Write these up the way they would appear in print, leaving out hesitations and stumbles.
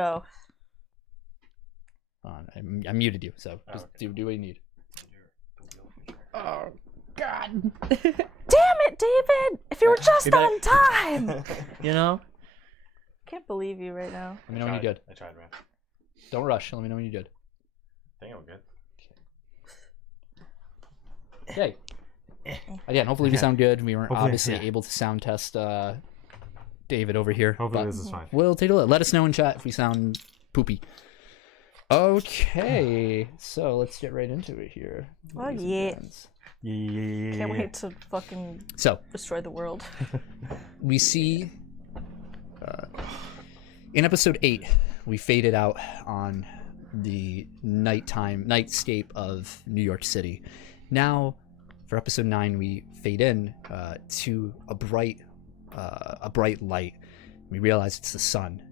Go. I muted you, so just do what you need. Oh, God. Damn it, David! If you were just on time! You know? Can't believe you right now. Let me know when you're good. I tried, man. Don't rush. Let me know when you're good. I think I'm good. Yay. Again, hopefully we sound good. We weren't Hopefully, obviously able to sound test David over here. Hopefully this is fine. We'll take a look. Let us know in chat if we sound poopy. Okay, so let's get right into it here. Oh, yeah. Yeah. Can't wait to fucking destroy the world. We see in episode 8, we faded out on the nightscape of New York City. Now, for episode 9, we fade in to a bright light. We realize it's the sun,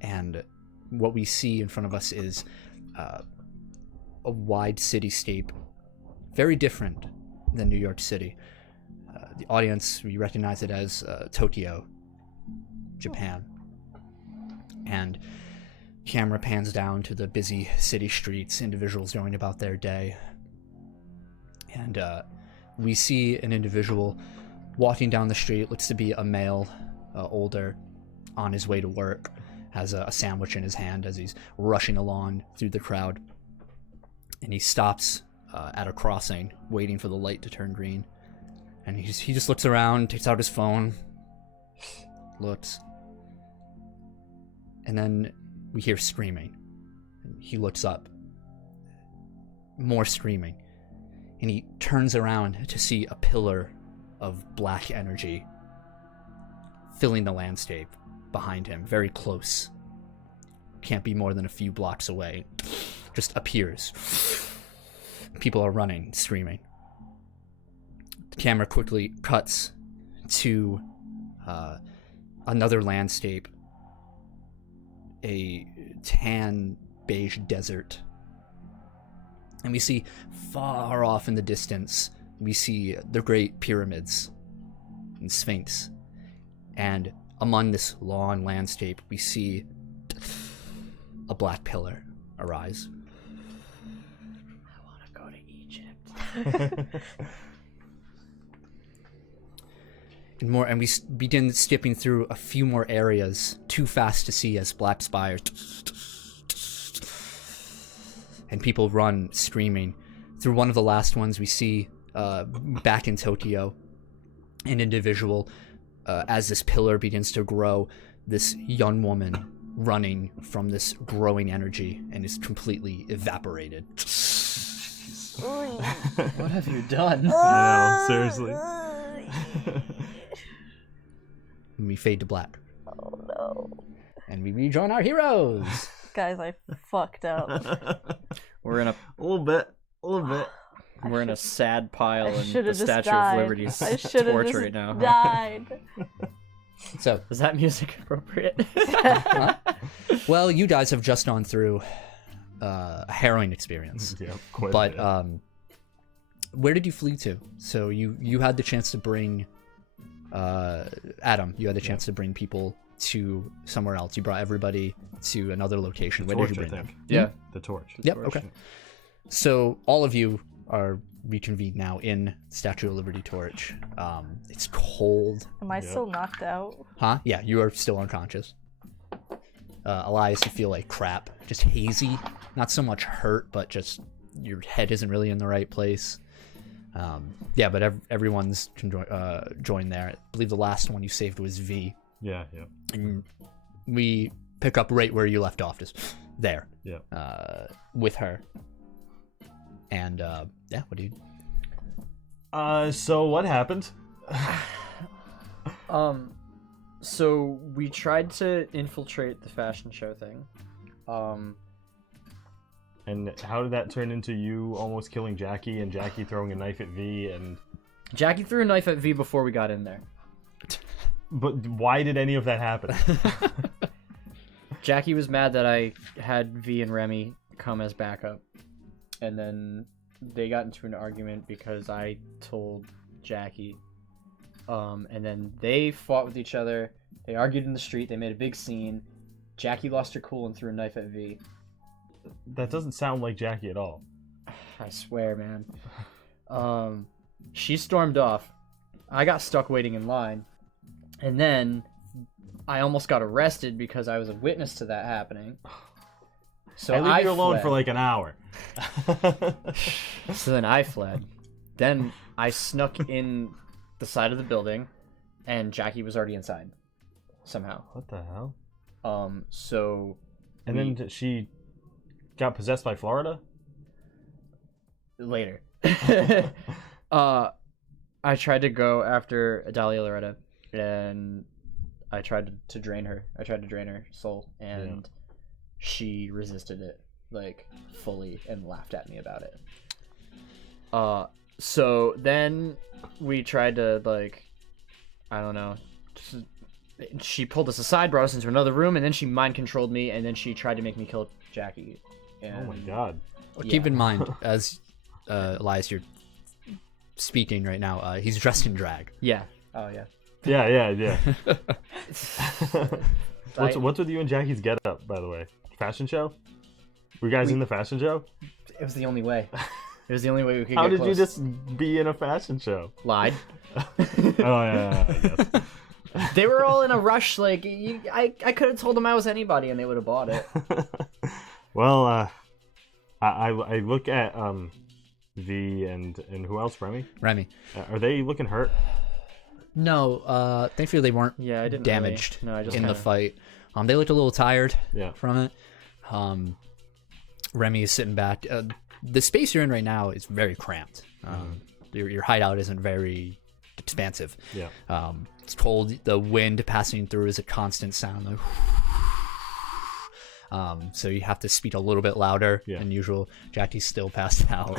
and what we see in front of us is a wide cityscape, very different than New York City. The audience, we recognize it as Tokyo, Japan. And camera pans down to the busy city streets, individuals going about their day. And we see an individual walking down the street, looks to be a male, older, on his way to work, has a sandwich in his hand as he's rushing along through the crowd. And he stops at a crossing, waiting for the light to turn green. And he just looks around, takes out his phone, looks. And then we hear screaming. He looks up. More screaming. And he turns around to see a pillar of black energy filling the landscape behind him, very close. Can't be more than a few blocks away. Just appears. People are running, screaming. The camera quickly cuts to another landscape, a tan beige desert. And we see far off in the distance, we see the Great Pyramids and Sphinx. And among this long landscape, we see a black pillar arise. I want to go to Egypt. And we begin skipping through a few more areas, too fast to see as black spires. And people run, screaming. Through one of the last ones, we see, back in Tokyo, an individual, as this pillar begins to grow, this young woman running from this growing energy and is completely evaporated. What have you done? I know, seriously. And we fade to black. Oh no. And we rejoin our heroes. Guys, I fucked up. We're in a little bit. We're in a sad pile in the should've just Statue died. of Liberty's I should have torch just right now. died. So, is that music appropriate? well, you guys have just gone through a harrowing experience. Yeah, quite a but bit. where did you flee to? So you had the chance to bring Adam. You had the chance to bring people to somewhere else. You brought everybody to another location. Where did you bring them? Yeah, the torch. Yep. Okay. So all of you are reconvened now in Statue of Liberty torch. It's cold. Am I still knocked out? Huh? Yeah, you are still unconscious. Elias, you feel like crap. Just hazy. Not so much hurt, but just your head isn't really in the right place. Yeah, but everyone's joined there. I believe the last one you saved was V. Yeah. And we pick up right where you left off, just there. Yeah. With her. And yeah, what do you? So what happened? So we tried to infiltrate the fashion show thing. And how did that turn into you almost killing Jackie and Jackie throwing a knife at V and... Jackie threw a knife at V before we got in there. But why did any of that happen? Jackie was mad that I had V and Remy come as backup. And then they got into an argument because I told Jackie. And then they fought with each other. They argued in the street. They made a big scene. Jackie lost her cool and threw a knife at V. That doesn't sound like Jackie at all. I swear, man. She stormed off. I got stuck waiting in line. And then I almost got arrested because I was a witness to that happening. So I leave you alone fled. for like an hour. So then I fled. Then I snuck in the side of the building, and Jackie was already inside somehow. What the hell? So. And then she got possessed by Florida? Later. I tried to go after Adalia Loretta, and I tried to drain her. I tried to drain her soul, and she resisted it, like, fully, and laughed at me about it. So then we tried to, like, I don't know, she pulled us aside, brought us into another room, and then she mind-controlled me, and then she tried to make me kill Jackie. And, Oh my god. Well, keep in mind, as Elias, you're speaking right now, he's dressed in drag. Yeah. Oh, yeah. Yeah. What's with you and Jackie's getup, by the way? Fashion show? Were you guys in the fashion show? It was the only way. It was the only way we could How get did close. you just be in a fashion show? Lied. Oh, yeah, I guess. They were all in a rush. Like, I could have told them I was anybody, and they would have bought it. Well, I look at V and who else? Remy. Are they looking hurt? No, thankfully they weren't Yeah, I didn't damaged really. No, I just in the kinda... fight. They looked a little tired Yeah. from it. Remy is sitting back. The space you're in right now is very cramped. Your hideout isn't very expansive. Yeah. It's cold. The wind passing through is a constant sound. Like, so you have to speak a little bit louder than usual. Jackie's still passed out.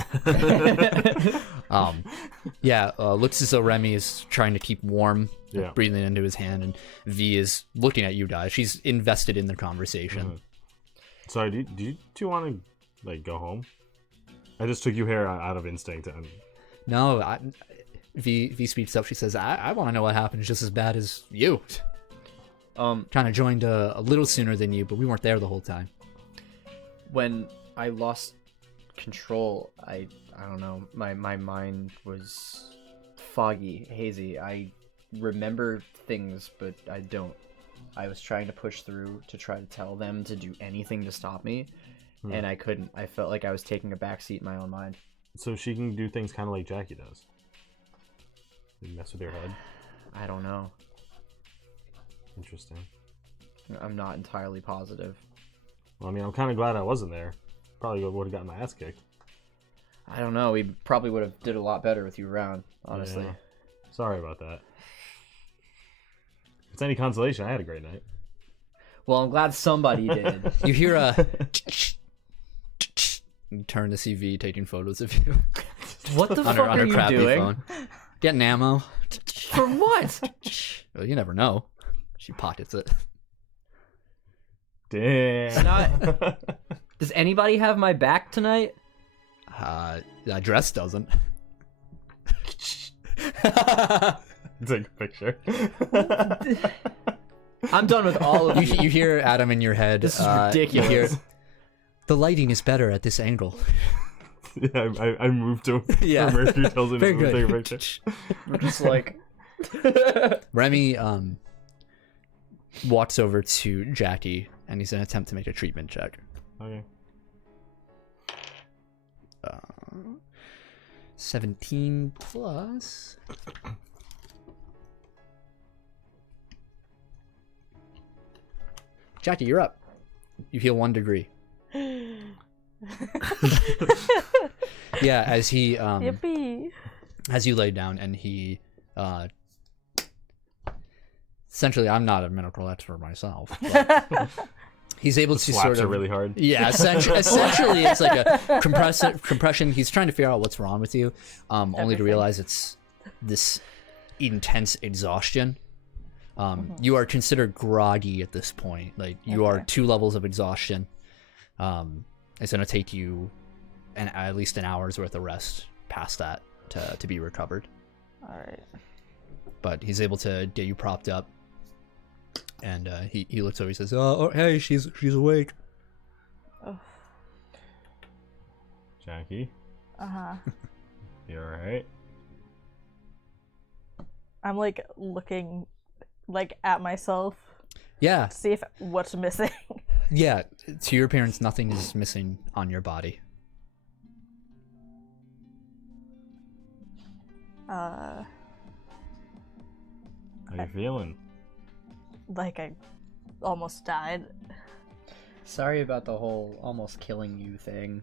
Looks as though Remy is trying to keep warm, breathing into his hand, and V is looking at you guys. She's invested in the conversation. So do you two want to like go home? I just took you here out of instinct. No, V speaks up. She says, I want to know what happened just as bad as you. Kind of joined a little sooner than you, but we weren't there the whole time. When I lost control, I don't know, my mind was foggy, hazy. I remember things, but I don't. I was trying to push through to try to tell them to do anything to stop me, and I couldn't. I felt like I was taking a backseat in my own mind. So she can do things kind of like Jackie does. You mess with your head. I don't know. Interesting. I'm not entirely positive. Well, I mean, I'm kind of glad I wasn't there. Probably would have gotten my ass kicked. I don't know. We probably would have did a lot better with you around, honestly. Yeah. Sorry about that. If it's any consolation, I had a great night. Well, I'm glad somebody did. You hear a... You turn to see V taking photos of you. What the fuck on are her you crappy doing? phone. Getting ammo. For what? Well, you never know. She pockets it. Damn. Does anybody have my back tonight? That dress doesn't. Take a picture. I'm done with all of you. You hear Adam in your head. This is ridiculous. You hear, the lighting is better at this angle. Yeah, I moved to Yeah. where Murphy tells me Very to take a good. picture. We're just like... Remy walks over to Jackie, and he's going to attempt to make a treatment check. Okay. 17 plus... Jackie, you're up. You heal 1 degree. Yeah, as he Yippee. as you lay down, and he essentially, I'm not a medical expert myself, but he's able to Slaps sort her of really hard. Yeah, essentially it's like a compression. He's trying to figure out what's wrong with you, only to Everything. realize it's this intense exhaustion. You are considered groggy at this point. Like, you are 2 levels of exhaustion. It's going to take you at least an hour's worth of rest past that to be recovered. All right. But he's able to get you propped up. And he looks over. He says, "Oh, hey, she's awake." Oh. Jackie, Uh-huh. you all right? I'm like looking like at myself Yeah, to see if what's missing. yeah. To your appearance, nothing is missing on your body. How you feeling? Like I almost died. Sorry about the whole almost killing you thing.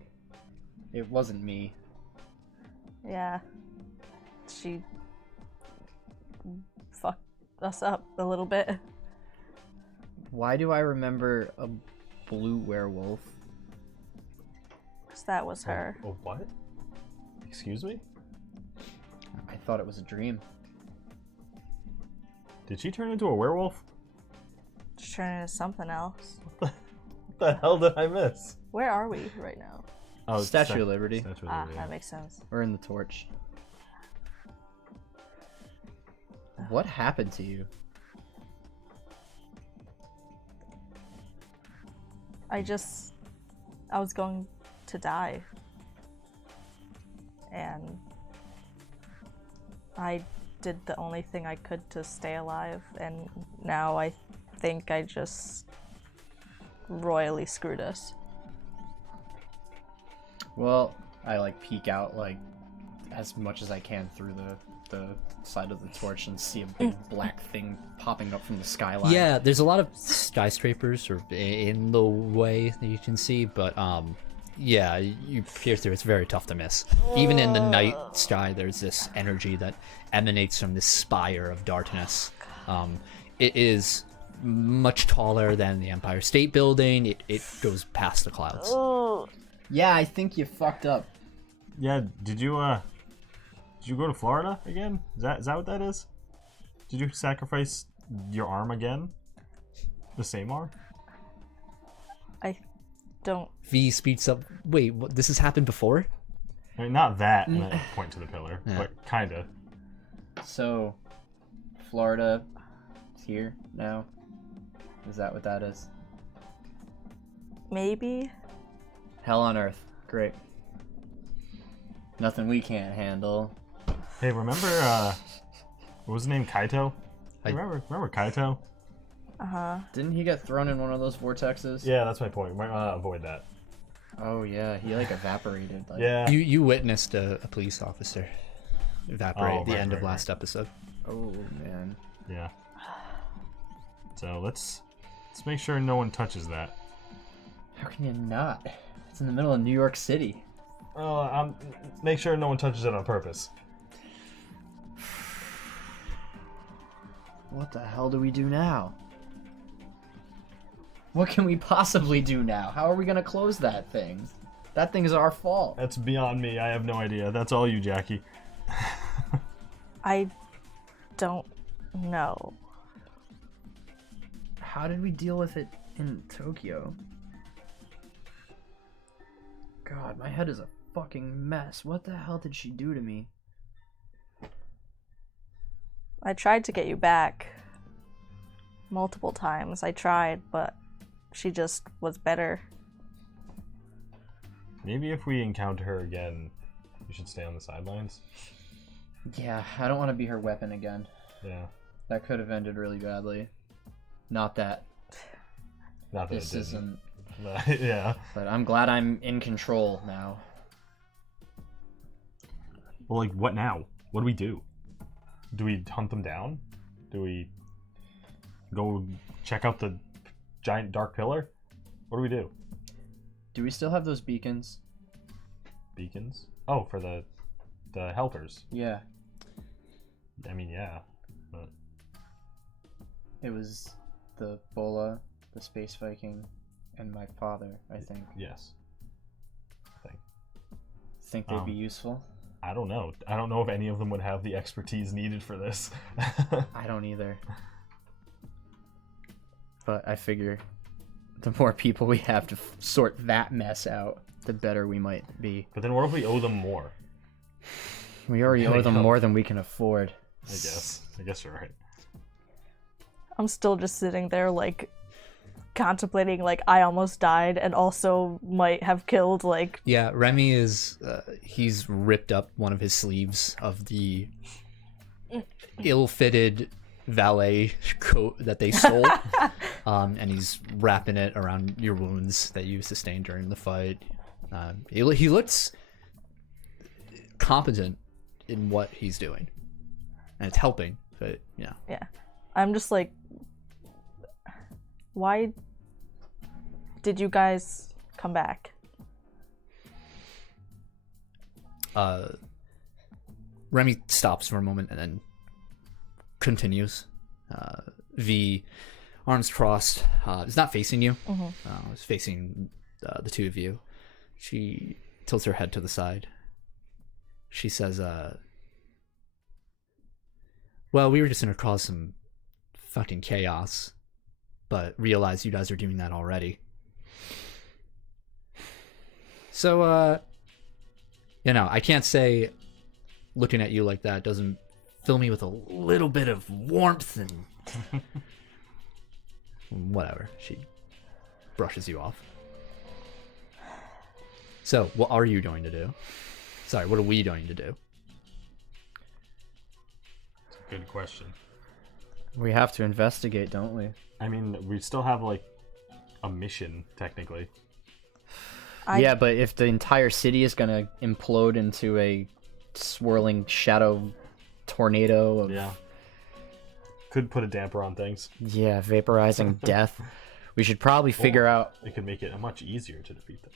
It wasn't me. Yeah. She fucked us up a little bit. Why do I remember a blue werewolf? 'Cause that was her. Oh, what? Excuse me? I thought it was a dream. Did she turn into a werewolf? Just turning into something else. What the hell did I miss? Where are we right now? Oh, Statue of Liberty. Statue of Ah, Liberty. that makes sense. We're in the Torch. What happened to you? I was going to die. And I did the only thing I could to stay alive, and now I think I just royally screwed us. Well, I like peek out like as much as I can through the side of the torch and see a big black thing popping up from the skyline. Yeah, there's a lot of skyscrapers in the way that you can see, but yeah, you peer through. It's very tough to miss. Even in the night sky, there's this energy that emanates from this spire of darkness. It is much taller than the Empire State Building. It goes past the clouds. Yeah, I think you fucked up. Yeah, did you go to Florida again? Is that what that is? Did you sacrifice your arm again? The same arm? I don't. V speaks up. Wait, what, this has happened before? I mean, not that, and then point to the pillar, Yeah. but kinda. So, Florida is here now? Is that what that is? Maybe? Hell on Earth. Great. Nothing we can't handle. Hey, remember, what was his name? Kaito? Remember Kaito? Uh-huh. Didn't he get thrown in one of those vortexes? Yeah, that's my point. Might want to avoid that. Oh yeah, he like evaporated. Like... Yeah. You witnessed a police officer evaporate at the end of right. last episode. Oh man. Yeah. So let's make sure no one touches that. How can you not? It's in the middle of New York City. Make sure no one touches it on purpose. What the hell do we do now? What can we possibly do now? How are we gonna close that thing? That thing is our fault. That's beyond me. I have no idea. That's all you, Jackie. I don't know. How did we deal with it in Tokyo? God, my head is a fucking mess. What the hell did she do to me? I tried to get you back multiple times. I tried, but she just was better. Maybe if we encounter her again, we should stay on the sidelines. Yeah, I don't want to be her weapon again. Yeah. That could have ended really badly. Not that. Not that This it didn't. isn't. Yeah. But I'm glad I'm in control now. Well, like, what now? What do we do? Do we hunt them down? Do we go check out the giant dark pillar? What do we do? Do we still have those beacons? Beacons? Oh, for the helpers. Yeah. I mean, yeah. But It was the Bola, the Space Viking, and my father, I think. yes. Think they'd be useful? I don't know. I don't know if any of them would have the expertise needed for this. I don't either. But I figure the more people we have to sort that mess out, the better we might be. But then what if we owe them more? We already There owe we them go. more than we can afford. I guess you're right. I'm still just sitting there, like, contemplating, like, I almost died and also might have killed, like... Yeah, Remy is, he's ripped up one of his sleeves of the ill-fitted valet coat that they stole, and he's wrapping it around your wounds that you sustained during the fight. He looks competent in what he's doing, and it's helping, but, yeah. Yeah. I'm just like... Why did you guys come back? Remy stops for a moment and then continues. V, arms crossed, is not facing you. Is facing the two of you. She tilts her head to the side. She says, well, we were just gonna cause some fucking chaos, but realize you guys are doing that already. So, I can't say looking at you like that doesn't fill me with a little bit of warmth and whatever. She brushes you off. So, what are you going to do? Sorry, what are we going to do? Good question. We have to investigate, don't we? I mean, we still have, like, a mission, technically. Yeah, but if the entire city is gonna implode into a swirling shadow tornado of... Yeah. Could put a damper on things. Yeah, vaporizing death. We should probably figure out... It could make it much easier to defeat them.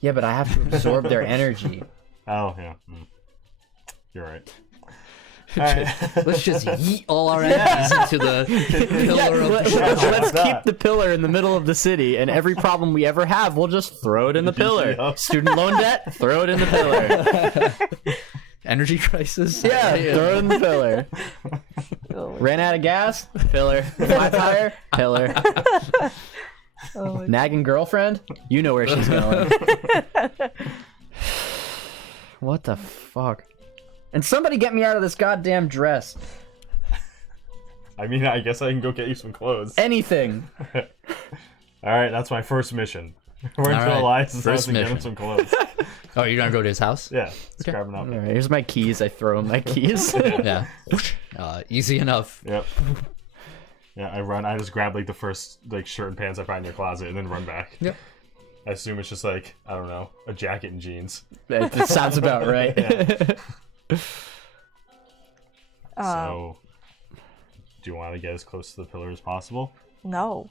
Yeah, but I have to absorb their energy. Oh, yeah. You're right. All right. Let's just yeet all our enemies into the pillar of the shadow. Let's keep the pillar in the middle of the city, and every problem we ever have, we'll just throw it in the pillar. Yeah. Student loan debt, throw it in the pillar. Energy crisis? Yeah, throw it in the pillar. Ran out of gas? Pillar. Flat tire? Pillar. Nagging girlfriend? You know where she's going. What the fuck? And somebody get me out of this goddamn dress. I mean, I guess I can go get you some clothes. Anything. All right, that's my first mission. We're going to Elias's house and get him some clothes. Oh, you're going to go to his house? Yeah, let's grab him out. All right, here's my keys. I throw him my keys. Yeah. Easy enough. Yep. Yeah, I just grab, like, the first, like, shirt and pants I find in your closet and then run back. Yep. I assume it's just, like, I don't know, a jacket and jeans. That sounds about right. Yeah. So, do you want to get as close to the pillar as possible? No.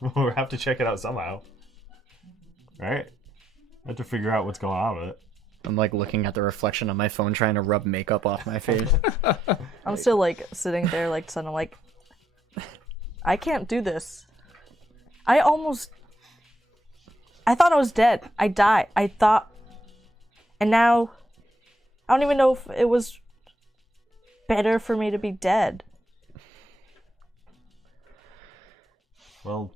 We'll have to check it out somehow. Right? I have to figure out what's going on with it. I'm like looking at the reflection on my phone trying to rub makeup off my face. I'm still like sitting there like suddenly like I can't do this. I thought I was dead. I died. And now I don't even know if it was better for me to be dead. Well,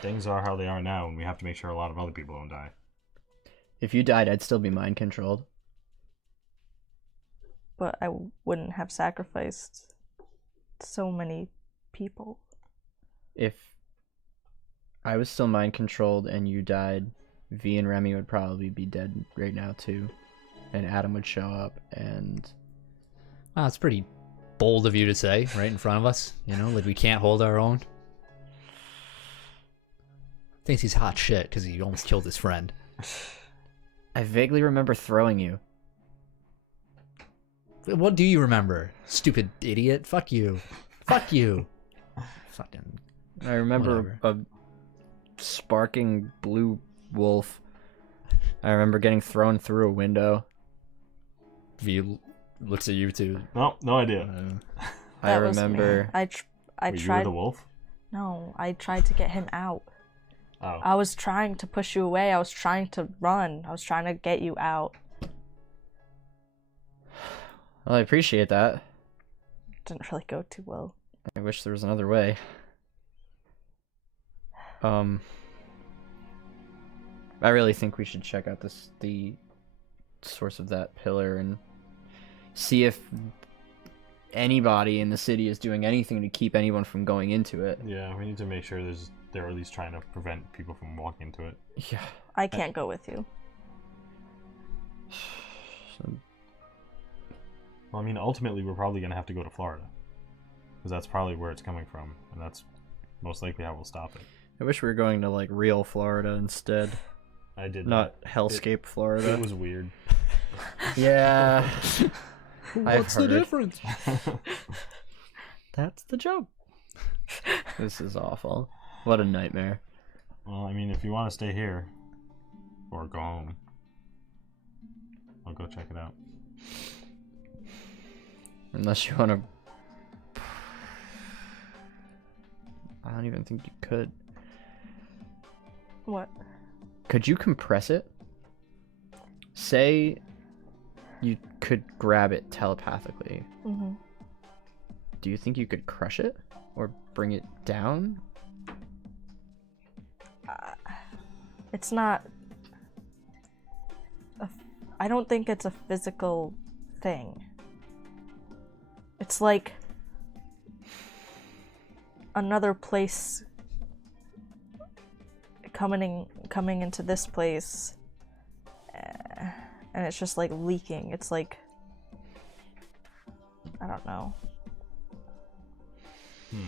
things are how they are now, and we have to make sure a lot of other people don't die. If you died, I'd still be mind controlled. But I wouldn't have sacrificed so many people. If I was still mind controlled and you died, V and Remy would probably be dead right now too. And Adam would show up and... Wow, that's pretty bold of you to say right in front of us. You know, like we can't hold our own. Thinks he's hot shit because he almost killed his friend. I vaguely remember throwing you. What do you remember? Stupid idiot. Fuck you. Fuck you. Fucking... I remember Whatever. a sparking blue wolf. I remember getting thrown through a window. V looks at you too. No idea. I That was me. remember... I You were tried. the wolf? No, I tried to get him out. Oh. I was trying to push you away. I was trying to run. I was trying to get you out. Well, I appreciate that. Didn't really go too well. I wish there was another way. I really think we should check out the source of that pillar and see if anybody in the city is doing anything to keep anyone from going into it. Yeah, we need to make sure they're at least trying to prevent people from walking into it. Yeah. I can't go with you. Well, I mean, ultimately, we're probably going to have to go to Florida. Because that's probably where it's coming from. And that's most likely how we'll stop it. I wish we were going to, like, real Florida instead. I did not Hellscape, Florida. It was weird. Yeah. What's the difference? That's the joke. This is awful. What a nightmare. Well, I mean, if you want to stay here or go home, I'll go check it out. Unless you want to... I don't even think you could. What? Could you compress it? Say you could grab it telepathically. Mm-hmm. Do you think you could crush it? Or bring it down? It's not... I don't think it's a physical thing. It's like another place coming into this place, and it's just like leaking. It's like, I don't know. Do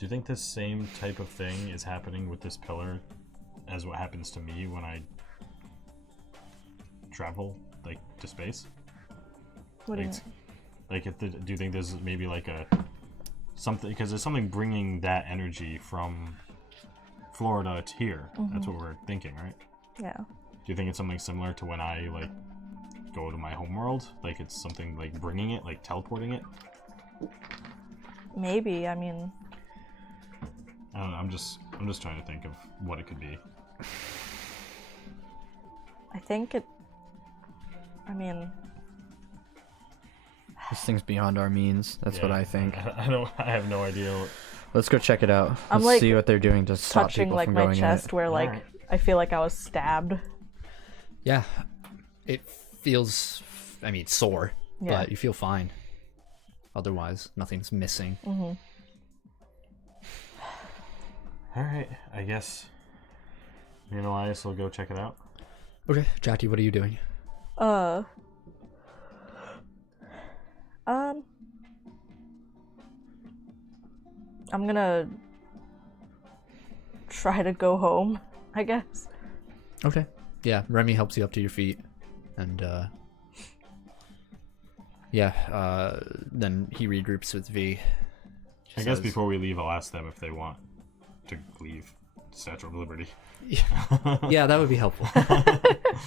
you think this same type of thing is happening with this pillar as what happens to me when I travel, like, to space? What do you mean? Like, do you think there's maybe like something, because there's something bringing that energy from Florida to here? That's what we're thinking, right? Yeah. Do you think it's something similar to when I, like, go to my homeworld? Like, it's something like bringing it, like teleporting it? Maybe. I mean, I don't know. I'm just trying to think of what it could be. I think it. I mean, This thing's beyond our means. That's what Yeah, I think. I have no idea. Let's go check it out. I'm, Let's like, see what they're doing to stop touching people like from my going chest where like Alright. I feel like I was stabbed. Yeah, it feels, I mean, sore, Yeah. but you feel fine. Otherwise, nothing's missing. All right, I guess me and Elias will go check it out. Okay, Jackie, what are you doing? I'm gonna try to go home, I guess. Okay. Yeah, Remy helps you up to your feet, and then he regroups with V. I guess before we leave, I'll ask them if they want to leave Statue of Liberty. Yeah, that would be helpful.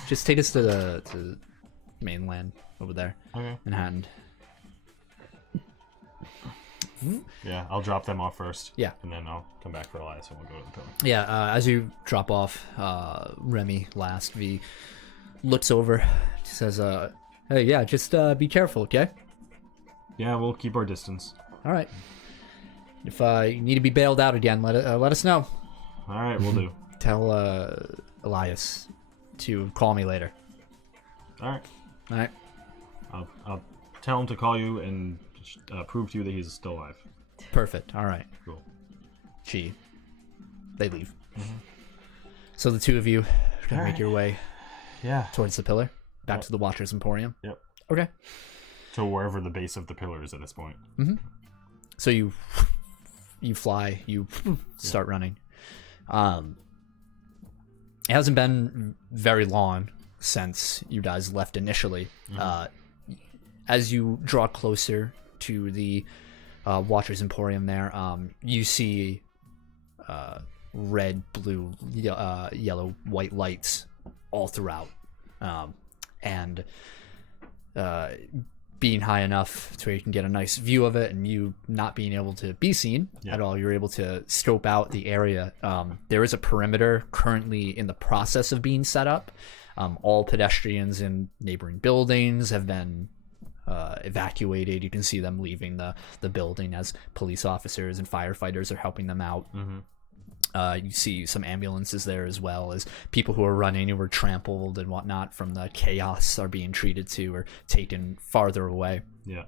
Just take us to the mainland over there, Okay. Manhattan. Yeah, I'll drop them off first. Yeah. And then I'll come back for Elias and we'll go to the pillar. Yeah, as you drop off, Remy last, V looks over, says, hey, yeah, just be careful, okay? Yeah, we'll keep our distance. All right. If you need to be bailed out again, let us know. All right, we'll do. Tell Elias to call me later. All right. All right. I'll tell him to call you and prove to you that he's still alive. Perfect. All right. Cool. They leave. So the two of you are gonna make your way Yeah. towards the pillar, back to the Watcher's Emporium. Yep. Okay. To wherever the base of the pillar is at this point. So you fly, you start running. It hasn't been very long since you guys left initially. As you draw closer to the Watcher's Emporium there, you see red, blue, yellow, white lights all throughout. And being high enough to where you can get a nice view of it, and you not being able to be seen at all, you're able to scope out the area. There is a perimeter currently in the process of being set up. All pedestrians in neighboring buildings have been evacuated. You can see them leaving the building as police officers and firefighters are helping them out. You see some ambulances there, as well as people who are running and were trampled and whatnot from the chaos are being treated to or taken farther away. Yeah.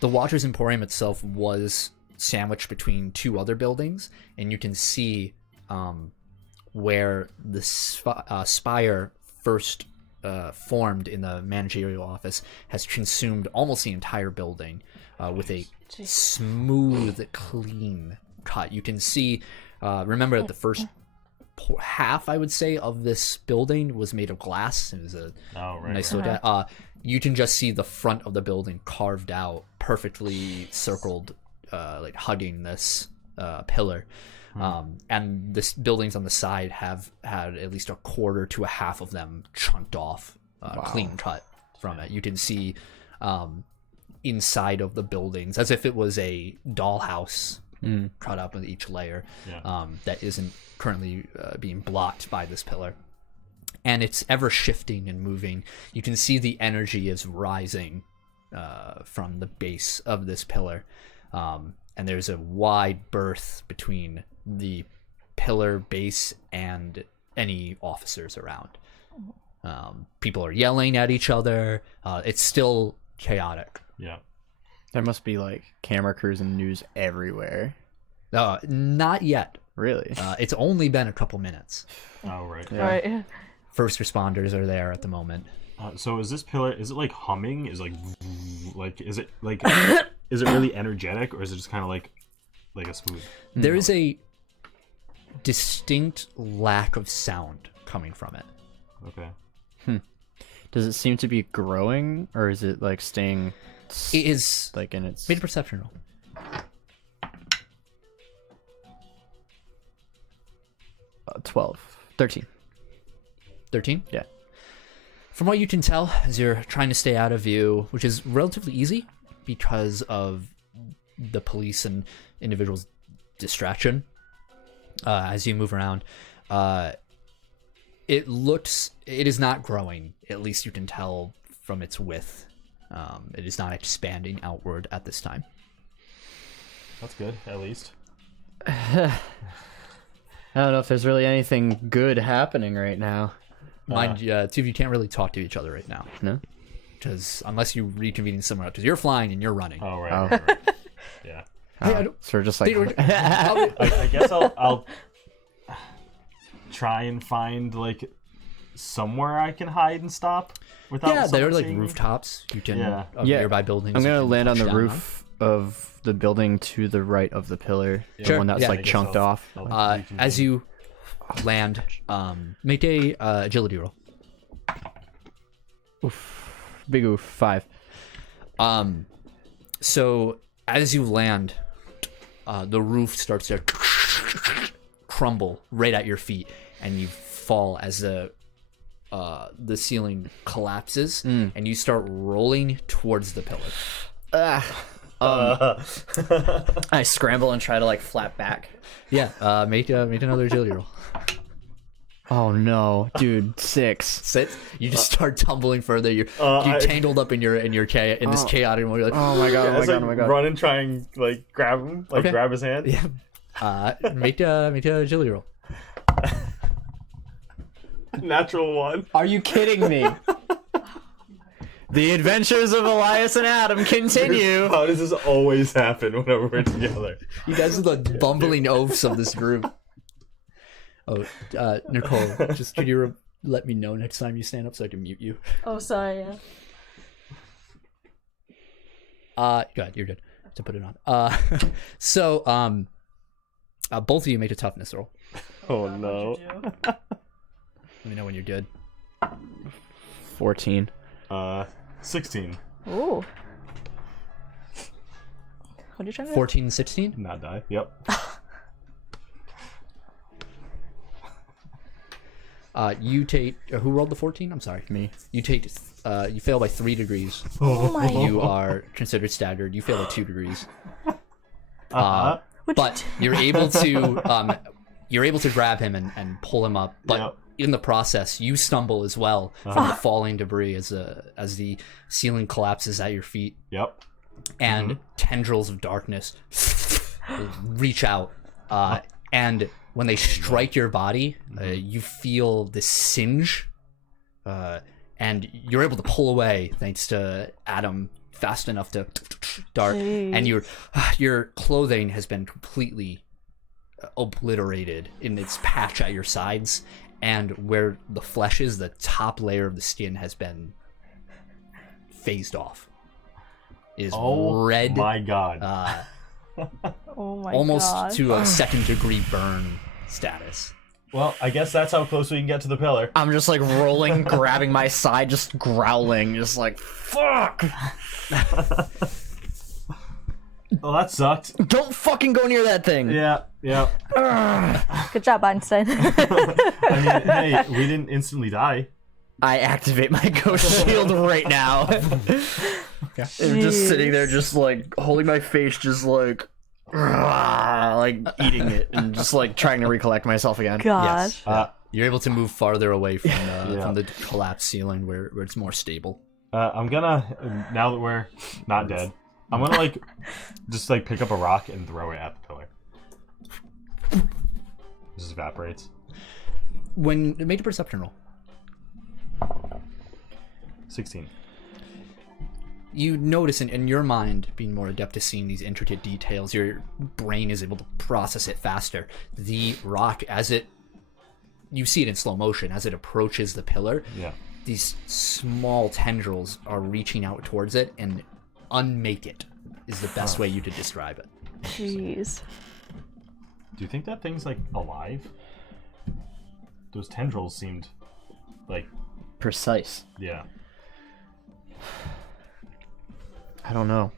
The Watcher's Emporium itself was sandwiched between two other buildings, and you can see where the spire first formed in the managerial office has consumed almost the entire building with a smooth, clean cut. You can see, remember that the first half, I would say, of this building was made of glass. It was a nice little you can just see the front of the building carved out, perfectly circled, like hugging this pillar. And the buildings on the side have had at least a quarter to a half of them chunked off, clean cut from it. You can see inside of the buildings as if it was a dollhouse cut up with each layer that isn't currently being blocked by this pillar. And it's ever shifting and moving. You can see the energy is rising from the base of this pillar. And there's a wide berth between the pillar base and any officers around. People are yelling at each other. It's still chaotic. Yeah. There must be like camera crews and news everywhere. Not yet. Really? It's only been a couple minutes. Oh, right. Yeah. Right. First responders are there at the moment. So is this pillar, is it like humming? Is is it like is it really energetic, or is it just kind of like a smooth? There is a distinct lack of sound coming from it. Okay. Does it seem to be growing, or is it like staying? It is like in its. made a perception roll. 13. 13? Yeah. From what you can tell, as you're trying to stay out of view, which is relatively easy because of the police and individuals' distraction, as you move around, it is not growing. At least you can tell from its width. It is not expanding outward at this time. That's good, at least. I don't know if there's really anything good happening right now. Mind you, two of you can't really talk to each other right now. No? Because unless you reconvene somewhere else, because you're flying and you're running. Oh, right. Oh. Right. Yeah. So we're just like. I guess I'll try and find like somewhere I can hide and stop without. There are like seeing me. rooftops. You can of Yeah. nearby buildings. I'm you gonna can land on touch the down roof of the building to the right of the pillar, the Sure, one that's yeah. like chunked off. As you land, make a agility roll. Oof. Big oof. 5. So as you land, the roof starts to crumble right at your feet, and you fall as the ceiling collapses, and you start rolling towards the pillar. I scramble and try to like flap back. Yeah, make another agility roll. Oh no, dude! 6. Sit. You just start tumbling further. You're tangled up in this chaotic mode. You're like, Oh my god! Oh my god! Run and try and like grab him, Okay. grab his hand. yeah. Make a agility roll. Natural 1. Are you kidding me? The adventures of Elias and Adam continue. How does this always happen whenever we're together? You guys are the bumbling oafs of this group. Oh, Nicole, just could you let me know next time you stand up so I can mute you? Oh, sorry. Yeah. Go ahead, you're good to put it on. So, both of you make a toughness roll. Oh no. Let me know when you're good. 14. 16. Ooh. What are you trying to do? 14, 16? Not die. Yep. You take who rolled the 14? I'm sorry. Me. You take you fail by 3 degrees. Oh my. You are considered staggered. You fail by 2 degrees. What'd But you're able to grab him and pull him up. But Yep. in the process, you stumble as well from the falling debris as the ceiling collapses at your feet, Yep. and tendrils of darkness reach out And when they strike your body, you feel this singe, and you're able to pull away thanks to Adam fast enough to dart. Jeez. And your clothing has been completely obliterated in its patch at your sides, and where the flesh is, the top layer of the skin has been phased off. It is red. My God. Oh my almost gosh. to a second-degree burn status. Well, I guess that's how close we can get to the pillar. I'm just like rolling, grabbing my side, just growling, just like, fuck! Well, that sucked. Don't fucking go near that thing! Yeah. Good job, Einstein. I mean, hey, we didn't instantly die. I activate my ghost shield right now. I'm just sitting there, just like holding my face, just like eating it, and just like trying to recollect myself again. Gosh. Yes. You're able to move farther away from the collapsed ceiling where it's more stable. I'm gonna, now that we're not dead, I'm gonna like just like pick up a rock and throw it at the pillar. Just evaporates. Make a perception roll. 16. You notice in your mind, being more adept at seeing these intricate details, your brain is able to process it faster. The rock, you see it in slow motion, as it approaches the pillar, Yeah. these small tendrils are reaching out towards it, and unmake it is the best way you could describe it. Jeez. Do you think that thing's like alive? Those tendrils seemed like, Precise. yeah. I don't know.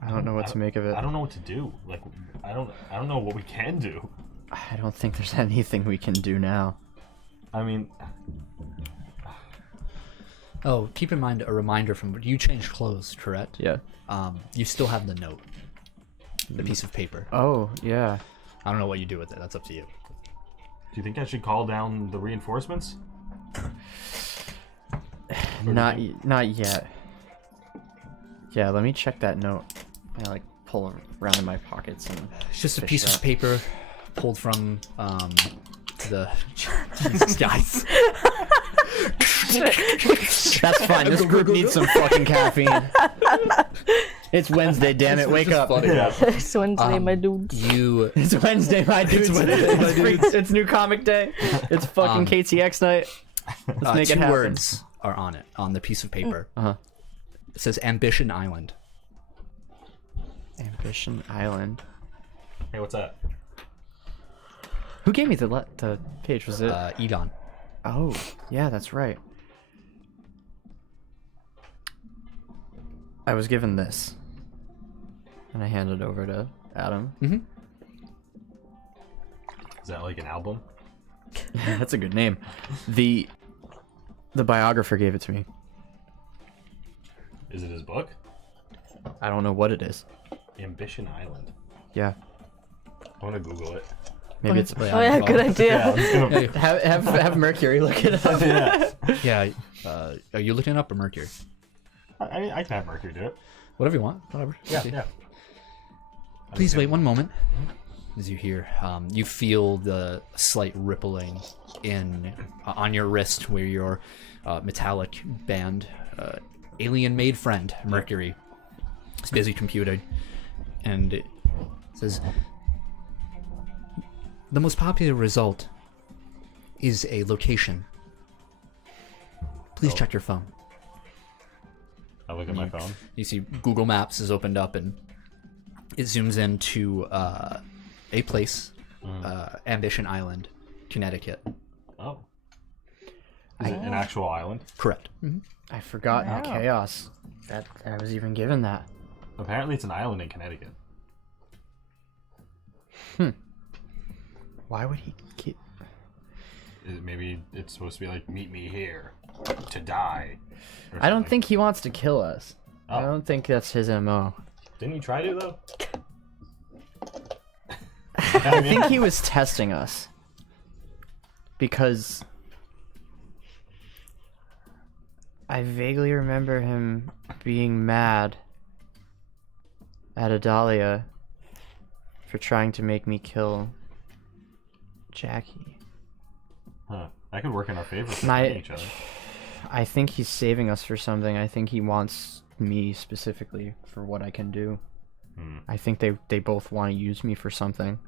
I don't know what to make of it. I don't know what to do. Like, I don't know what we can do. I don't think there's anything we can do now. I mean, Oh, keep in mind a reminder from you changed clothes, correct? Yeah. You still have the note, the piece of paper. Oh, yeah. I don't know what you do with it. That's up to you. do you think I should call down the reinforcements? Not yet. Yeah, let me check that note. I like pull around in my pockets and It's just a fish piece that. of paper pulled from the Jesus guys. That's fine. This group needs some fucking caffeine. It's Wednesday, damn it. Wake up. Yeah. It's Wednesday, my dudes. You It's Wednesday, my dudes. It's new comic day. It's fucking KTX night. Let's make it two happen. words are on it, on the piece of paper. Uh-huh. It says Ambition Island. Ambition Island. Hey, what's that? Who gave me the page? Was it? Egon. Oh, yeah, that's right. I was given this, and I handed it over to Adam. Mm-hmm. Is that like an album? That's a good name. The biographer gave it to me. Is it his book? I don't know what it is. Ambition Island. Yeah, I want to Google it. maybe it's. Oh yeah, good idea. Have Mercury look it up. Yeah. Yeah. Are you looking it up or Mercury? I can have Mercury do it. Whatever you want. Whatever. Yeah, Okay. yeah. Please wait one moment. As you hear, you feel the slight rippling on your wrist where your metallic band, alien-made friend Mercury, is busy computing, and it says the most popular result is a location. Please check your phone. I look at my phone. You see Google Maps is opened up and it zooms into a place, Ambition Island, Connecticut. Oh. Is it an actual island? Correct. Mm-hmm. I forgot in the chaos that I was even given that. Apparently it's an island in Connecticut. Why would he keep? Maybe it's supposed to be like, meet me here to die. or I don't something. think he wants to kill us. I Oh. don't think that's his MO. Didn't you try to, though? I think he was testing us. Because I vaguely remember him being mad at Adalia for trying to make me kill Jackie. Huh. That could work in our favor for My- fighting each other. I think he's saving us for something. I think he wants me specifically for what I can do. I think they both want to use me for something.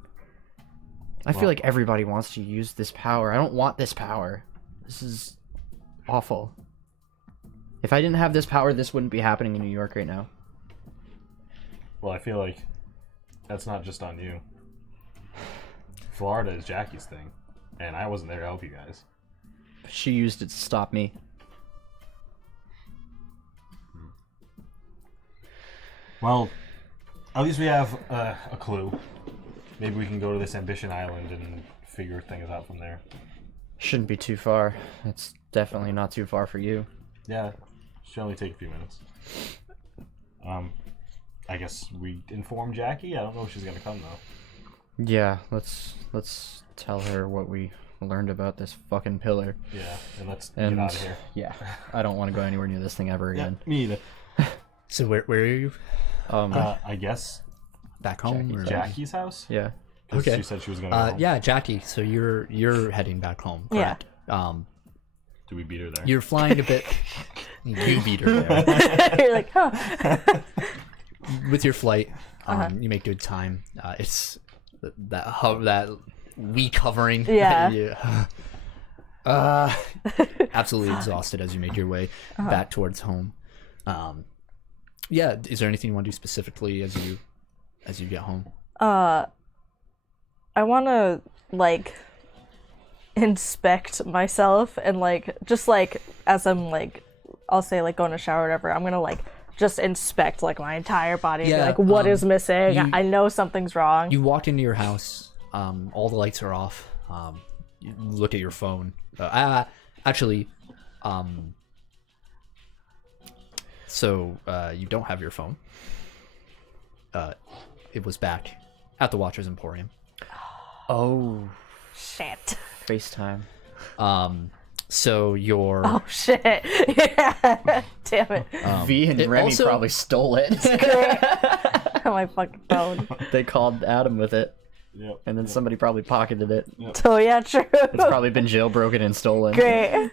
I feel like everybody wants to use this power. I don't want this power. This is awful. If I didn't have this power, this wouldn't be happening in New York right now. Well, I feel like that's not just on you. Florida is Jackie's thing, and I wasn't there to help you guys. She used it to stop me. Well, at least we have a clue. Maybe we can go to this Ambition Island and figure things out from there. Shouldn't be too far. It's definitely not too far for you. Yeah, should only take a few minutes. I guess we inform Jackie. I don't know if she's gonna come though. Yeah, let's tell her what we learned about this fucking pillar. Yeah, and let's And get out of here. yeah, I don't want to go anywhere near this thing ever Yeah, again. me either. So where are you? I guess Back home? Or... Jackie's house. Yeah. 'Cause Okay. She said she was gonna. Go home. Yeah, Jackie. So you're heading back home, Yeah. correct? Do we beat her there? You're flying a bit. You beat her there. You're like, huh? With your flight, you make good time. It's that weak hovering. Yeah. Absolutely exhausted as you make your way back towards home. Yeah. Is there anything you want to do specifically as you get home? I want to like inspect myself and like just like as I'm like I'll say like going to shower or whatever, I'm gonna like just inspect like my entire body and be Yeah, like what is missing. I know something's wrong. You walk into your house. All the lights are off. You look at your phone. Actually, so you don't have your phone. It was back at the Watcher's Emporium. Oh, Shit. FaceTime. So your Oh shit. Yeah. Damn it. V and it Remy also- probably stole it. My fucking phone. They called Adam with it, Yep. and then somebody probably pocketed it. So yeah, true. It's probably been jailbroken and stolen. Great.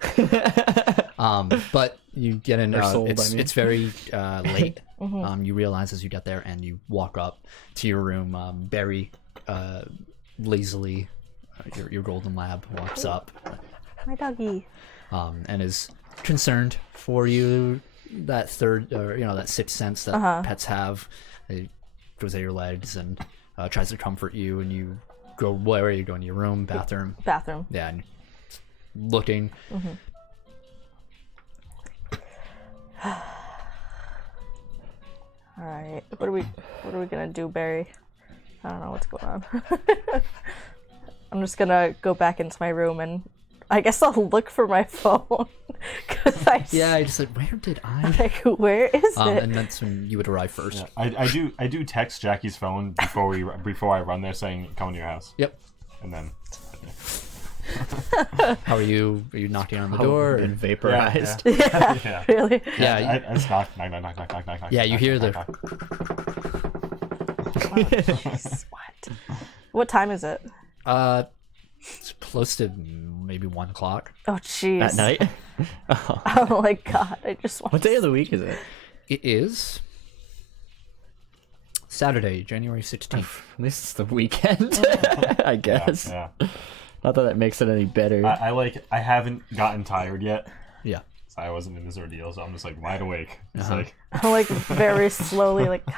but you get in. Or sold, It's I mean. it's very late. You realize as you get there and you walk up to your room. Barry lazily, your golden lab walks up. My doggy. And is concerned for you. That third, or that sixth sense that pets have. It goes at your legs and tries to comfort you. And you go, where are you going? To your room, bathroom? Bathroom. Yeah, and looking. All right. What are we gonna do, Barry? I don't know what's going on. I'm just gonna go back into my room and I guess I'll look for my phone because I just like, where did I? like where is it? And that's when you would arrive first. Yeah, I do text Jackie's phone before I run there saying come to your house. Yep. And then. How are you? Are you knocking on the Probably door? been or- vaporized. Yeah, Yeah. really. Yeah, I just knock. Yeah, you hear the- Jeez, what? What time is it? it's close to maybe 1 o'clock. Oh jeez. At night? Oh my god! I just want. What day of the week is it? It is Saturday, January 16th. At least it's the weekend, I guess. Yeah. Not that that makes it any better. I haven't gotten tired yet. Yeah. So I wasn't in this ordeal, so I'm just like wide awake. It's like I'm like very slowly like God.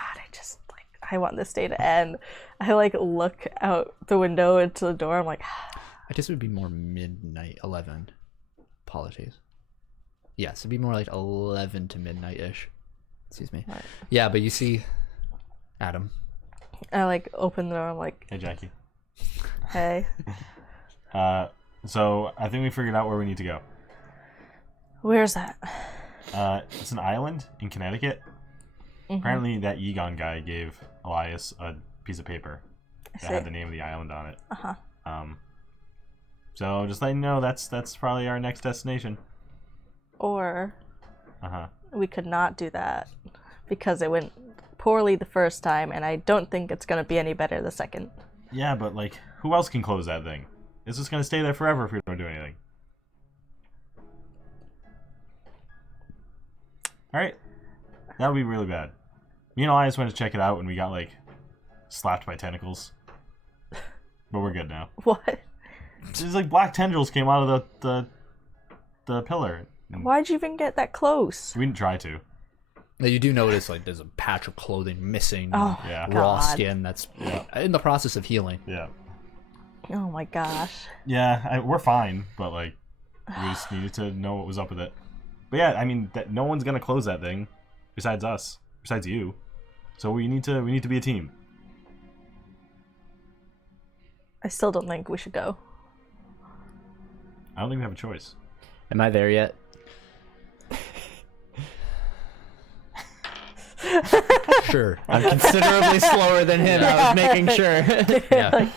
I want this day to end. I like look out the window into the door. I'm like, I guess it would be more midnight, 11. Apologies. Yes, it'd be more like 11 to midnight-ish. Excuse me. Right. Yeah, but you see Adam. I like open the door. I'm like, hey Jackie. hey. So I think we figured out where we need to go. Where's that? It's an island in Connecticut. Apparently that Egon guy gave Elias a piece of paper that had the name of the island on it. So just letting you know that's probably our next destination. Or we could not do that because it wouldn't poorly the first time, and I don't think it's gonna be any better the second. Yeah, but like, who else can close that thing? It's just gonna stay there forever if we don't do anything. Alright. That would be really bad. Me and Elias went to check it out and we got like slapped by tentacles. But we're good now. What? It's like black tendrils came out of the pillar. Why'd you even get that close? We didn't try to. Now, you do notice like there's a patch of clothing missing. Oh, Yeah. Raw God. skin that's in the process of healing. Yeah. Oh my gosh. Yeah, we're fine, but like we just needed to know what was up with it. But yeah, I mean, that no one's gonna close that thing besides us, besides you. So we need to be a team. I still don't think we should go. I don't think we have a choice. Am I there yet? Sure. I'm considerably slower than him. I was making sure. Yeah.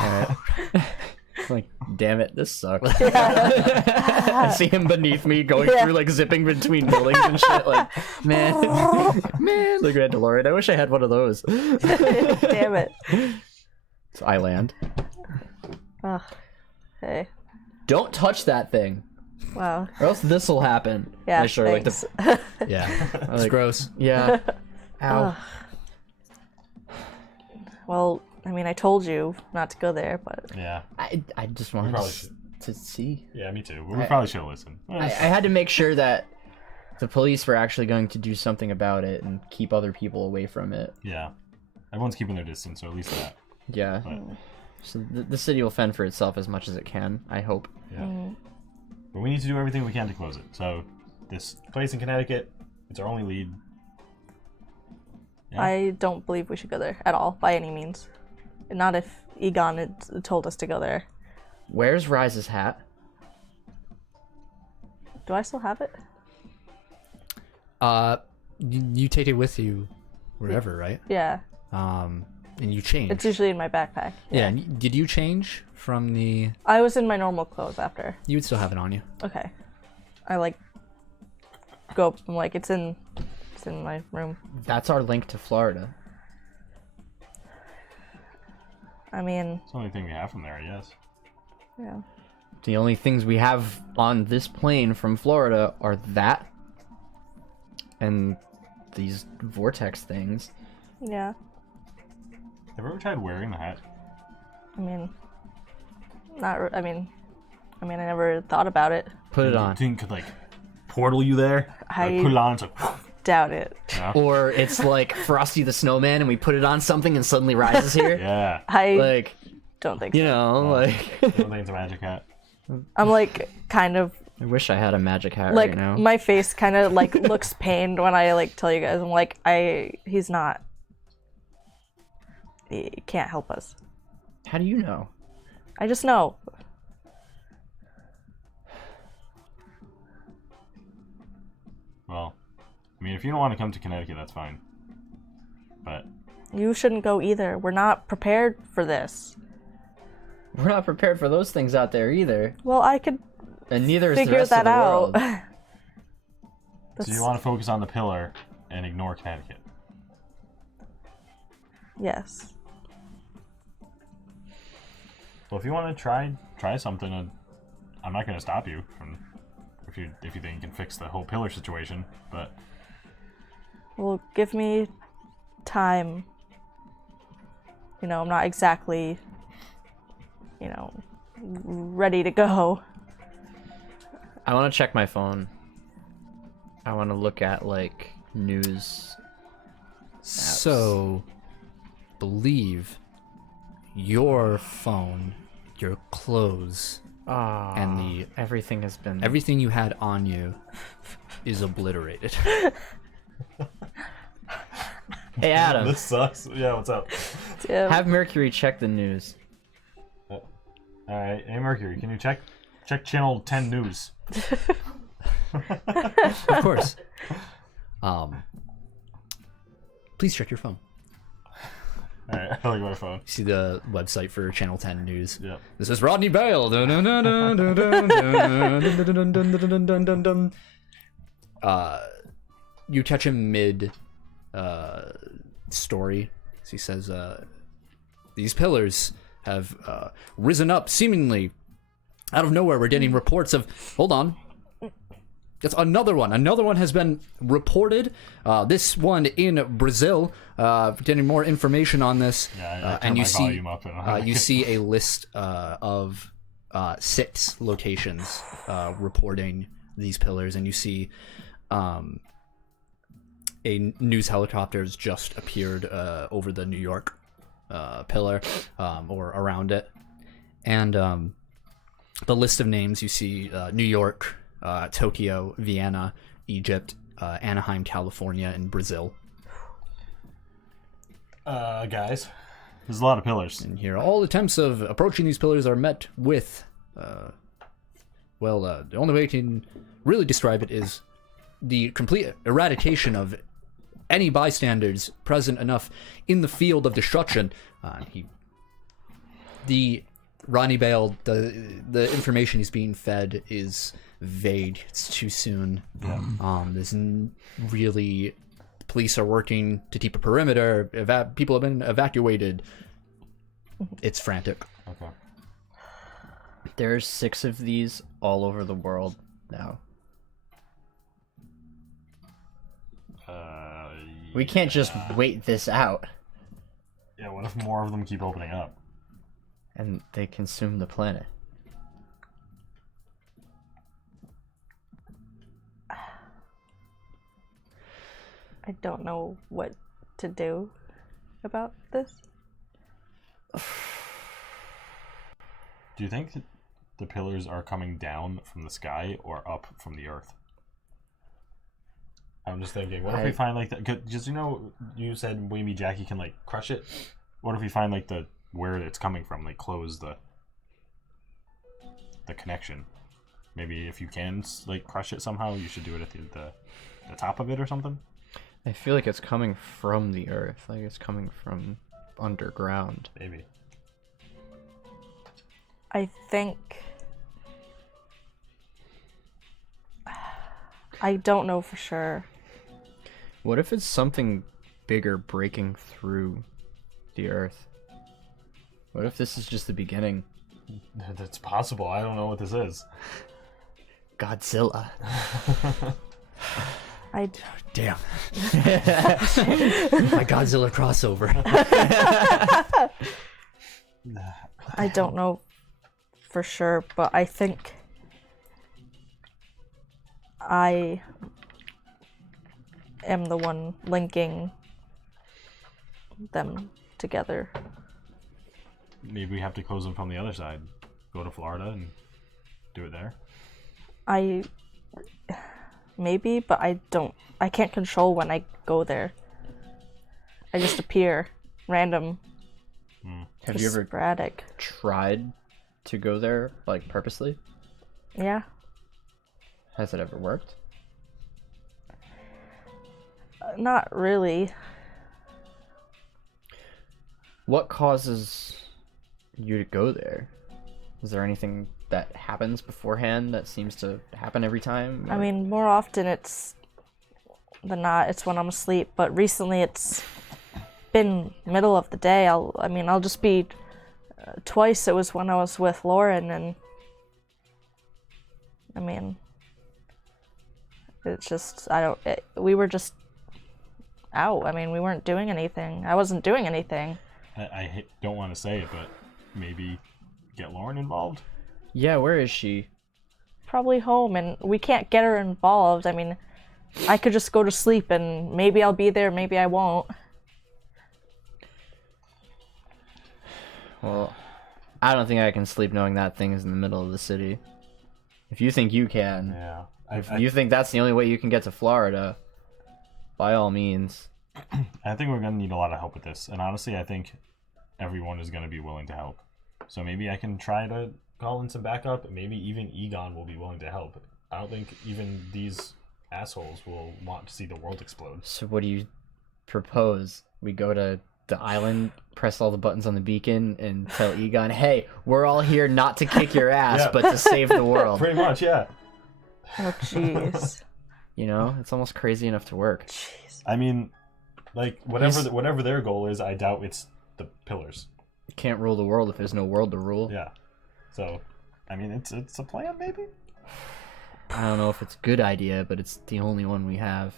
Alright. Like, damn it, this sucks. I see him beneath me going through, like, zipping between buildings and shit. Like, man. Look at DeLorean. I wish I had one of those. Damn it. So I land. Ugh. Hey. Don't touch that thing, Wow. or else this will happen. Yeah, I sure like thanks. the. Yeah. It's Like- gross. Yeah. Ow. Well, I mean, I told you not to go there, but Yeah. I just wanted probably to see. Yeah, me too. We probably should have listened. I had to make sure that the police were actually going to do something about it and keep other people away from it. Yeah. Everyone's keeping their distance, so at least that. Yeah. But, So the city will fend for itself as much as it can, I hope. yeah. But we need to do everything we can to close it. So, this place in Connecticut, it's our only lead. Yeah. I don't believe we should go there at all, by any means. Not if Egon had told us to go there. Where's Rise's hat? Do I still have it? You take it with you wherever, right? Yeah. And you change. It's usually in my backpack. Yeah. And did you change from the? I was in my normal clothes after. You would still have it on you. Okay. I like go up and like it's in my room. That's our link to Florida. I mean, It's the only thing we have from there, I guess. yeah. The only things we have on this plane from Florida are that and these vortex things. Yeah. Have you ever tried wearing the hat? I mean, I mean, I never thought about it. Put it You on. think could like portal you there? I- Like, put it on, it's like Doubt it. Or it's like Frosty the Snowman and we put it on something and suddenly Rise is here. yeah. I Like, don't think you so. know, like I don't think it's a magic hat. I'm like kind of I wish I had a magic hat like right now. my face kind of like looks pained when I like tell you guys. I'm like he's not. He can't help us. How do you know? I just know. Well, I mean, if you don't want to come to Connecticut, that's fine. But You shouldn't go either. We're not prepared for this. We're not prepared for those things out there either. Well, I could And neither is the figure rest that of the out. world. so you want to focus on the pillar and ignore Connecticut. Yes. Well, if you want to try something, I'm not going to stop you from if you think you can fix the whole pillar situation. But Well, give me time. You know, I'm not exactly, you know, ready to go. I want to check my phone. I want to look at like news. So, believe your phone, your clothes, Ah, and everything has been everything you had on you is obliterated. Hey Adam, this sucks. Yeah, what's up? Yeah. have Mercury check the news. All right, hey Mercury, can you check channel 10 news? Of course. Please check your phone. All right, I like my phone. See the website for Channel 10 News. Yep. This is Rodney Bale. You catch him mid story. So he says, these pillars have risen up seemingly out of nowhere. We're getting reports of... Hold on. That's another one. Another one has been reported. This one in Brazil. Getting more information on this. Yeah, I and you my see, volume up and you see a list of 6 locations reporting these pillars, and you see a news helicopter has just appeared over the New York pillar or around it, and the list of names you see: New York, Tokyo, Vienna, Egypt, Anaheim, California, and Brazil. Guys, there's a lot of pillars. And here, all attempts of approaching these pillars are met with, the only way I can really describe it is the complete eradication of any bystanders present enough in the field of destruction. The Ronnie Bale, the information he's being fed is vague. It's too soon. Yeah. Really, police are working to keep a perimeter. People have been evacuated. It's frantic. Okay. There's 6 of these all over the world now. We can't just wait this out. Yeah, what if more of them keep opening up? And they consume the planet. I don't know what to do about this. Do you think that the pillars are coming down from the sky or up from the earth? I'm just thinking, what if we find like that? Because you said maybe Jackie can like crush it. What if we find like where it's coming from, like close the connection? Maybe if you can like crush it somehow, you should do it at the top of it or something. I feel like it's coming from the earth, like it's coming from underground. Maybe. I think... I don't know for sure. What if it's something bigger breaking through the earth? What if this is just the beginning? That's possible. I don't know what this is. Godzilla. Damn. My Godzilla crossover. I don't know for sure, but I think I am the one linking them together. Maybe we have to close them from the other side. Go to Florida and do it there. Maybe, but I can't control when I go there. I just appear. Random. Have you ever sporadic. tried to go there, like, purposely? Yeah. Has it ever worked? Not really. What causes you to go there? Is there anything that happens beforehand that seems to happen every time? I mean, more often it's when I'm asleep, but recently it's been middle of the day. I'll just be twice. It was when I was with Lauren, and I mean, it's just we were just out. I mean, we weren't doing anything. I wasn't doing anything. I don't want to say it, but maybe get Lauren involved? Yeah, where is she? Probably home, and we can't get her involved. I mean, I could just go to sleep, and maybe I'll be there, maybe I won't. Well, I don't think I can sleep knowing that thing is in the middle of the city. If you think you can, Yeah. if you think that's the only way you can get to Florida, by all means. I think we're going to need a lot of help with this. And honestly, I think everyone is going to be willing to help. So maybe I can try to call in some backup. Maybe even Egon will be willing to help. I don't think even these assholes will want to see the world explode. So what do you propose? We go to the island, press all the buttons on the beacon, and tell Egon, hey, we're all here not to kick your ass, Yeah. but to save the world. Pretty much, yeah. Oh, jeez. You know, it's almost crazy enough to work. Jeez. I mean, Like whatever their goal is, I doubt it's the pillars. You can't rule the world if there's no world to rule. Yeah. So, I mean, it's a plan, maybe. I don't know if it's a good idea, but it's the only one we have.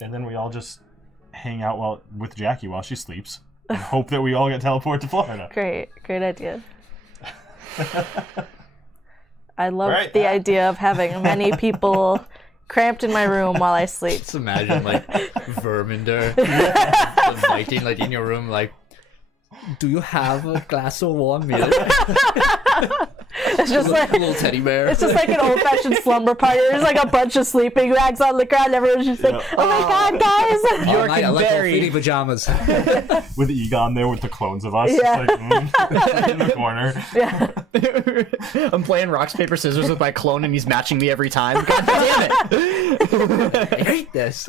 And then we all just hang out with Jackie while she sleeps and hope that we all get teleported to Florida. Great idea. I love Right. the idea of having many people cramped in my room while I sleep. Just imagine like Verminder, the Viking, like in your room, like, do you have a glass of warm milk? It's just like a little teddy bear. It's just like an old-fashioned slumber party. There's like a bunch of sleeping bags on the ground. Everyone's just like, "Oh my god, guys!" All night, I like little feety pajamas. With Egon there with the clones of us, Yeah. like, in the corner. Yeah. I'm playing rocks, paper, scissors with my clone, and he's matching me every time. God damn it! I hate this.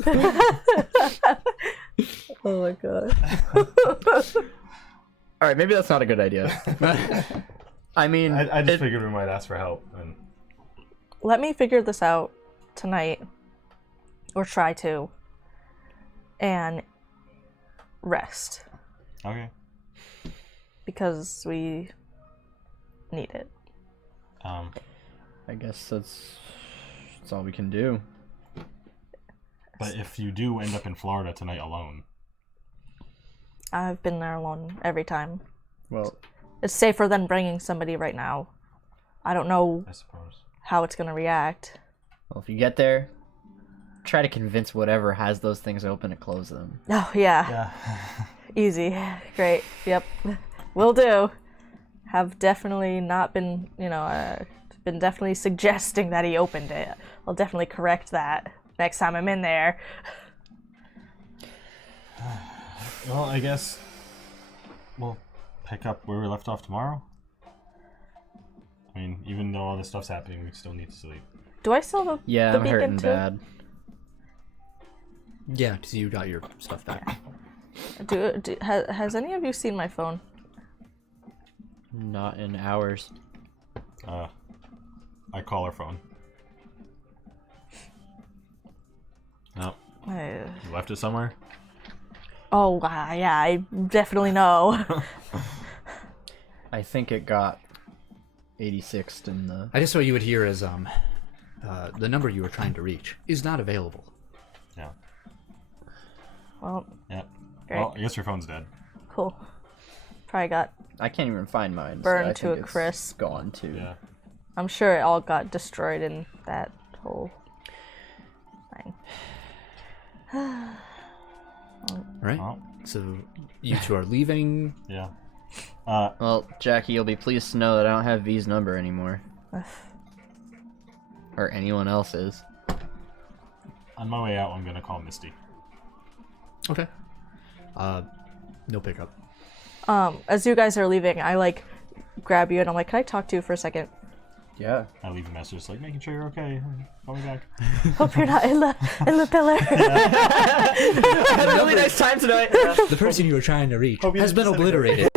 Oh my god. All right, maybe that's not a good idea. I mean, I just figured we might ask for help. And Let me figure this out tonight, or try to, and rest okay. because we need it. I guess that's all we can do. But if you do end up in Florida tonight alone, I've been there alone every time. Well, It's safer than bringing somebody right now. I don't know I suppose. how it's gonna react. if you get there, try to convince whatever has those things open to close them. Oh yeah, Yeah. easy, great, yep, will do. Have definitely not been, been definitely suggesting that he opened it. I'll definitely correct that next time I'm in there. Well, I guess we'll pick up where we left off tomorrow. I mean, even though all this stuff's happening, we still need to sleep. Do I still have Yeah, the I'm beacon hurting too? bad. Yeah, because you got your stuff back. Has any of you seen my phone? Not in hours. I call her phone. No, you left it somewhere? Oh yeah, I definitely know. I think it got 86th in the... I guess what you would hear is the number you were trying to reach is not available. Yeah. Well, Yeah. Great. Well, I guess your phone's dead. cool. Probably got. I can't even find mine. Burned I to think a it's crisp. Gone too. Yeah. I'm sure it all got destroyed in that whole thing. All right. Well, So you two are leaving. yeah. Well, Jackie, you'll be pleased to know that I don't have V's number anymore. Or anyone else's. On my way out, I'm gonna call Misty. Okay. No pickup. As you guys are leaving, I grab you and I'm like, "Can I talk to you for a second? Yeah. I leave a message like making sure you're okay. Call me back. Hope you're not in the pillar." Had a really nice time tonight. The person you were trying to reach Hope you has been didn't obliterated.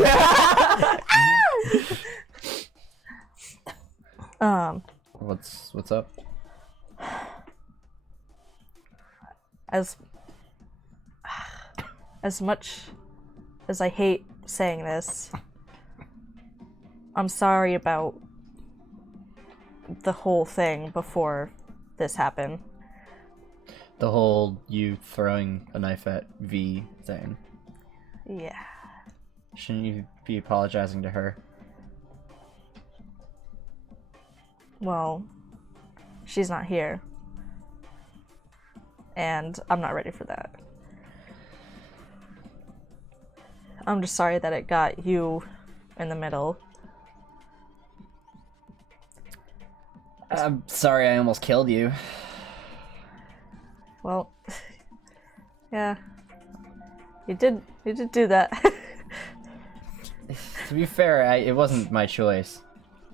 What's up? As much as I hate saying this, I'm sorry about the whole thing before this happened. The whole you throwing a knife at V thing. Yeah. Shouldn't you be apologizing to her? Well, she's not here. And I'm not ready for that. I'm just sorry that it got you in the middle. I'm sorry I almost killed you. Well, yeah. You did do that. To be fair, it wasn't my choice,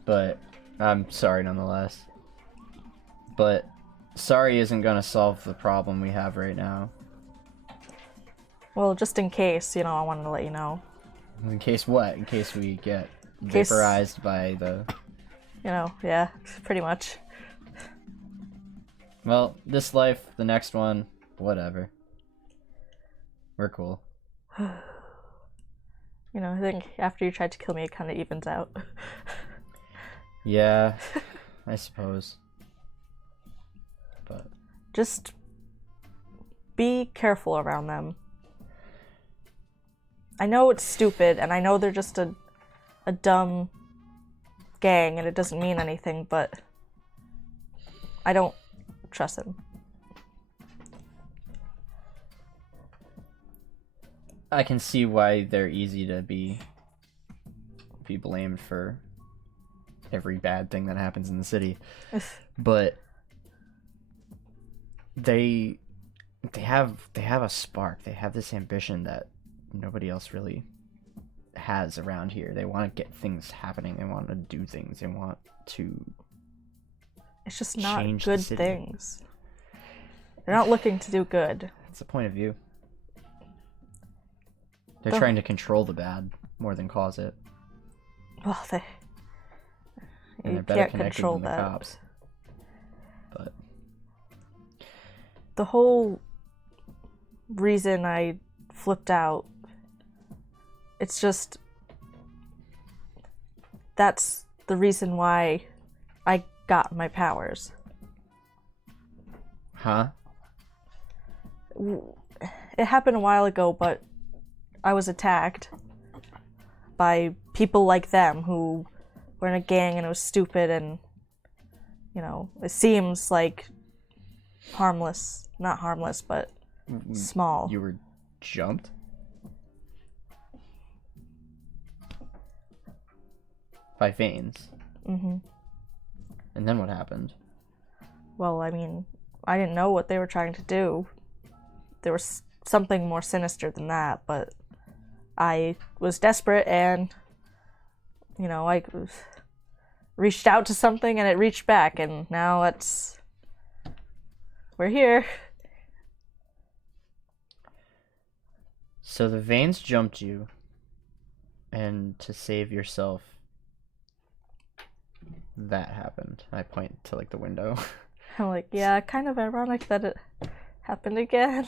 but I'm sorry nonetheless. But sorry isn't gonna solve the problem we have right now. Well, just in case, I wanted to let you know. In case what? In case we get Case- vaporized by the... Yeah, pretty much. Well, this life, the next one, whatever. We're cool. You know, I think after you tried to kill me, it kind of evens out. Yeah, I suppose. But Just be careful around them. I know it's stupid, and I know they're just a dumb gang, and it doesn't mean anything, but I don't trust them. I can see why they're easy to be blamed for every bad thing that happens in the city. But they have a spark. They have this ambition that nobody else really has around here. They want to get things happening. They want to do things. They want to It's just not change the good city. things. They're not looking to do good. It's the point of view. They're trying to control the bad more than cause it. Well, And you they're better can't connected control than the that. cops. But The whole reason I flipped out, it's just that's the reason why I got my powers. huh? It happened a while ago, but I was attacked by people like them who were in a gang, and it was stupid, and you know, it seems like harmless, not harmless, but small. You were jumped? By Vanes. Mm-hmm. And then what happened? Well, I mean, I didn't know what they were trying to do. There was something more sinister than that, but I was desperate, and you know, I reached out to something and it reached back, and now we're here. So the Vanes jumped you, and to save yourself, that happened. I point to like the window. I'm like, yeah, kind of ironic that it happened again.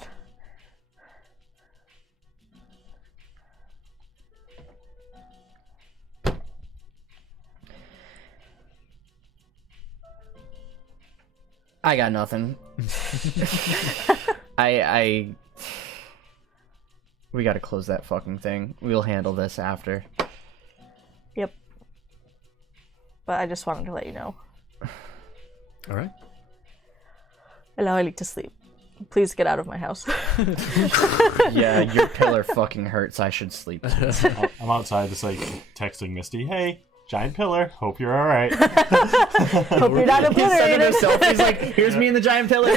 I got nothing. We gotta close that fucking thing. We'll handle this after. Yep. But I just wanted to let you know. All right. And now I need to sleep. Please get out of my house. Yeah, your pillar fucking hurts. I should sleep. I'm outside just like texting Misty, hey, giant pillar, hope you're alright. Hope you're not He's sending obliterated. himself. He's like, here's me in the giant pillar.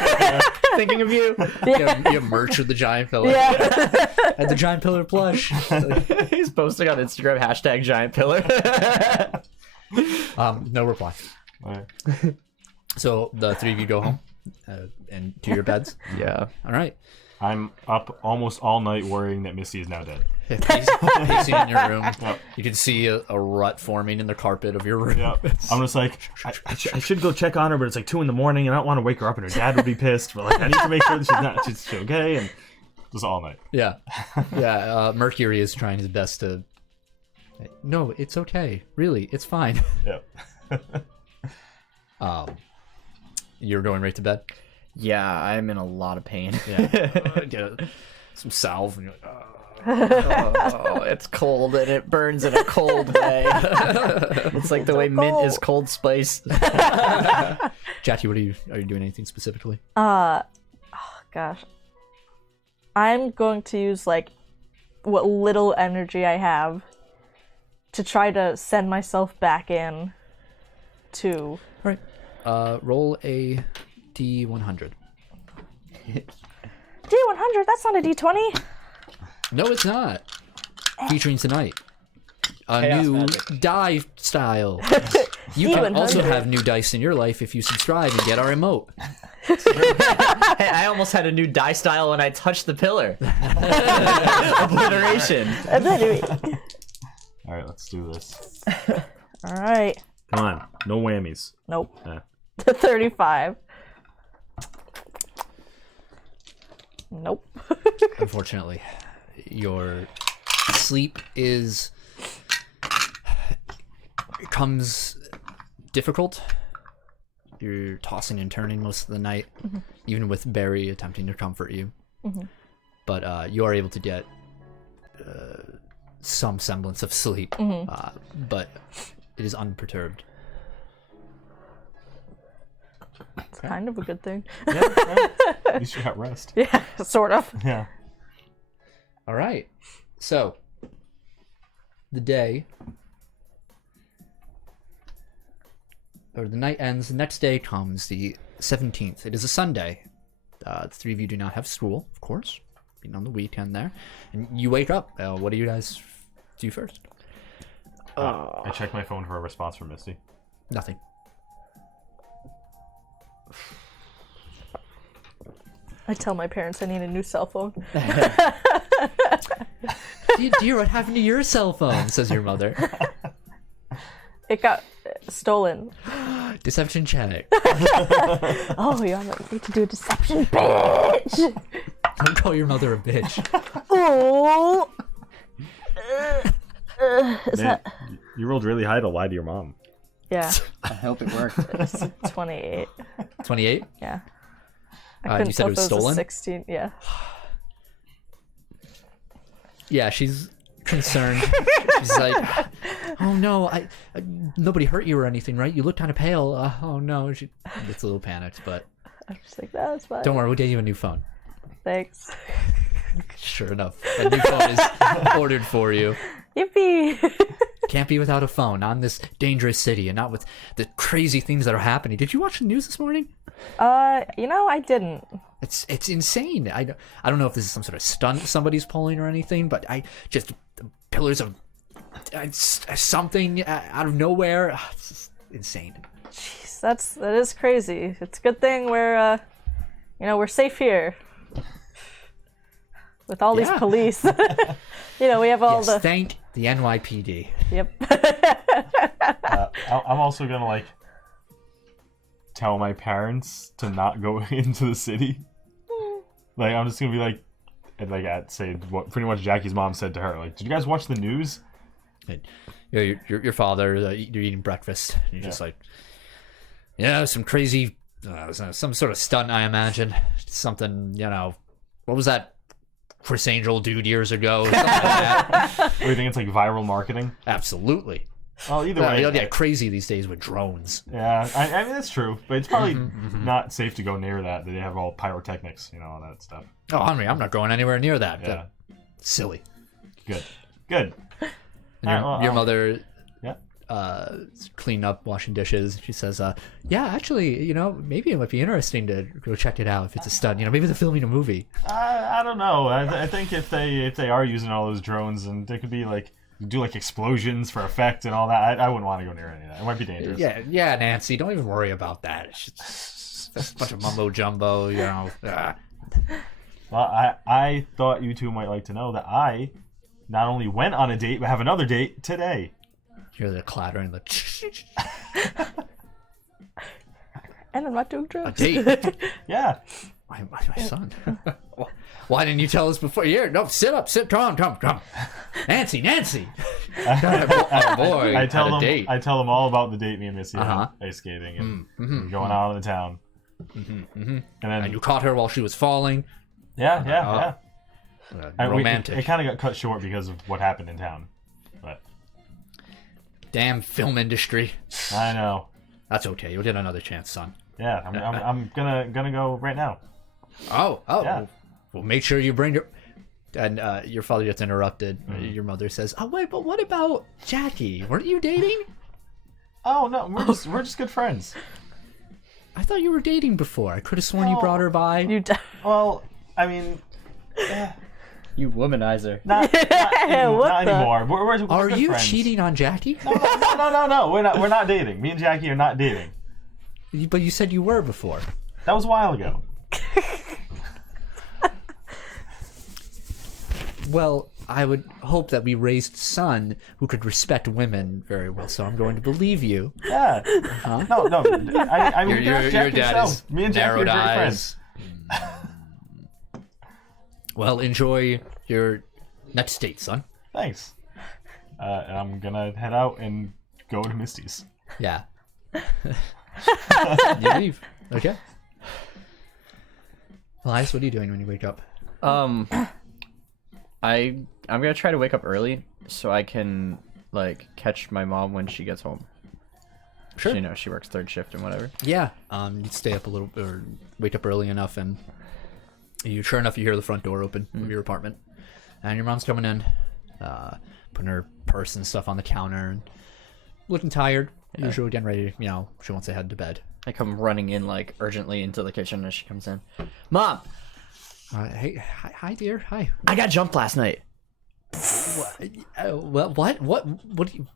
Thinking of you. You have merch with the giant pillar. Yeah. And the giant pillar plush. He's posting on Instagram, hashtag giant pillar. No reply. Alright. So the three of you go home and to your beds. Yeah. All right. I'm up almost all night worrying that Misty is now dead. Pacing in your room. You can see a rut forming in the carpet of your room. Yeah. I'm just like, I should go check on her, but it's like 2 a.m. and I don't want to wake her up and her dad would be pissed. But like, I need to make sure that she's okay. And just all night. Yeah. Yeah. Mercury is trying his best to. No, it's okay. Really, it's fine. Yeah. You're going right to bed. Yeah, I'm in a lot of pain. Yeah. Get some salve, and you're like, Oh, it's cold and it burns in a cold way. It's like the way mint is cold spice. Jackie, are you doing anything specifically? Oh, gosh. I'm going to use, like, what little energy I have to try to send myself back in to... All right. Roll a D100. D100? That's not a D20. No, it's not. Featuring tonight a Chaos new magic. die style. You can also have new dice in your life if you subscribe and get our emote. Hey, I almost had a new die style when I touched the pillar. Obliteration. Alright, let's do this. Alright. Come on. No whammies. Nope. Yeah. 35. Nope. Unfortunately, your sleep becomes difficult. You're tossing and turning most of the night, even with Barry attempting to comfort you. But you are able to get some semblance of sleep, but it is unperturbed. It's kind of a good thing. Yeah. At least you got rest. Yeah, sort of. Yeah. All right. So, the day, or the night ends. The next day comes, the 17th. It is a Sunday. The three of you do not have school, of course, being on the weekend there. And you wake up. What do you guys do first? I check my phone for a response from Misty. Nothing. I tell my parents I need a new cell phone. Dear, what happened to your cell phone? Says your mother. It got stolen. Deception check. Oh, you're on the way to do a deception, bitch. Don't call your mother a bitch. Oh. Is Man, that? you rolled really high to lie to your mom. Yeah, I hope it worked. it's 28. 28? Yeah. You said it was stolen? 16. Yeah. Yeah, she's concerned. She's like, oh no, I nobody hurt you or anything, right? You look kind of pale. Oh no, she gets a little panicked, but I'm just like, that's fine. don't worry, we'll get you a new phone. Thanks. Sure enough, a new phone is ordered for you. Yippee! Can't be without a phone, not in this dangerous city, and not with the crazy things that are happening. Did you watch the news this morning? I didn't. It's insane. I don't know if this is some sort of stunt somebody's pulling or anything, but just pillars of something out of nowhere. It's just insane. Jeez, that is crazy. It's a good thing we're safe here. With all these police. We have all the... Thank the NYPD. Yep. I'm also gonna tell my parents to not go into the city. I'm just gonna be say what pretty much Jackie's mom said to her. Did you guys watch the news? Your father, you're eating breakfast. And you're just some crazy, some sort of stunt, I imagine. Something, what was that Chris Angel dude years ago? Something like that. Or you think it's viral marketing? Absolutely. Well, either way. They'll get crazy these days with drones. Yeah, I mean, that's true. But it's probably not safe to go near that. They have all pyrotechnics, all that stuff. Oh, I mean, I'm not going anywhere near that. Yeah. Silly. Good. And your mother yeah. cleaning up, washing dishes. She says, yeah, actually, maybe it might be interesting to go check it out if it's a stunt. Maybe they're filming a movie. I don't know. I think if they are using all those drones, and they could be do explosions for effect and all that, I wouldn't want to go near any of that. It might be dangerous. Yeah, Nancy, don't even worry about that. It's just a bunch of mumbo jumbo, Well, I thought you two might like to know that I not only went on a date, but have another date today. Hear the clattering, And I'm not doing a drugs. date. Yeah. My son. Why didn't you tell us before? Here, no, sit up, come. Nancy. Oh, boy, I tell them. date. I tell them all about the date me and Missy had, ice skating and going out in the town. And then And you caught her while she was falling. yeah. Romantic. It kind of got cut short because of what happened in town. But Damn film industry. I know. That's okay. You'll get another chance, son. Yeah, I'm gonna go right now. Oh. Yeah. Well, make sure you bring your... And your father gets interrupted. Your mother says, oh, wait, but what about Jackie? Weren't you dating? Oh, no, we're just good friends. I thought you were dating before. I could have sworn you brought her by. Well, I mean... You womanizer. Not anymore. We're Are good you friends. cheating on Jackie? No. We're not dating. Me and Jackie are not dating. But you said you were before. That was a while ago. Well, I would hope that we raised a son who could respect women very well, so I'm going to believe you. Yeah. Huh? No. I mean, Your Jackie dad herself. is Me and Jackie are narrowed great eyes. friends. Well, enjoy your next date, son. Thanks. And I'm gonna head out and go to Misty's. Yeah. You leave. Okay. Elias, what are you doing when you wake up? I'm gonna try to wake up early so I can like catch my mom when she gets home. Sure. You know, she works third shift and whatever. Yeah. You stay up a little, or wake up early enough, and sure enough, you hear the front door open of your apartment, and your mom's coming in, putting her purse and stuff on the counter, and looking tired. Yeah. Usually getting ready. She wants to head to bed. I come running in like urgently into the kitchen as she comes in. Mom, Hey, hi, dear. Hi. I got jumped last night. What? What do you?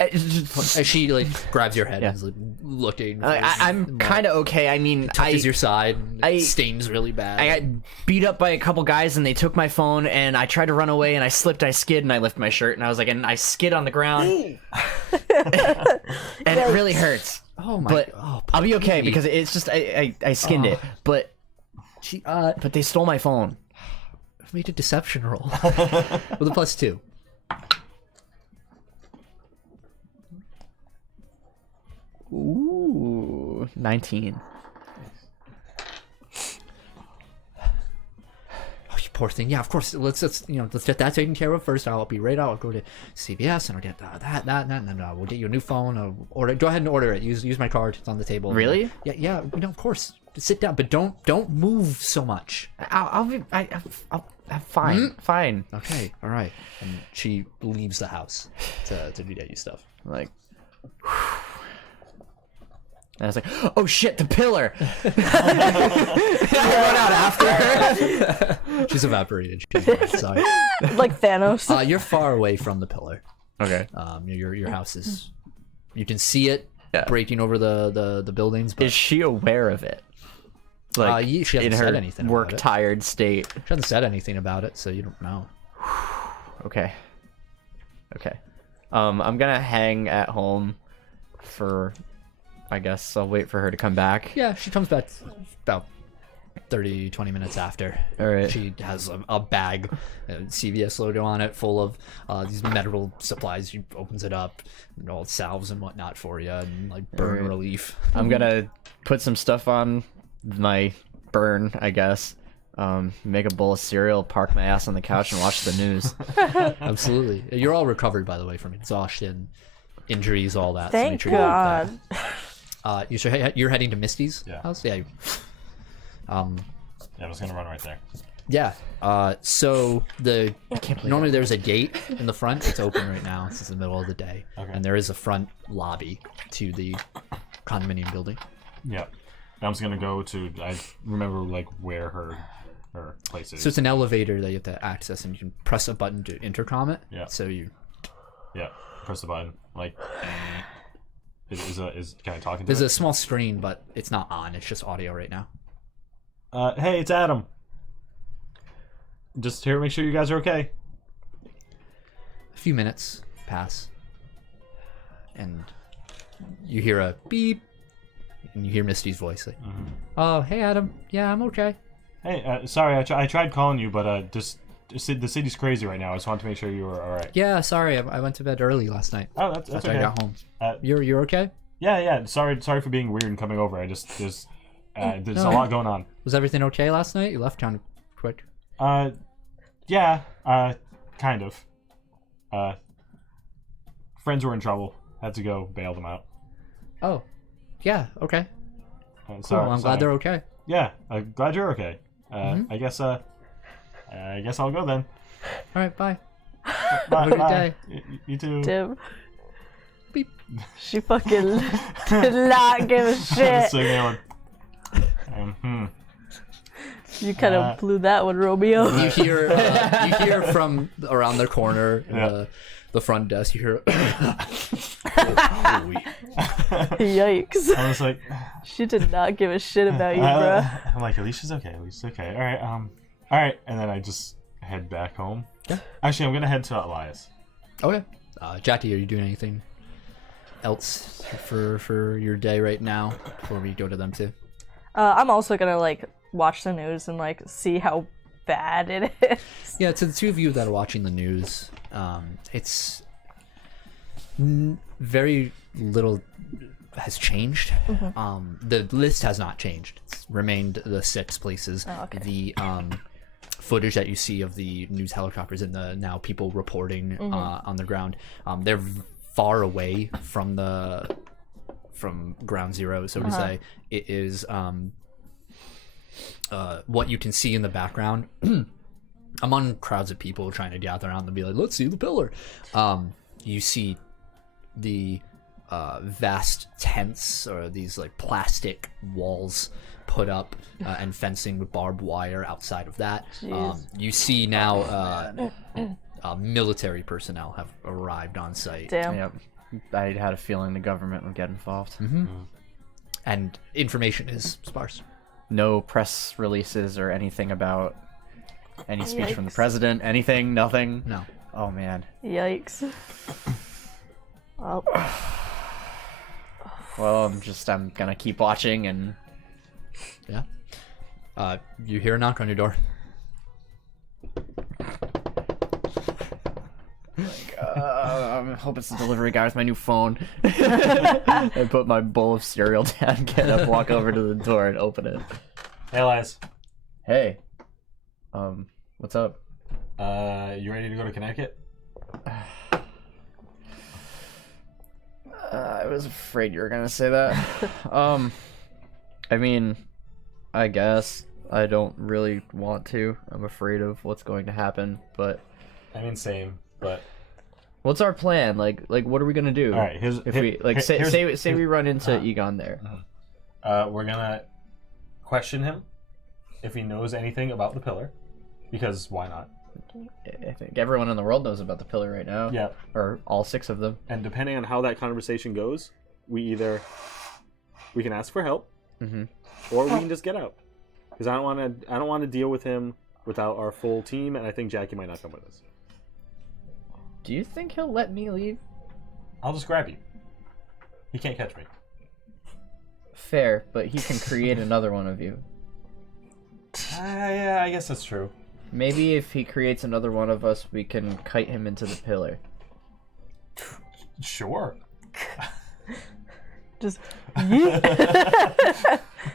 As she like grabs your head and is like, looking. I'm kind of okay. I mean, touches your side. It stings really bad. I got beat up by a couple guys and they took my phone and I tried to run away and I slipped, I skid, and I lifted my shirt and I was like, and I skid on the ground. And it really hurts. Oh my! But I'll be okay because it's just I skinned it. But but they stole my phone. Made a deception roll with a +2. Ooh, 19. Oh, you poor thing. Yeah, of course. Let's get that taken care of first. I'll be right out. I'll go to CVS and I'll get that, and we'll get you a new phone. Order. Go ahead and order it. Use my card. It's on the table. Really? Yeah. Of course. Just sit down, but don't move so much. I'm fine. Fine. Okay. All right. And she leaves the house to get you stuff. Like. And I was like, oh shit, the pillar! I run out after her. She's evaporated. She's gone, sorry. Like Thanos. You're far away from the pillar. Okay. Your house is. You can see it Yeah. breaking over the buildings. But Is she aware of it? Like she hasn't in said her anything about work it. tired state. She hasn't said anything about it, so you don't know. Okay. I'm gonna hang at home for. I guess I'll wait for her to come back. Yeah, she comes back about 30-20 minutes after. All right. She has a bag, a CVS logo on it, full of these medical supplies. She opens it up, and all salves and whatnot for you, and like burn All right. relief. I'm gonna put some stuff on my burn, I guess. Make a bowl of cereal, park my ass on the couch, and watch the news. Absolutely. You're all recovered, by the way, from exhaustion, injuries, all that. Thank so make sure God. you're heading to Misty's Yeah. house? Yeah. Yeah, I'm just gonna run right there. Yeah. So normally there's a gate in the front. It's open right now. It's in the middle of the day. Okay. And there is a front lobby to the condominium building. Yeah. I'm just gonna go to. I remember like where her place is. So it's an elevator that you have to access, and you can press a button to intercom it. Yeah. So you. Yeah. Press the button. Like. Is can I talk into There's it? a small screen, but it's not on. It's just audio right now. Hey, it's Adam. Just here to make sure you guys are okay. A few minutes pass, and you hear a beep, and you hear Misty's voice. Like, "Oh, hey, Adam. Yeah, I'm okay." Hey, sorry, I tried calling you, but the city's crazy right now. I just wanted to make sure you were all right. Yeah, sorry. I went to bed early last night. Oh, that's After okay. I got home. Uh, You're okay? Yeah. Sorry for being weird and coming over. There's a No. lot going on. Was everything okay last night? You left kind of quick. Yeah. Kind of. Friends were in trouble. Had to go bail them out. Oh, yeah. Okay. Sorry, Cool. I'm sorry. glad they're okay. Yeah. Glad you're okay. Mm-hmm. I guess I'll go then. All right. Bye. Bye. a good bye. day. You too. Tim. Beep. She fucking did not give a shit. Sitting there like, You kind of blew that one, Romeo. You hear from around the corner, Yeah. the front desk. You hear. Yikes. I was like, She did not give a shit about you, bruh. I'm like, Alicia's okay. Alicia's okay. All right. And then I just head back home. Yeah. Actually, I'm gonna head to Elias. Okay. Jackie, are you doing anything else for your day right now before we go to them too? I'm also gonna like watch the news and like see how bad it is. Yeah, to the two of you that are watching the news, it's very little has changed. The list has not changed. It's remained the 6 places. Oh, okay. The footage that you see of the news helicopters and the now people reporting on the ground, they're far away from ground zero, so to say. It is what you can see in the background among crowds of people trying to gather around and be like, let's see the pillar. You see the vast tents or these like plastic walls put up and fencing with barbed wire outside of that. You see now military personnel have arrived on site. Damn. Yep. I had a feeling the government would get involved. And information is sparse. No press releases or anything about any speech from the Yikes. president. Anything? Nothing? No. Oh, man. Yikes. Well, Well, I'm gonna keep watching and... Yeah. You hear a knock on your door. I hope it's the delivery guy with my new phone. I put my bowl of cereal down, get up, walk over to the door, and open it. Hey, Elias. Hey. What's up? You ready to go to Connecticut? I was afraid you were gonna say that. I mean, I guess I don't really want to. I'm afraid of what's going to happen, but... I mean, same, but... What's our plan? Like, what are we gonna do? All right, say we run into Egon there. We're gonna question him if he knows anything about the pillar, because why not? I think everyone in the world knows about the pillar right now. Yeah. Or all 6 of them. And depending on how that conversation goes, we can ask for help, or we can just get out. Because I don't want to deal with him without our full team, and I think Jackie might not come with us. Do you think he'll let me leave? I'll just grab you. He can't catch me. Fair, but he can create another one of you. Yeah, I guess that's true. Maybe if he creates another one of us, we can kite him into the pillar. Sure. just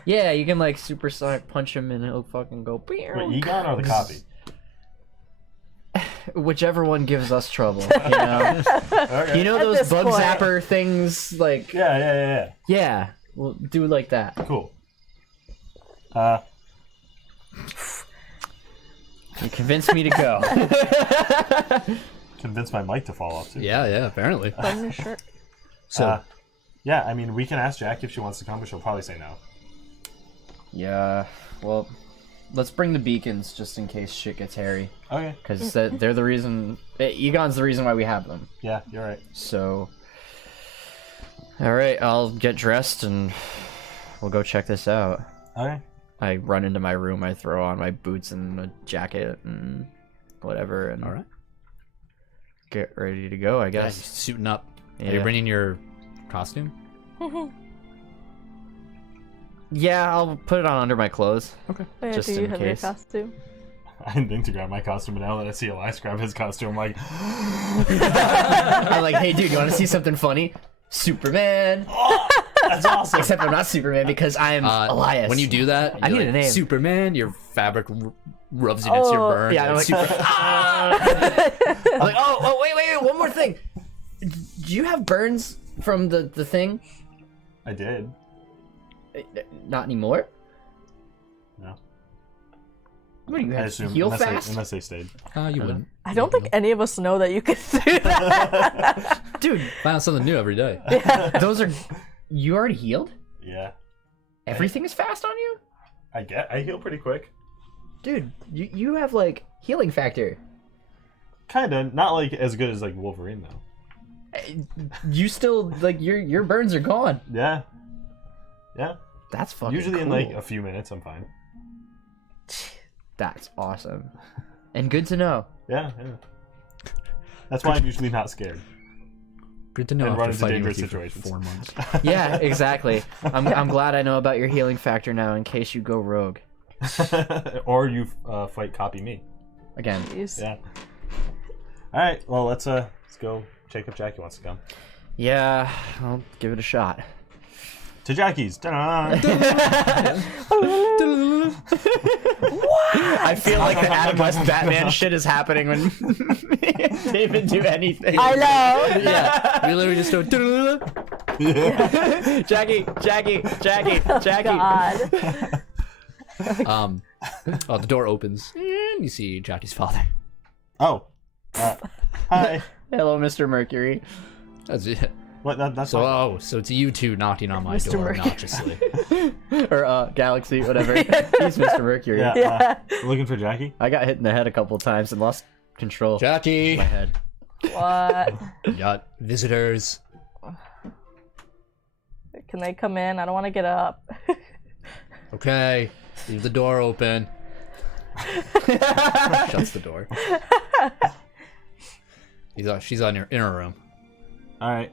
Yeah, you can like supersonic punch him and he'll fucking go. Wait, Egon or the copy? Whichever one gives us trouble, you know. Okay. You know At those this bug point. zapper things, like Yeah. yeah, we'll do it like that. Cool. You convinced me to go. Convince my mic to fall off too. Yeah, apparently. button your shirt. So, Yeah, I mean, we can ask Jackie if she wants to come, but she'll probably say no. Yeah, well, let's bring the beacons just in case shit gets hairy. Okay. Because they're the reason... Egon's the reason why we have them. Yeah, you're right. So... Alright, I'll get dressed and we'll go check this out. Okay. I run into my room, I throw on my boots and a jacket and whatever, and all right. get ready to go, I Yeah, guess. suiting up. Are Yeah. you bringing your costume? Yeah, I'll put it on under my clothes. Okay. Oh, yeah, Just do you in have case. your costume? I didn't think to grab my costume, but now that I see Elias grab his costume, I'm like, I'm like, hey dude, you want to see something funny? Superman! that's awesome. Except I'm not Superman because I am Elias. When you do that, I you're need a like, name. Superman, your fabric rubs against your burn. Yeah, I'm like, like, I'm like, oh, wait, one more thing. Do you have burns from the thing? I did. Not anymore? No. What do you I have? assume, Heal unless fast? unless they stayed. you wouldn't. I don't think any of us know that you can do that. Dude, Find out something new every day. those are... You already healed? Yeah. Everything is fast on you? I heal pretty quick. Dude, you have, like, healing factor. Kinda. Not like as good as like Wolverine though. You still, like, your burns are gone. Yeah. Yeah. That's fucking Usually in cool. like a few minutes I'm fine. That's awesome. And good to know. Yeah. That's why I'm usually not scared. Good to know And run after into fighting with dangerous you for situations. 4 months. Yeah, exactly. I'm glad I know about your healing factor now in case you go rogue. Or you fight copy me. Again. Jeez. Yeah. All right. Well, let's go check if Jackie wants to come. Yeah, I'll give it a shot. To Jackie's. I feel like the Adam West Batman shit is happening when David do anything. I know. Yeah, we literally just go. Jackie. God. Oh, the door opens, and you see Jackie's father. Oh. Hi. Hello, Mr. Mercury. That's it. What? That's So, fine. so it's you two knocking on my Mr. door Mercury. obnoxiously. Or Galaxy, whatever. He's Mr. Mercury. Yeah. Yeah. Looking for Jackie? I got hit in the head a couple times and lost control of Jackie, my head. What? you got visitors. Can they come in? I don't want to get up. Okay, leave the door open. Shuts the door. She's in her room. All right.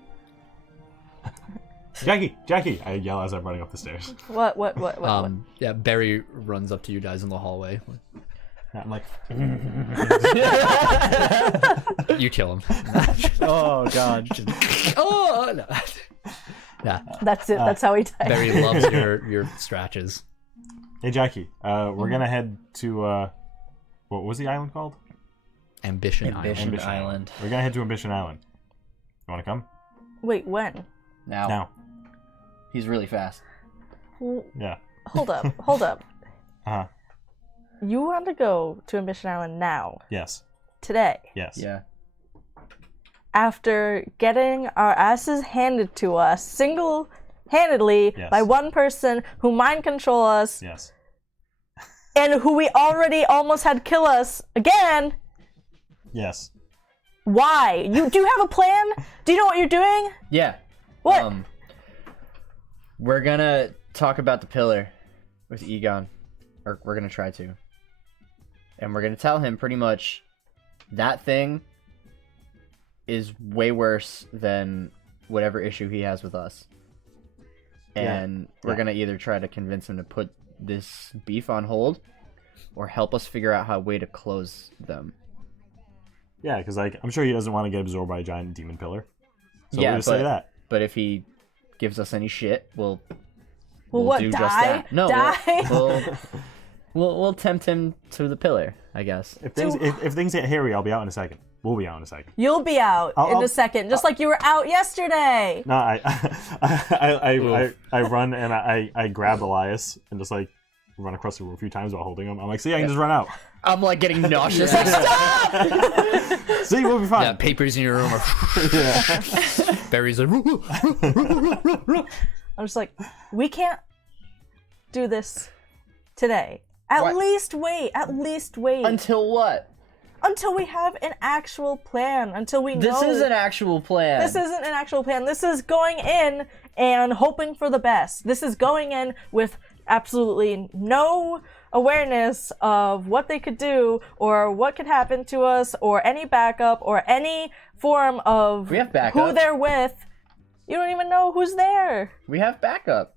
Jackie! I yell as I'm running up the stairs. What? Yeah, Barry runs up to you guys in the hallway. I'm like, You kill him. Oh, God. Oh no. Nah, That's it. That's how he died. Barry loves your scratches. hey Jackie, we're gonna head to what was the island called? Ambition Ambition Island. Island. We're gonna head to Ambition Island. You wanna come? Wait, when? Now. He's really fast. Yeah. Hold up. Hold up. Uh-huh. You want to go to Ambition Island now, Yes. today, Yes. Yeah. after getting our asses handed to us single-handedly Yes. by one person who mind control us Yes. and who we already almost had kill us again. Yes. Why? Do you have a plan? Do you know what you're doing? Yeah. What? We're gonna talk about the pillar with Egon. Or we're gonna try to. And we're gonna tell him pretty much that thing is way worse than whatever issue he has with us. And we're gonna either try to convince him to put this beef on hold or help us figure out how way to close them. Yeah, because like I'm sure he doesn't want to get absorbed by a giant demon pillar. So Yeah, we'll just say that. But if he gives us any shit, we'll What, do die? just that. No, Die? we'll tempt him to the pillar, I guess. If things get hairy, I'll be out in a second. We'll be out in a second. You'll be out in a second, just like you were out yesterday. No, I run and I grab Elias and just like run across the room a few times while holding him. I'm like, see, I can just run out. I'm like getting nauseous. Like, See, we'll be fine. Yeah, papers in your room are. Barry's like. I'm just like, we can't do this today. At least wait. until what? Until we have an actual plan. Until we know. This is an actual plan. This isn't an actual plan. This is going in and hoping for the best. This is going in with absolutely no awareness of what they could do or what could happen to us or any backup or any form of We have backup. who they're with. You don't even know who's there. We have backup.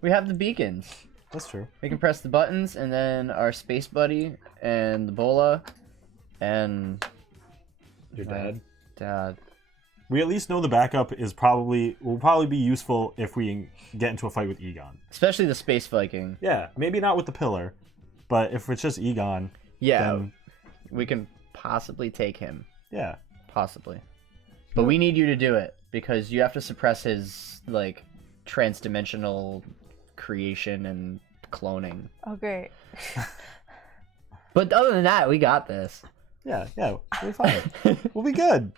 We have the beacons. That's true. We can press the buttons, and then our space buddy and the bola and Your dad. Dad. We at least know the backup will probably be useful if we get into a fight with Egon. Especially the space Viking. Yeah, maybe not with the pillar, but if it's just Egon, Yeah, then we can possibly take him. yeah. Possibly. But we need you to do it, because you have to suppress his, like, trans-dimensional creation and cloning. Oh, great. But other than that, we got this, Yeah, we'll be fine. We'll be good.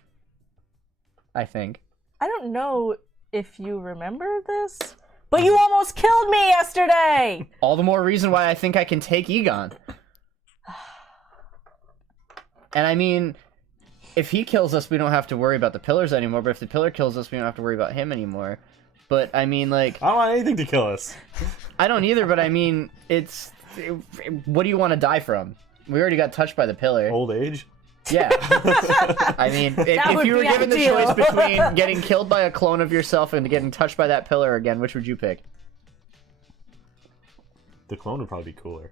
I think. I don't know if you remember this, but you almost killed me yesterday! All the more reason why I think I can take Egon. And I mean, if he kills us, we don't have to worry about the pillars anymore, but if the pillar kills us, we don't have to worry about him anymore. But I mean, like, I don't want anything to kill us. I don't either, but I mean, what do you want to die from? We already got touched by the pillar. Old age? Yeah. I mean, That if would you were be given ideal. the choice between getting killed by a clone of yourself and getting touched by that pillar again, which would you pick? the clone would probably be cooler.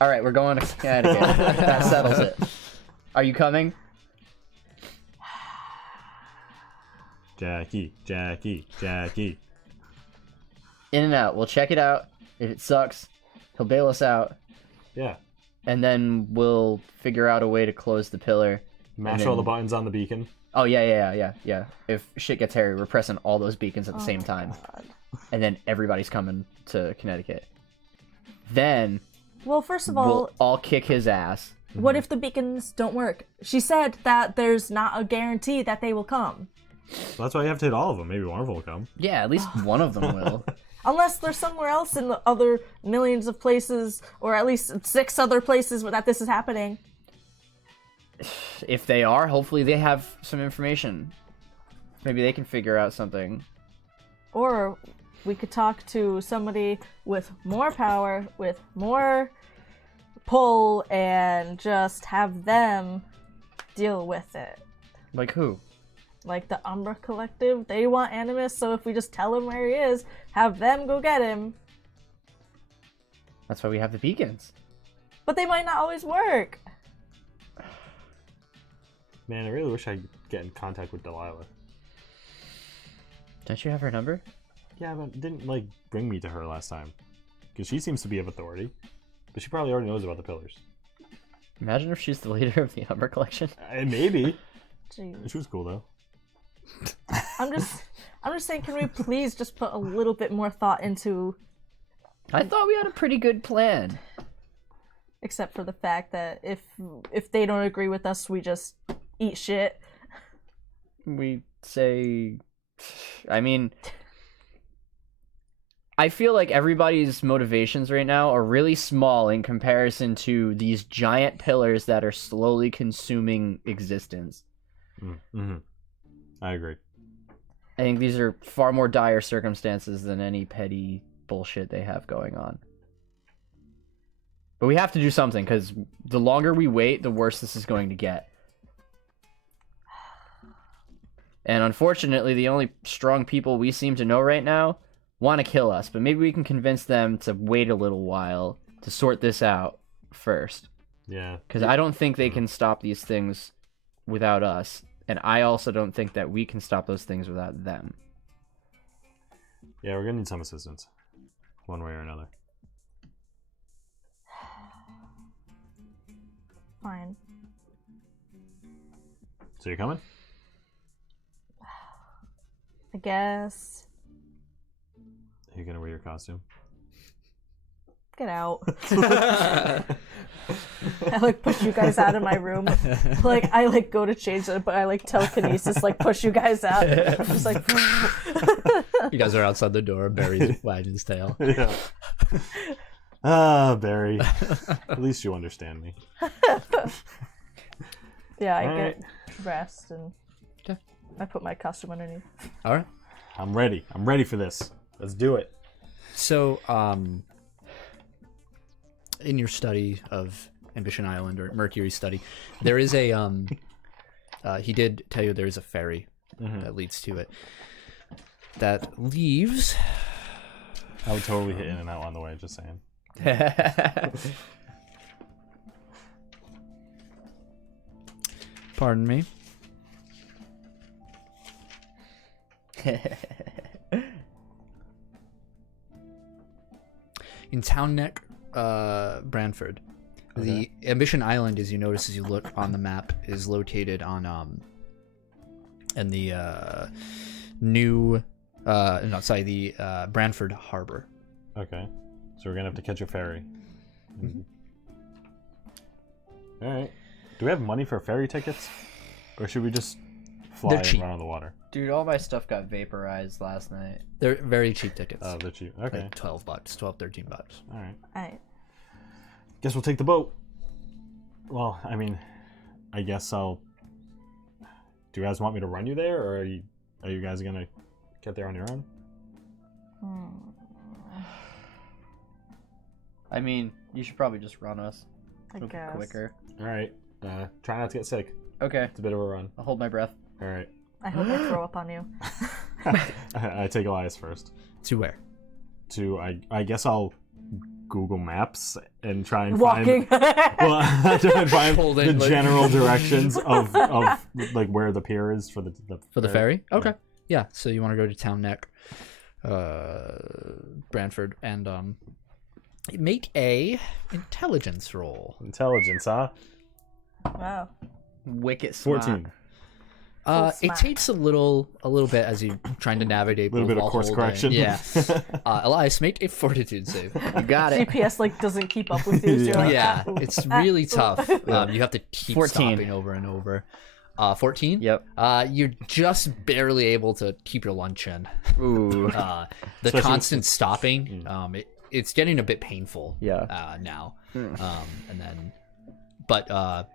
All right, we're going to Connecticut. That settles it. Are you coming? Jackie. In and out. We'll check it out. If it sucks, he'll bail us out, Yeah. and then we'll figure out a way to close the pillar. Mash then- all the buttons on the beacon. Oh, yeah. If shit gets hairy, we're pressing all those beacons at the same time. God. And then everybody's coming to Connecticut. Then Well, first of all, we'll all kick his ass. what if the beacons don't work? She said that there's not a guarantee that they will come. Well, that's why you have to hit all of them. Maybe one of them will come. Yeah, at least one of them will. Unless there's somewhere else in the other millions of places, or at least 6 other places where that this is happening. If they are, hopefully they have some information. Maybe they can figure out something. Or we could talk to somebody with more power, with more pull, and just have them deal with it. Like who? Like the Umbra Collective, they want Animus, so if we just tell him where he is, have them go get him. That's why we have the beacons. But they might not always work. Man, I really wish I could get in contact with Delilah. Don't you have her number? Yeah, but it didn't, like, bring me to her last time. Because she seems to be of authority. But she probably already knows about the pillars. Imagine if she's the leader of the Umber Collection. Maybe. Jeez. She was cool, though. I'm just saying, can we please just put a little bit more thought into, I thought we had a pretty good plan. except for the fact that if they don't agree with us, we just eat shit. We say... I mean... I feel like everybody's motivations right now are really small in comparison to these giant pillars that are slowly consuming existence. Mm-hmm. I agree. I think these are far more dire circumstances than any petty bullshit they have going on. But we have to do something, because the longer we wait, the worse this is going to get. And unfortunately, the only strong people we seem to know right now want to kill us, but maybe we can convince them to wait a little while to sort this out first. Yeah. Because I don't think they can stop these things without us, and I also don't think that we can stop those things without them. Yeah, we're gonna need some assistance. One way or another. Fine. So you're coming? I guess. Are you gonna wear your costume? Get out. I like push you guys out of my room. Like I like go to change it, but I like telekinesis like push you guys out. I'm just like You guys are outside the door. Barry's wagging his tail. Yeah. Ah, Barry. At least you understand me. yeah, I All get dressed and Okay. I put my costume underneath. All right. I'm ready. I'm ready for this. Let's do it. So, in your study of Ambition Island, or Mercury's study, there is a he did tell you there is a ferry that leads to it that leaves. I would totally hit in and out on the way, just saying. Pardon me. In Town Neck, Branford, the Ambition Island, as you notice as you look on the map, is located on in the Branford Harbor. Okay. So we're gonna have to catch a ferry. All right. Do we have money for ferry tickets, or should we just fly They're and cheap. run on the water? Dude, all my stuff got vaporized last night. They're very cheap tickets. Oh, they're cheap. Okay. Like $12, $13. All right. Alright. Guess we'll take the boat. Well, I mean, I guess I'll. Do you guys want me to run you there, or are you guys gonna get there on your own? I mean, you should probably just run us. I It'll be guess. quicker. All right. Try not to get sick. Okay, It's a bit of a run. I'll hold my breath. All right. I hope I throw up on you. I take Elias first. To where? I guess I'll Google Maps and try and Walking. find well, try and find Holding, the like- general directions of like where the pier is for the ferry. Okay. Yeah. So you want to go to Town Neck, Branford, and make a intelligence roll. Intelligence, huh? Wow. Wicked smart. 14. It smart. takes a little bit as you're trying to navigate. A little bit of while course holding. correction. Yeah. Elias, make a fortitude save. You got it. GPS like doesn't keep up with you. So you're like, Yeah, "Ah, it's really tough. You have to keep 14. stopping over and over. 14? Yep. You're just barely able to keep your lunch in. Ooh. The Especially- constant stopping, it's getting a bit painful. Yeah. Now, and then, but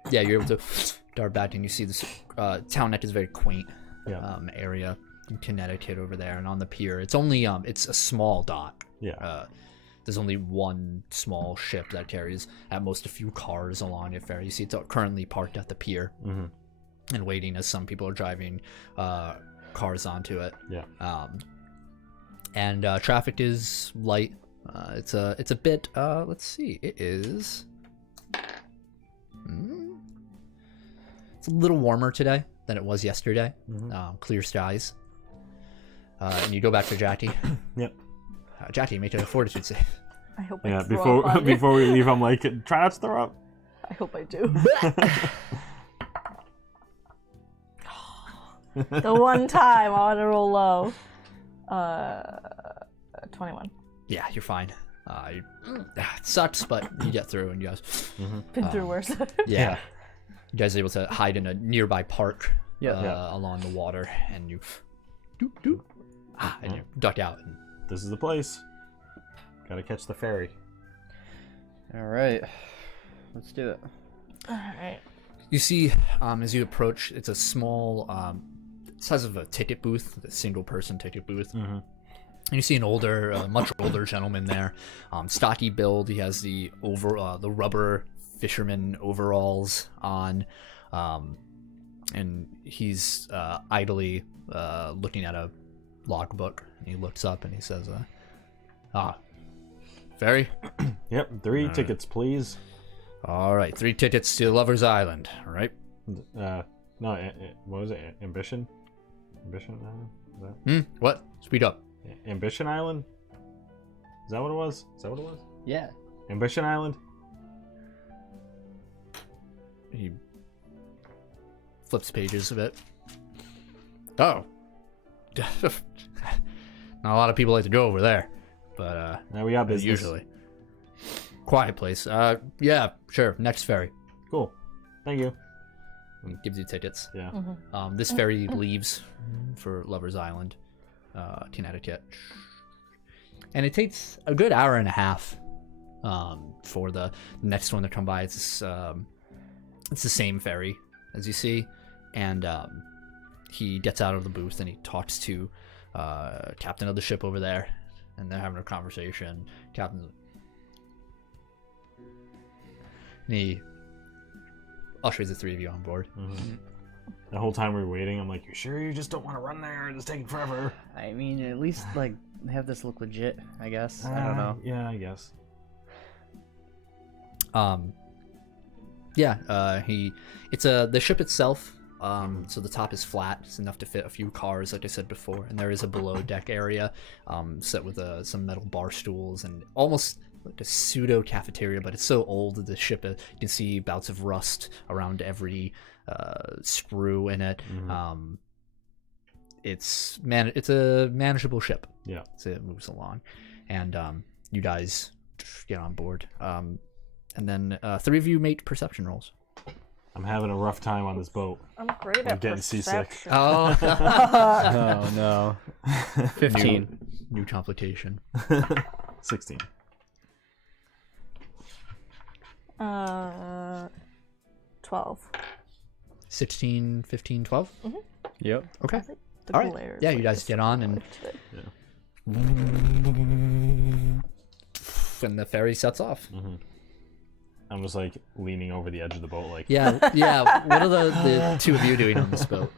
yeah, you're able to dart back, and you see this Town Neck is a very quaint area in Connecticut over there, and on the pier, it's only it's a small dock. Yeah. There's only one small ship that carries at most a few cars along it. Fair, you see it's currently parked at the pier and waiting as some people are driving cars onto it. Yeah. And traffic is light. It's a bit. Let's see. It is. It's a little warmer today than it was yesterday. Clear skies. And you go back to Jackie. Yep. Jackie, make a fortitude save. I hope Yeah. I throw up on you. Before we leave, I'm like, try not to throw up. I hope I do. The one time I want to roll low. 21. Yeah, you're fine. It sucks, but you get through, and you guys. Been through worse. Yeah. You guys are able to hide in a nearby park Yeah. along the water, and you and you duck out. And This is the place. Gotta catch the ferry. All right. Let's do it. Alright. you see, as you approach, it's a small, size of a ticket booth, a single-person ticket booth. And you see an older, much older gentleman there, stocky build. He has the rubber fisherman overalls on, and he's idly looking at a logbook. He looks up and he says, ferry? Yep, 3 tickets, please. All right, 3 tickets to Lover's Island, all right? No, what was it? Ambition? Ambition Island? Is that... What? Speed up. Ambition Island? Is that what it was? Is that what it was? Yeah. Ambition Island? He flips pages a bit. Oh. Not a lot of people like to go over there, but Now we got business. usually. Quiet place. Yeah, sure. Next ferry. Cool. Thank you. He gives you tickets. Yeah. This ferry leaves for Lover's Island, Connecticut, and it takes a good hour and a half for the next one to come by. It's the same ferry as you see, and he gets out of the booth and he talks to captain of the ship over there, and they're having a conversation. Captain's and he ushers the 3 of you on board. The whole time we were waiting, I'm like, you sure you just don't want to run there? It's taking forever. I mean, at least like have this look legit. I guess. I don't know. Yeah, I guess. The ship itself, so the top is flat. It's enough to fit a few cars, like I said before, and there is a below deck area set with some metal bar stools and almost like a pseudo cafeteria, but it's so old that the ship, you can see bouts of rust around every screw in it. It's a manageable ship. Yeah. So it moves along, and you guys get on board. And then 3 of you make perception rolls. I'm having a rough time on this boat. I'm great I'm at getting seasick. perception. Oh, Oh no. 15. new complication. 16. 12. 16, 15, 12? Yep. Okay. The All right. glare is Yeah, you like guys this get on, and today. the ferry sets off. I'm just like leaning over the edge of the boat, like, Yeah. What are the 2 of you doing on this boat?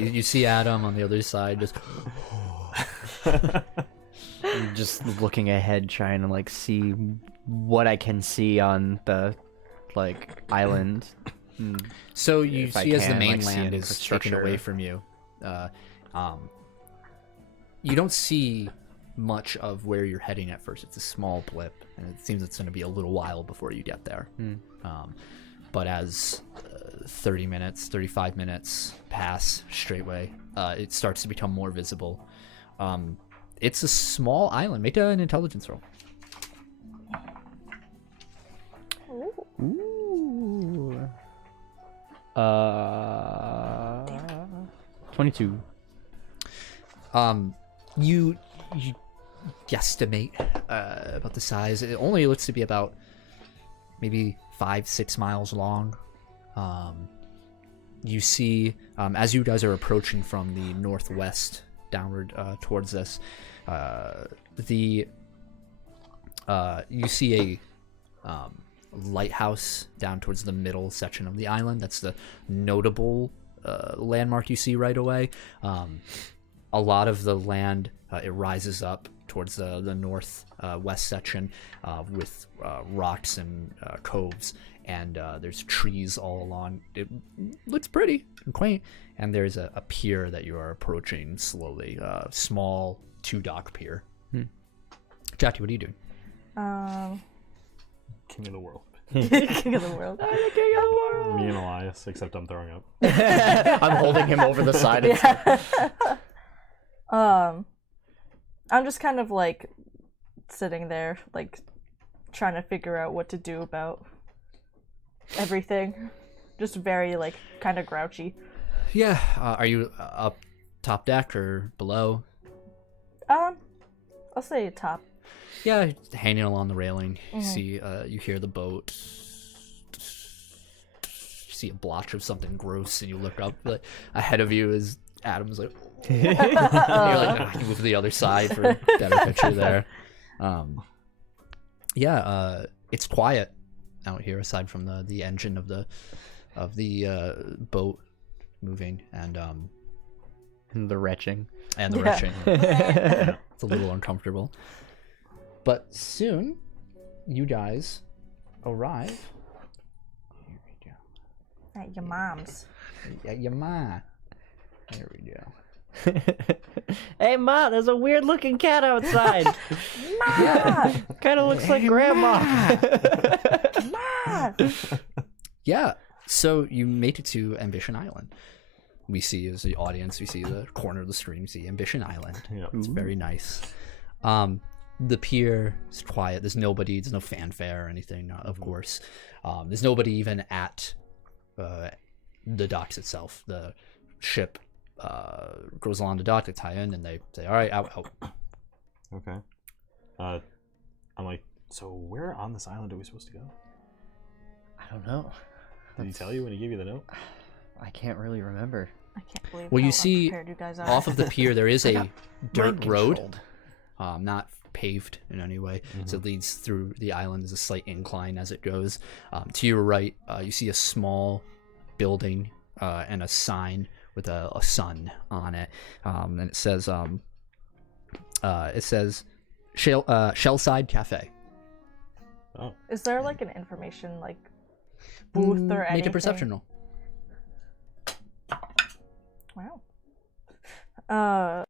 You see Adam on the other side, just I'm just looking ahead, trying to like see what I can see on the like island. So you If I see as the can, like, see mainland is taken infrastructure. away from you, you don't see much of where you're heading at first. It's a small blip, and it seems it's going to be a little while before you get there. But as 30 minutes, 35 minutes pass straightway, it starts to become more visible. It's a small island. Make an intelligence roll. Ooh. 22. You guesstimate about the size. It only looks to be about maybe 5-6 miles long. You see, as you guys are approaching from the northwest downward towards this, you see a lighthouse down towards the middle section of the island. That's the notable landmark you see right away. A lot of the land, it rises up towards the north west section with rocks and coves, and there's trees all along. It looks pretty and quaint, and there's a pier that you are approaching slowly, small 2-dock pier. Jackie, what are you doing? King of the world. King of the world. Me and Elias, except I'm throwing up. I'm holding him over the side. I'm just kind of like sitting there, like trying to figure out what to do about everything. Just very like kind of grouchy. Yeah. Are you up top deck or below? I'll say top. Yeah, hanging along the railing. You see, you hear the boat. You see a blotch of something gross, and you look up. Like, ahead of you is Adam's like. You're like, I can move to the other side for a better picture there. It's quiet out here aside from the engine of the boat moving and The retching. retching. It's a little uncomfortable. But soon, you guys arrive. Here we go. At your mom's. At your ma. There we go. Hey, Ma, there's a weird looking cat outside. Ma! Kind of looks like Grandma. Ma! Yeah. So you made it to Ambition Island. We see as the audience, we see the corner of the screen, we see Ambition Island. Yeah. It's very nice. The pier is quiet. There's nobody. There's no fanfare or anything, of course. There's nobody even at the docks itself. The ship goes along the dock to tie in, and they say, all right, out. Okay. I'm like, so where on this island are we supposed to go? I don't know. Did he tell you when he gave you the note? I can't really remember. I can't believe Well, how you see, unprepared you guys are. off of the pier, there is a dirt road, Mind-controlled. not paved in any way. So it leads through the island. There's a slight incline as it goes. To your right, you see a small building and a sign with a sun on it, and it says Shellside Cafe. Oh. Is there like an information like booth or anything? Make a perception roll. Wow.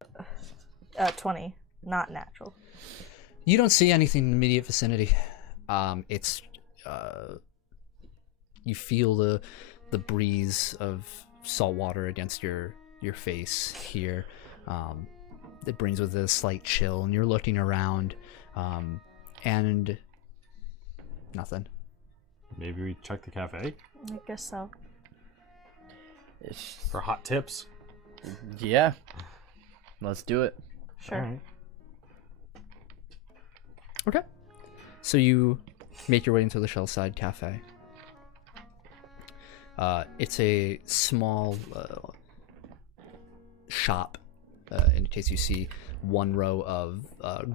20, not natural. You don't see anything in the immediate vicinity. It's you feel the breeze of salt water against your face here. It brings with it a slight chill, and you're looking around, and nothing. Maybe we check the cafe I guess so. for hot tips. Yeah. Let's do it. Sure. All right. Okay. So you make your way into the Shellside Cafe. It's a small shop. In case you see one row of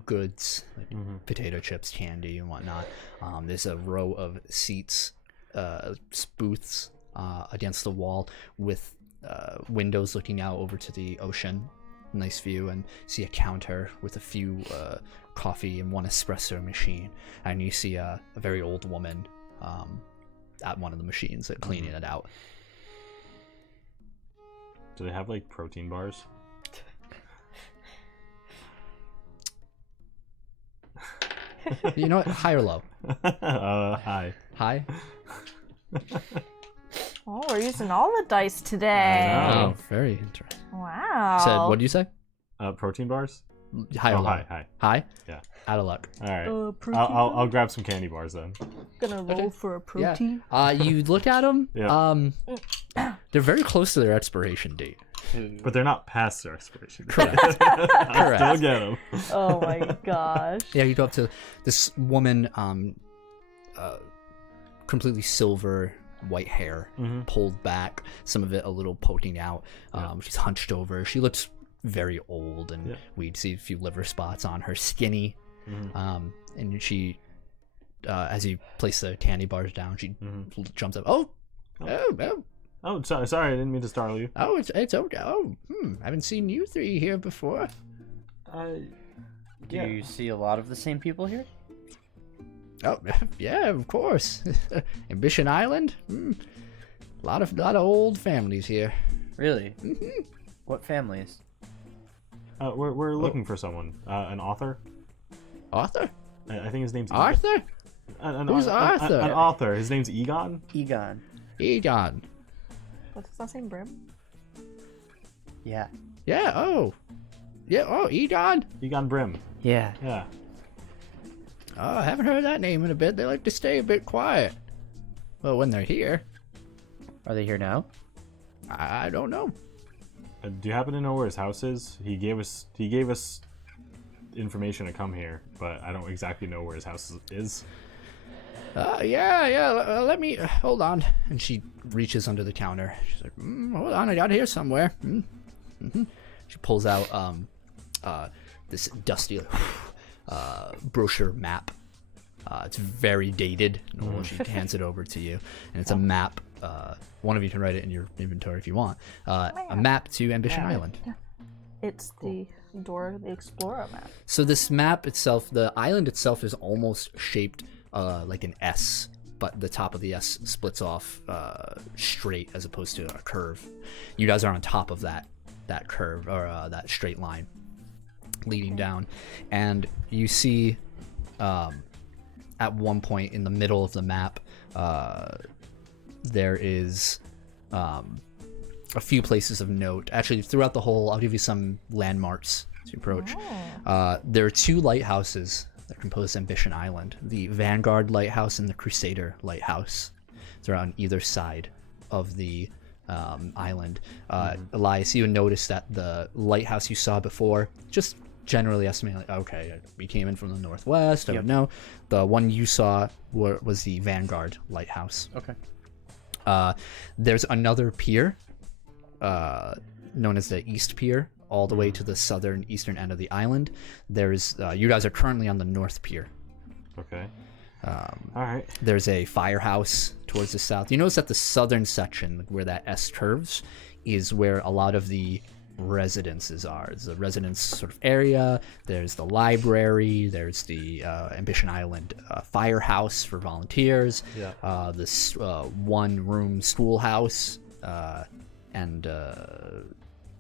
goods, like potato chips, candy, and whatnot. There's a row of seats, booths against the wall with windows looking out over to the ocean. nice view and see a counter with a few coffee and one espresso machine, and you see a very old woman at one of the machines cleaning it out. Do they have like protein bars? You know what? High or low? High. High? Oh, we're using all the dice today. I know. Oh, very interesting. Wow. Said, what do you say? Protein bars? High or low? High. High? Yeah. Out of luck. All right. Protein I'll grab some candy bars then. Gonna roll for a protein. Yeah. You look at them. Yeah. They're very close to their expiration date. But they're not past their expiration. Correct. I still get them. Oh my gosh. Yeah, you go up to this woman, completely silver, white hair, pulled back, some of it a little poking out. She's hunched over. She looks very old, and we'd see a few liver spots on her, skinny. And she, as you place the candy bars down, she jumps up. Oh, sorry, I didn't mean to startle you. Oh, it's okay. Oh, I haven't seen you three here before. Do you see a lot of the same people here? Oh, yeah, of course. Ambition Island. A lot of old families here. Really? What families? We're looking for someone. An author. Arthur? I think his name's Arthur? Who's Arthur? An author. His name's Egon. Egon. What's his last name? Brim? Yeah. Yeah. Oh. Yeah. Oh, Egon. Egon Brim. Yeah. Yeah. Oh, I haven't heard that name in a bit. They like to stay a bit quiet. Well, when they're here. Are they here now? I don't know. Do you happen to know where his house is? He gave us information to come here, but I don't exactly know where his house is. Yeah. Let me hold on. And she reaches under the counter. She's like, hold on, I got it here somewhere. She pulls out this dusty brochure map. It's very dated. She hands it over to you, and it's a map. One of you can write it in your inventory if you want. A map to Ambition Island. It's the Dora the Explorer map. So this map itself, the island itself, is almost shaped like an S, but the top of the S splits off straight as opposed to a curve. You guys are on top of that curve, or that straight line leading down, and you see at one point in the middle of the map there is a few places of note. Actually, throughout the whole, I'll give you some landmarks to approach. There are two lighthouses that compose Ambition Island: the Vanguard Lighthouse and the Crusader Lighthouse. They're on either side of the island. Elias, you noticed that the lighthouse you saw before, just generally estimating, like, okay, we came in from the northwest, I don't know. The one you saw was the Vanguard Lighthouse. Okay. There's another pier known as the East Pier, all the way to the southern eastern end of the island. There's you guys are currently on the North Pier. Okay. All right. There's a firehouse towards the south. You notice that the southern section, where that S curves, is where a lot of the residences are. It's the residence sort of area. There's the library. There's the Ambition Island firehouse for volunteers. Yeah. This one-room schoolhouse, and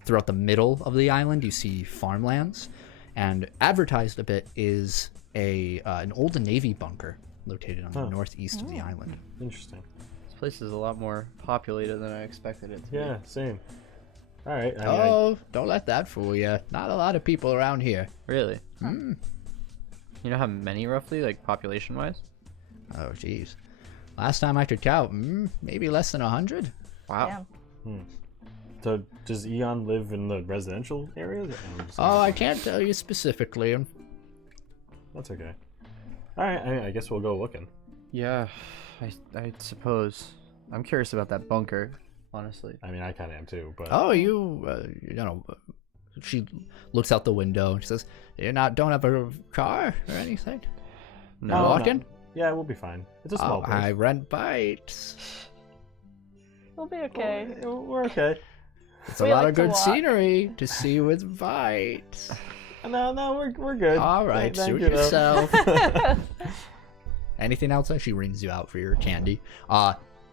throughout the middle of the island, you see farmlands. And advertised a bit is an old Navy bunker located on the northeast of the island. Interesting. This place is a lot more populated than I expected it to be. Yeah, same. All right. Don't let that fool you. Not a lot of people around here. Really? You know how many roughly, like population-wise? Oh, jeez. Last time I could count, maybe less than 100. Wow. Yeah. So does Eon live in the residential area? I can't tell you specifically. That's okay. All right. I guess we'll go looking. Yeah, I suppose. I'm curious about that bunker, honestly. I mean, I kind of am too, but... Oh, she looks out the window and she says, "You don't have a car or anything? No. Walking? No. Yeah, we'll be fine. It's a small place. I rent bikes." We'll be okay. We're okay. It's a lot of good scenery to see with Vite. No, we're good. All right, Thank suit you, though. yourself. Anything else? She rings you out for your candy.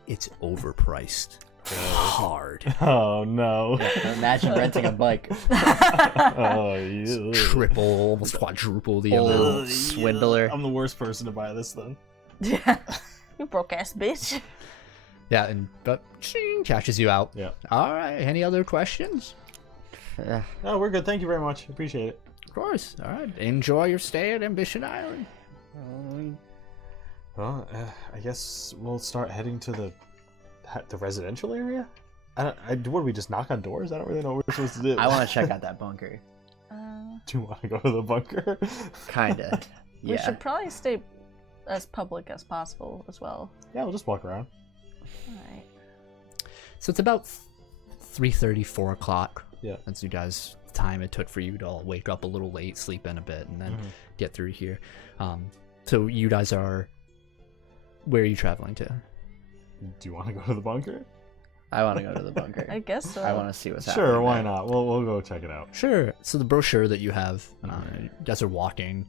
It's overpriced. Hard. Oh no. Imagine renting a bike. Oh, you. Triple, almost quadruple the Old amount. swindler. I'm the worst person to buy this then. Yeah. You broke ass bitch. Yeah, but cashes you out. Yeah. All right. Any other questions? No, we're good. Thank you very much. Appreciate it. Of course. All right. Enjoy your stay at Ambition Island. Well, I guess we'll start heading to the residential area. What do we just knock on doors? I don't really know what we're supposed to do. I want to check out that bunker. Do you want to go to the bunker? Kinda. Yeah. We should probably stay as public as possible as well. Yeah, we'll just walk around. Alright. So it's about 3:30, 4 o'clock. Yeah. That's you guys' time it took for you to all wake up a little late, sleep in a bit, and then get through here. So you guys are... Where are you traveling to? Do you want to go to the bunker? I want to go to the bunker. I guess so. I want to see what's happening. Sure, why there. not? We'll go check it out. Sure. So the brochure that you have, you guys are walking.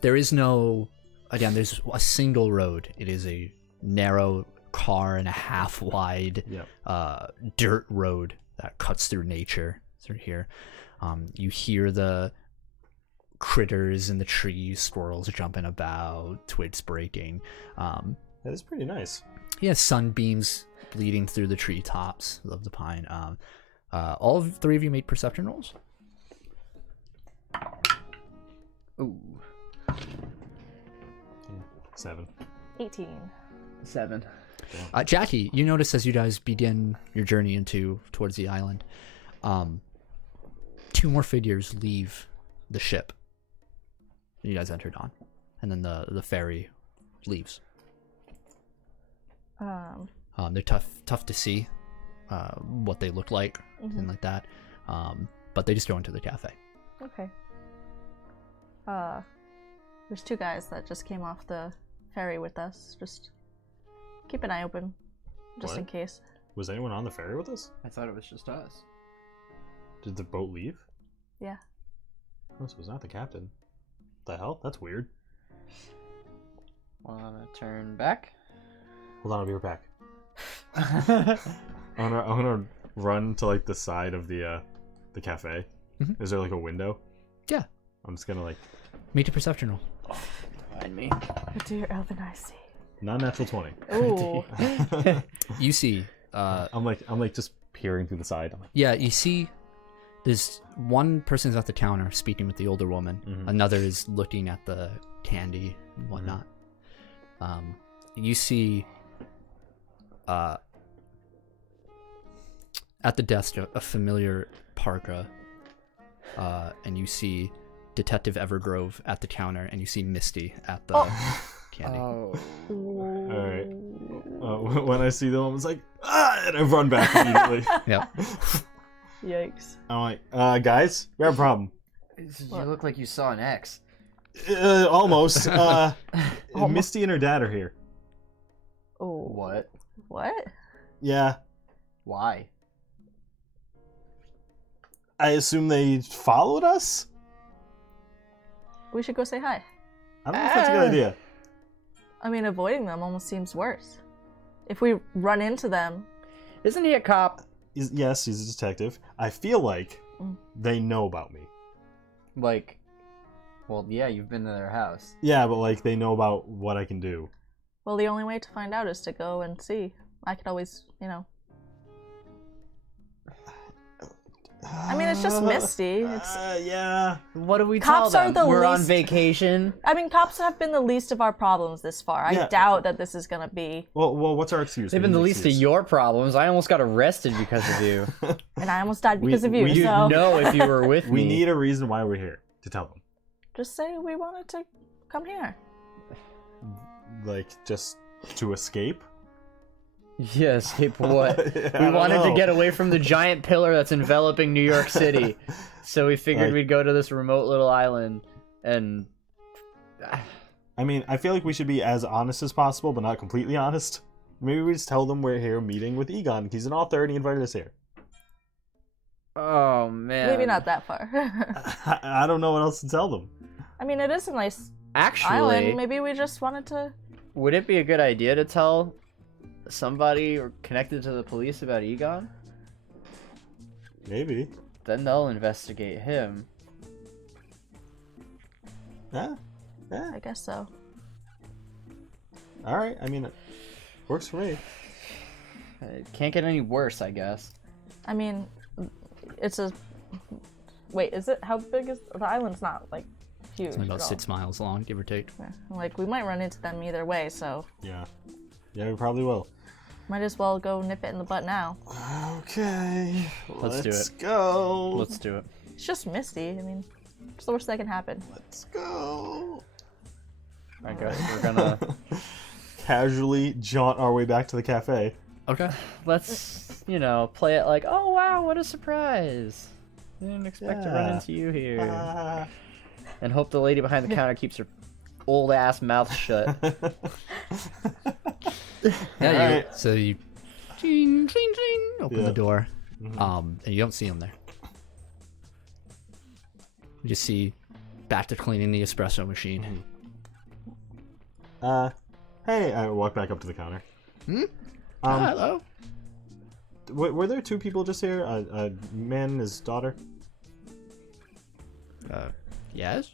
There is no... Again, there's a single road. It is a narrow car and a half wide dirt road that cuts through nature through here. You hear the critters in the trees, squirrels jumping about, twigs breaking. That is pretty nice. Sunbeams bleeding through the treetops of the pine. All three of you made perception rolls. Ooh. 7. 18. 7. Jackie, you notice as you guys begin your journey towards the island, 2 more figures leave the ship you guys entered on, and then the ferry leaves. They're tough to see what they look like, and like that, but they just go into the cafe. Okay. There's 2 guys that just came off the ferry with us. Just keep an eye open, just What? in case. Was anyone on the ferry with us? I thought it was just us. Did the boat leave? Yeah. Oh, so it was not the captain. The hell? That's weird. Wanna turn back? Hold on, I'll be right back. I'm gonna run to like the side of the cafe. Mhm. Is there like a window? Yeah. I'm just gonna like Make a perception roll. Find me. What do your elven eyes see? non-natural 20. Ooh. You see, I'm like just peering through the side. I'm like, yeah, you see there's one person's at the counter speaking with the older woman. Another is looking at the candy and whatnot. You see at the desk a familiar parka, and you see Detective Evergrove at the counter, and you see Misty at the candy. Oh. all right. When I see them, I'm just like, and I run back immediately. Yep. Yikes. I'm like, guys, we have a problem. You look like you saw an X. Almost. Misty and her dad are here. Oh. What? What? Yeah. Why? I assume they followed us? We should go say hi. I don't know if that's a good idea. I mean, avoiding them almost seems worse. If we run into them, Isn't he a cop? Yes, he's a detective. I feel like they know about me. Like, well, yeah, you've been to their house. Yeah, but like they know about what I can do. well, the only way to find out is to go and see. I could always, I mean, it's just Misty. It's. Yeah. What do we Cops tell are them? the We're on least- vacation. I mean, cops have been the least of our problems this far. I Yeah. doubt that this is gonna be. Well, what's our excuse? They've We been need the an least of excuse. your problems. I almost got arrested because of you. And I almost died because of you. You'd So know if you were with me. We need a reason why we're here to tell them. just say we wanted to come here. Like just to escape. Yeah, escape what? I We don't wanted to know. get away from the giant pillar that's enveloping New York City. So we figured Like- we'd go to this remote little island and... I mean, I feel like we should be as honest as possible, but not completely honest. Maybe we just tell them we're here meeting with Egon. He's an author and he invited us here. Oh man. Maybe not that far. I don't know what else to tell them. I mean, it is a nice Actually, island. Maybe we just wanted to. would it be a good idea to tell somebody or connected to the police about Egon? Maybe. Then they'll investigate him. Yeah. Yeah. I guess so. All right. I mean, it works for me. It can't get any worse, I guess. I mean, it's a. Wait, is it? How big is the island's? Not like huge. It's only about at all. 6 miles long, give or take. Yeah. Like we might run into them either way, so Yeah. Yeah, we probably will. might as well go nip it in the butt now. Okay. Let's do it. Go. Let's do it. It's just misty. I mean, it's the worst that can happen. Let's go. I guess we're gonna Casually jaunt our way back to the cafe. Okay. let's play it like, oh wow, what a surprise! Didn't expect to run Yeah. into you here, and hope the lady behind the counter keeps her old ass mouth shut. Yeah, Alright. so you ching, ching, ching, open Yeah. the door, Mhm. and you don't see him there. You just see back to cleaning the espresso machine. Hey, I walk back up to the counter. Hello. Were there two people just here? A man and his daughter? Yes?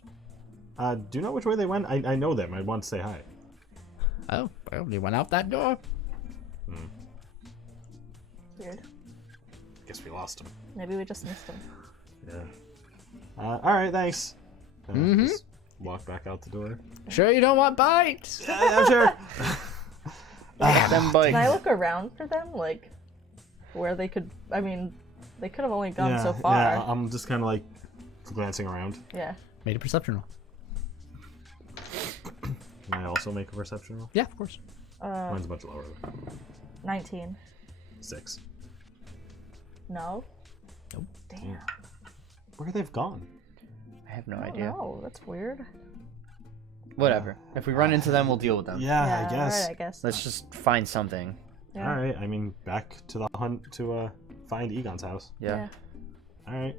Do you know which way they went? I know them. I want to say hi. Oh, well, they went out that door. Weird. Guess we lost him. Maybe we just missed them. Yeah. Alright, thanks. Mhm. Just walk back out the door. Sure you don't want bites? Yeah, sure. Them Can I bites. look around for them, like where they could? I mean, they could have only gone yeah, so far. Yeah, I'm just kind of like glancing around. Yeah. Made a perception roll. Can I also make a perception roll? Yeah, of course. Mine's much lower. 19. 6. No. Nope. Damn. Where they've gone? I have no I don't idea. know. That's weird. Whatever. If we run into them, we'll deal with them. Yeah, I guess. Alright, I guess. Let's just find something. Yeah. All right. I mean, back to the hunt to find Egon's house. Yeah. All right.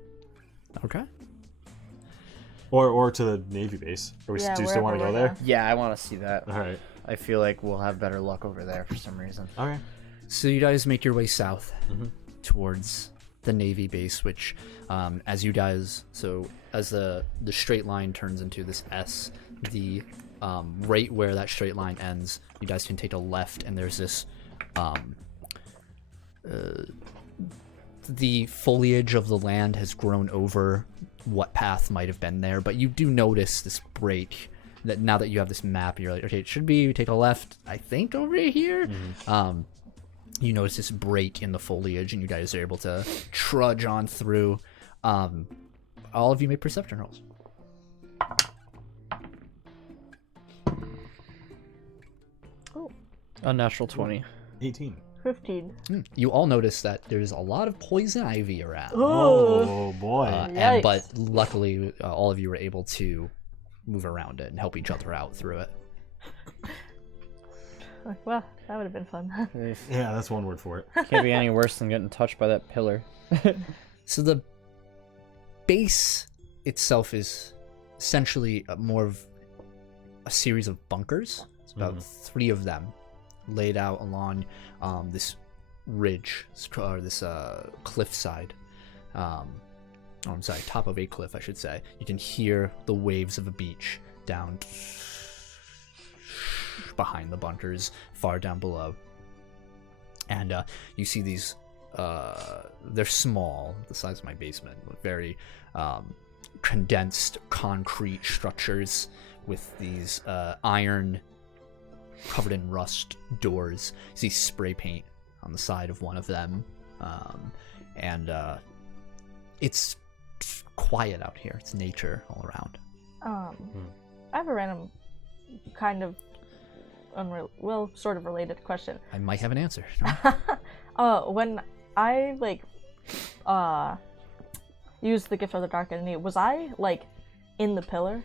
Okay. Or to the Navy base. Or Yeah, do you still want to wherever go we're there? Yeah, I want to see that. All right. I feel like we'll have better luck over there for some reason. All right. So you guys make your way south Mhm. towards the Navy base, which, as you guys, so as the straight line turns into this S, the right where that straight line ends, you guys can take a left, and there's this, the foliage of the land has grown over what path might have been there, but you do notice this break. That now that you have this map, you're like, okay, it should be, we take a left, I think, over here. You notice this break in the foliage, and you guys are able to trudge on through. All of you make perception rolls. Unnatural 20. 18. 15. You all notice that there's a lot of poison ivy around. Oh boy. But luckily, all of you were able to move around it and help each other out through it. Like, well, that would have been fun. Yeah, that's one word for it. Can't be any worse than getting touched by that pillar. So the base itself is essentially more of a series of bunkers. It's about 3 of them laid out along this ridge, or this cliffside. I'm sorry, top of a cliff, I should say. You can hear the waves of a beach down behind the bunkers, far down below. And you see these, they're small, the size of my basement, very condensed concrete structures with these iron covered in rust doors. You see spray paint on the side of one of them. And it's quiet out here. It's nature all around. I have a random kind of sort of related question. I might have an answer. When I used the gift of the dark entity, was I in the pillar?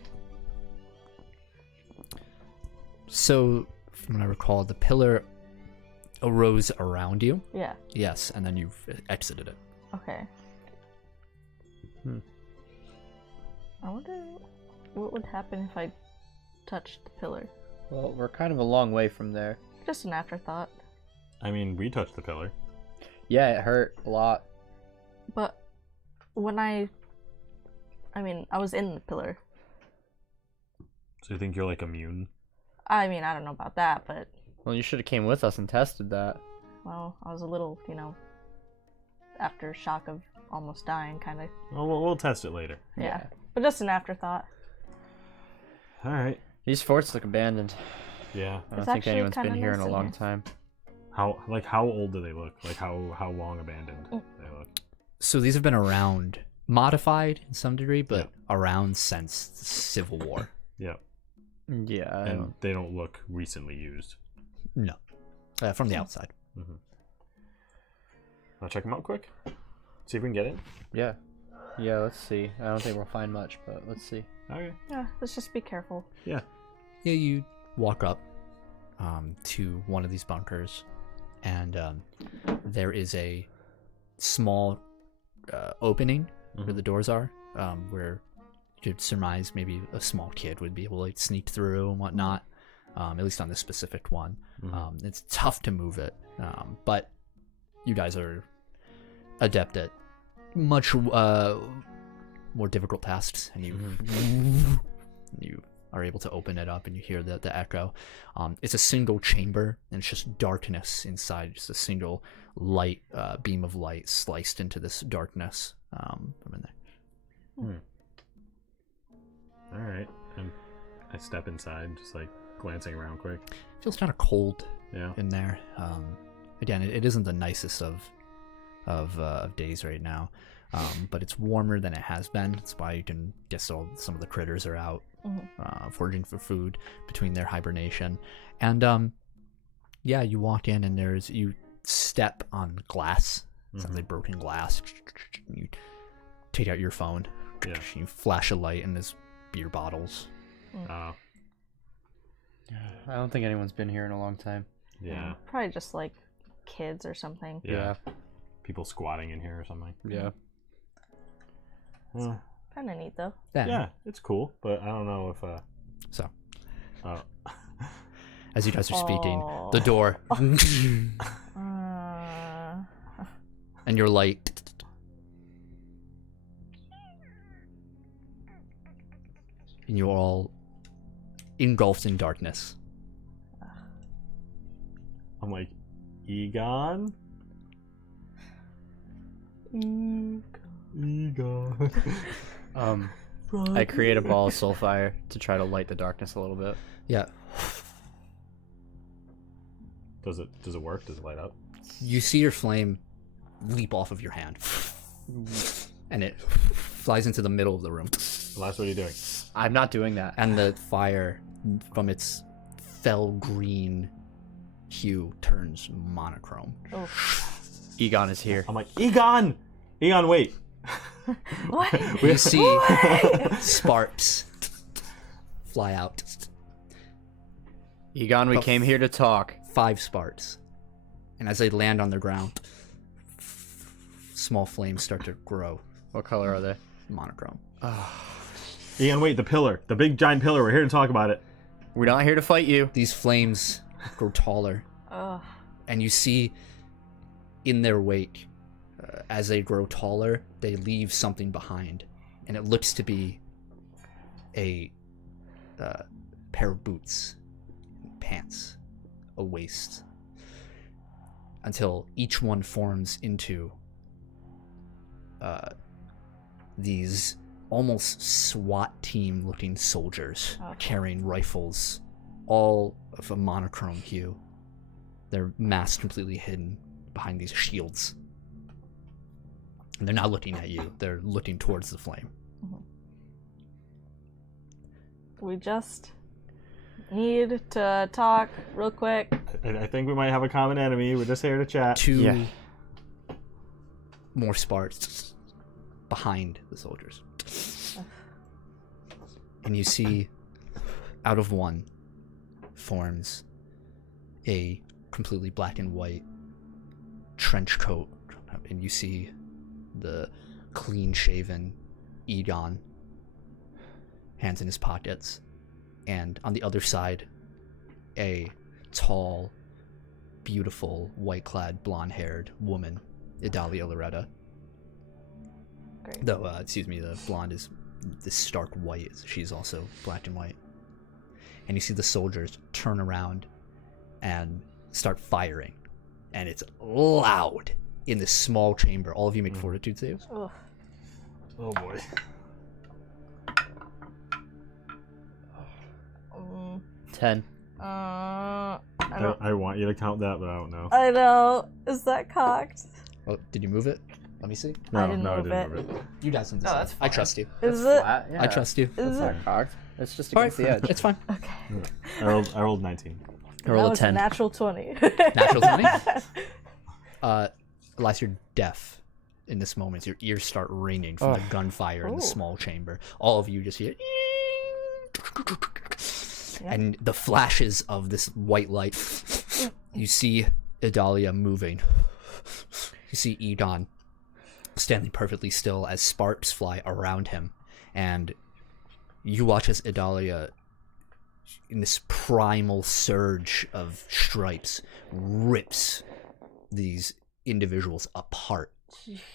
So, from what I recall, the pillar arose around you. Yeah. Yes, and then you exited it. Okay. I wonder what would happen if I touched the pillar. Well, we're kind of a long way from there. Just an afterthought. I mean, we touched the pillar. Yeah, it hurt a lot. But when I was in the pillar. So you think you're like immune? I mean, I don't know about that, but Well, you should have came with us and tested that. well, I was a little, after shock of almost dying, kind of. Well, we'll test it later. Yeah. But just an afterthought. All right. These forts look abandoned. Yeah. I don't It's think actually anyone's kinda been here in nice a in long here. time. How old do they look? Like how long abandoned they look? So these have been around, modified in some degree, but around since the Civil War. Yeah. Yeah, I And don't... they don't look recently used. No, from the outside. Mm-hmm. Wanna check them out quick? See if we can get in. Yeah. Yeah, let's see. I don't think we'll find much, but let's see. Okay. Yeah, let's just be careful. Yeah. Yeah, you walk up to one of these bunkers, and there is a small opening where the doors are, where you could surmise maybe a small kid would be able to like, sneak through and whatnot, at least on this specific one. It's tough to move it, but you guys are adept at much more difficult tasks, and you are able to open it up, and you hear the echo. It's a single chamber, and it's just darkness inside, just a single light beam of light sliced into this darkness from in there. All right. And I step inside, just like glancing around quick. Feels kind of cold Yeah. in there. Again, it isn't the nicest of days right now, but it's warmer than it has been. That's why you can guess some of the critters are out foraging for food between their hibernation. And yeah, you walk in and you step on glass. Sounds like broken glass. You take out your phone. Yeah. You flash a light, and there's beer bottles. I don't think anyone's been here in a long time. Yeah. Probably just like kids or something. Yeah. People squatting in here or something. Yeah. Kind of neat though. Yeah, it's cool, but I don't know if So, oh. as you guys are speaking, the door and your light and you're all engulfed in darkness. I'm like, Egon? Egon. I create a ball of soulfire to try to light the darkness a little bit. Yeah. Does it work? Does it light up? You see your flame leap off of your hand. And it flies into the middle of the room. Elias, what are you doing? I'm not doing that. And the fire from its fell green hue turns monochrome. Oh. Egon is here. I'm like, Egon! Egon, wait! What? You see sparks fly out. Egon, we came here to talk. 5 sparks. And as they land on the ground, small flames start to grow. What color are they? Monochrome. Egon, wait, the pillar. The big giant pillar. We're here to talk about it. We're not here to fight you. These flames grow taller. And you see in their wake, as they grow taller, they leave something behind. And it looks to be a pair of boots, pants, a waist, until each one forms into these almost SWAT team looking soldiers carrying rifles, all of a monochrome hue. Their masks completely hidden behind these shields. And they're not looking at you, they're looking towards the flame. We just need to talk real quick. I think we might have a common enemy. We're just here to chat. 2 more sparks behind the soldiers. And you see out of one forms a completely black and white trench coat, and you see the clean shaven Egon, hands in his pockets, and on the other side, a tall, beautiful, white-clad, blonde-haired woman, Idalia Loretta. Great. Though, the blonde is this stark white. She's also black and white. And you see the soldiers turn around and start firing. And it's loud in this small chamber. All of you make fortitude saves. Ugh. Oh boy. 10. I don't. I want you to count that, but I don't know. I know. Is that cocked? Oh, did you move it? Let me see. No, I didn't no, I move didn't it. move it. You got something to No, say. that's I fine. trust you. Is it? Flat, yeah. I trust you. Is That's it? not cocked. It's just All right, against the edge. it's fine. Okay. I rolled 19. I rolled That a was 10. natural 20. Natural 20? Elias, you're deaf in this moment. Your ears start ringing from the gunfire in the Ooh. small chamber. All of you just hear... Yeah. And the flashes of this white light. You see Idalia moving. You see Egon standing perfectly still as sparks fly around him. And you watch as Idalia, in this primal surge of stripes, rips these individuals apart.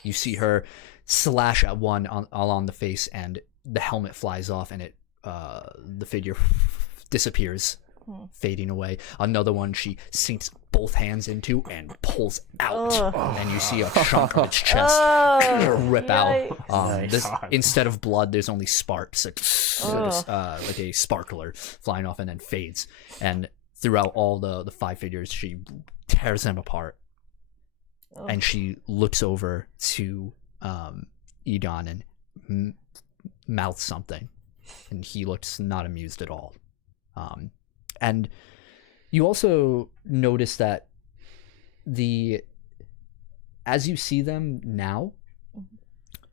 You see her slash at one all on the face, and the helmet flies off, and the figure disappears, fading away. Another one she sinks both hands into and pulls out, and you see a chunk of its chest rip out. This, instead of blood, there's only sparks, like a sparkler flying off, and then fades. And throughout all the five figures, she tears them apart, and she looks over to Egon and mouths something, and he looks not amused at all. And you also notice that as you see them now,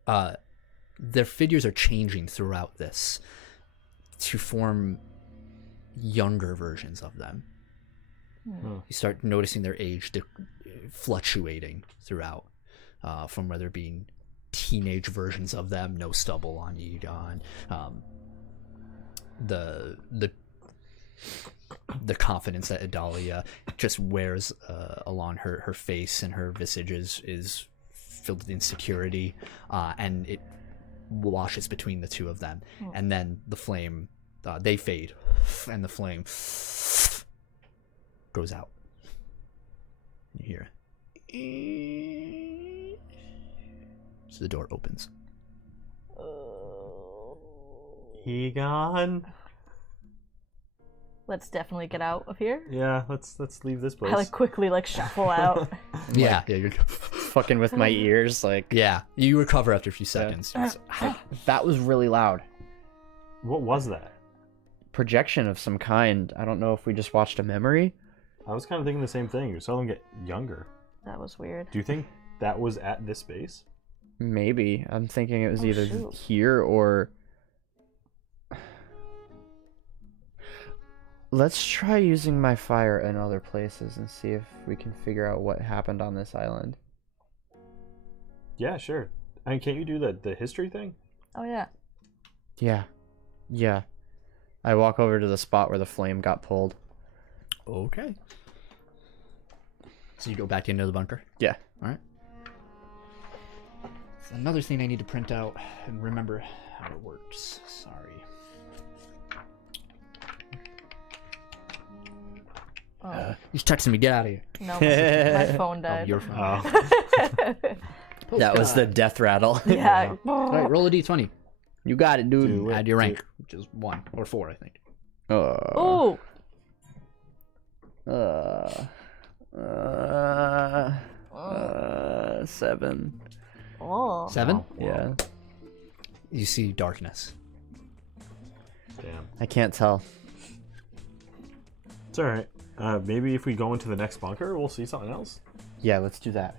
their figures are changing throughout this to form younger versions of them. You start noticing their age fluctuating throughout, from whether being teenage versions of them, no stubble on Egon, the confidence that Idalia just wears along her face and her visage is filled with insecurity, and it washes between the two of them. And then the flame, they fade, and the flame goes out. You hear it. So the door opens. Egon. Let's definitely get out of here. Yeah, let's leave this place. I quickly shuffle out. Yeah, you're Fucking with my ears, like... Yeah, you recover after a few seconds. That was really loud. What was that? Projection of some kind. I don't know if we just watched a memory. I was kind of thinking the same thing. You saw them get younger. That was weird. Do you think that was at this base? Maybe. I'm thinking it was either shoot. here or... Let's try using my fire in other places and see if we can figure out what happened on this island. Yeah, sure. I mean, can't you do the history thing? Oh yeah. Yeah. I walk over to the spot where the flame got pulled. Okay. So you go back into the bunker? Yeah. All right. So another thing I need to print out and remember how it works. Sorry. He's texting me, get out of here. No, my phone died. Your phone. That was the death rattle. Yeah. All right, roll a d20. You got it, dude. Do it. Add your rank, which is 1 or 4, I think. Ooh. 7. Oh. 7? Yeah. You see darkness. Damn. I can't tell. It's alright. Maybe if we go into the next bunker, we'll see something else? Yeah, let's do that.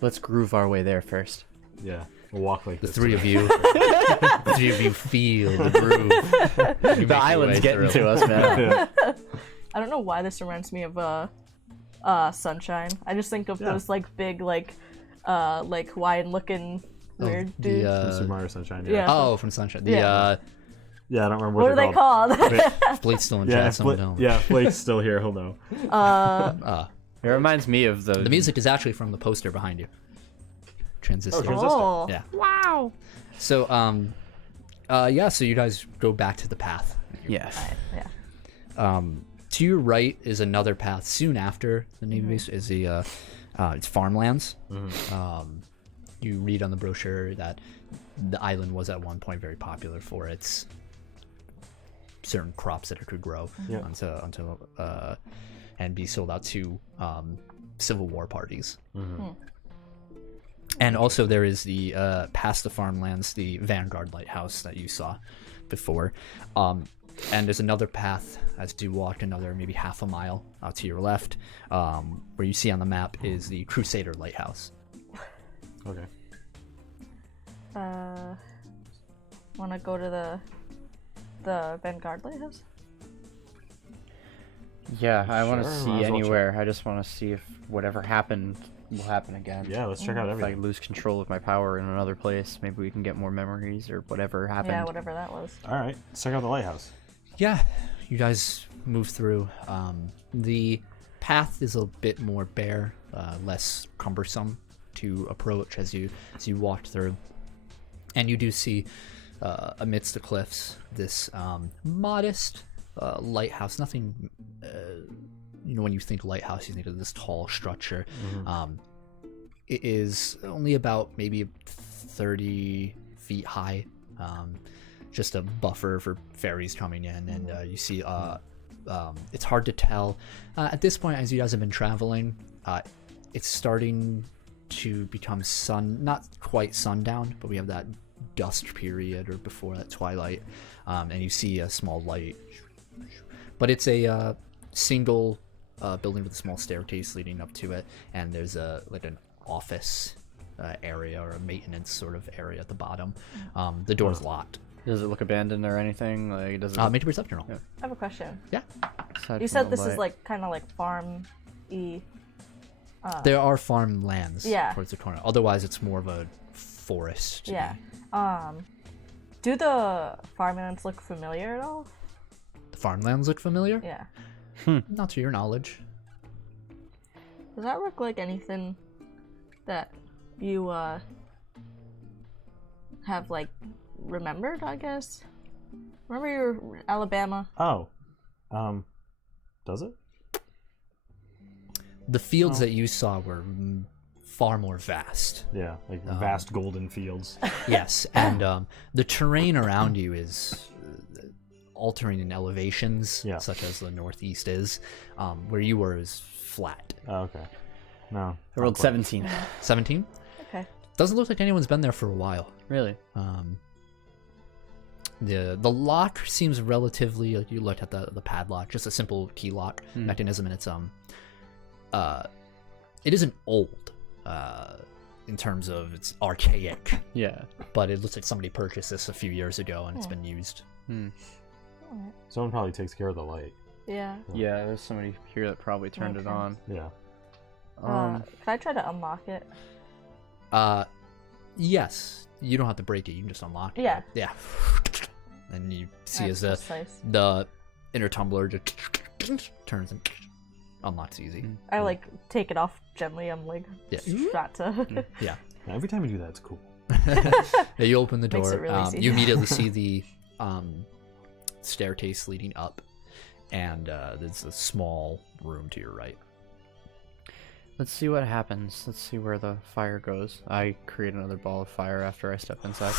Let's groove our way there first. Yeah. We'll walk like The this. three of you. The three of you feel the groove. You make The your island's way getting through. to us, man. Yeah. I don't know why this reminds me of Sunshine. I just think of those big wide looking weird the, dudes. From Super Mario Sunshine. Yeah. Oh, from Sunshine. The Yeah. Yeah, I don't remember What are they called? Blake's still in Yeah, chat. Someone don't. yeah, Blake's still here. He'll know. It reminds me of The music is actually from the poster behind you. Transistor. Transistor. Oh. Yeah. Wow. So yeah. So you guys go back to the path. Yes. Yeah. To your right is another path. Soon after the Navy base is the it's farmlands. You read on the brochure that the island was at one point very popular for its certain crops that it could grow until and be sold out to Civil War parties. And also there is the past the farmlands, the Vanguard Lighthouse that you saw before. And there's another path as you walk another maybe half a mile out to your left, where you see on the map is the Crusader Lighthouse. Okay. Want to go to the Vanguard Lighthouse? Yeah, I want to Sure, might see as well anywhere. I just want to see if whatever happened will happen again. Yeah, let's check out If I everything. lose control of my power in another place, maybe we can get more memories or whatever happened. Yeah, whatever that was. All right, let's check out the lighthouse. Yeah, you guys move through. The path is a bit more bare, less cumbersome to approach as you walk through, and you do see amidst the cliffs this modest lighthouse. Nothing, when you think lighthouse, you think of this tall structure. It is only about maybe 30 feet high. Just a buffer for ferries coming in, and you see it's hard to tell at this point as you guys have been traveling. It's starting to become not quite sundown, but we have that dusk period or before that twilight, and you see a small light, but it's a single building with a small staircase leading up to it, and there's like an office area or a maintenance sort of area at the bottom. The door's locked. Does it look abandoned or anything? Like, does it? Make a perception roll. Yeah. I have a question. Yeah. aside You from said the this is light? like kind of like farm-y. There are farmlands Yeah. towards the corner. Otherwise, it's more of a forest. Yeah. Do the farmlands look familiar at all? The farmlands look familiar? Yeah. Not to your knowledge. Does that look like anything that you have like remembered, I guess? Remember your Alabama? Oh. Does it? The fields that you saw were far more vast. Yeah, like vast golden fields. Yes, and the terrain around you is altering in elevations, Yeah. such as the northeast is. Where you were is flat. Oh, okay. No. I rolled 17. 17? Okay. Doesn't look like anyone's been there for a while. Really? The lock seems relatively, like you looked at the padlock, just a simple key lock mechanism, and it's it isn't old in terms of it's archaic, Yeah. but it looks like somebody purchased this a few years ago and it's been used. Someone probably takes care of the light. Yeah. Yeah, there's somebody here that probably turned Makes it on. Yeah. Can I try to unlock it? Yes, you don't have to break it, you can just unlock it. Yeah. Yeah. And you see That's as precise. the inner tumbler just turns and unlocks easy. I like take it off gently. I'm like, Yeah. not to. Yeah. Yeah, every time you do that, it's cool. Yeah, you open the Makes door. it really easy. You immediately see the staircase leading up, and there's a small room to your right. Let's see what happens. Let's see where the fire goes. I create another ball of fire after I step inside.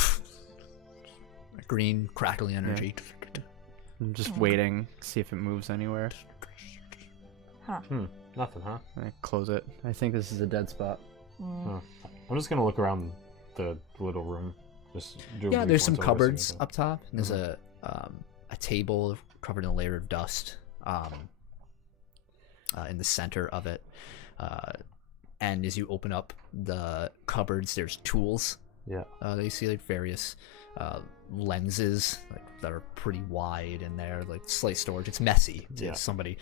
Green, crackly energy. I'm just waiting, see if it moves anywhere. Nothing, huh? I close it. I think this is a dead spot. Huh. I'm just gonna look around the little room. Just do a Yeah, brief there's some once over, see cupboards anything. up top. And there's a table covered in a layer of dust in the center of it. And as you open up the cupboards, there's tools. Yeah. They see like various lenses that are pretty wide in there, like slight storage. It's messy. Yeah. Somebody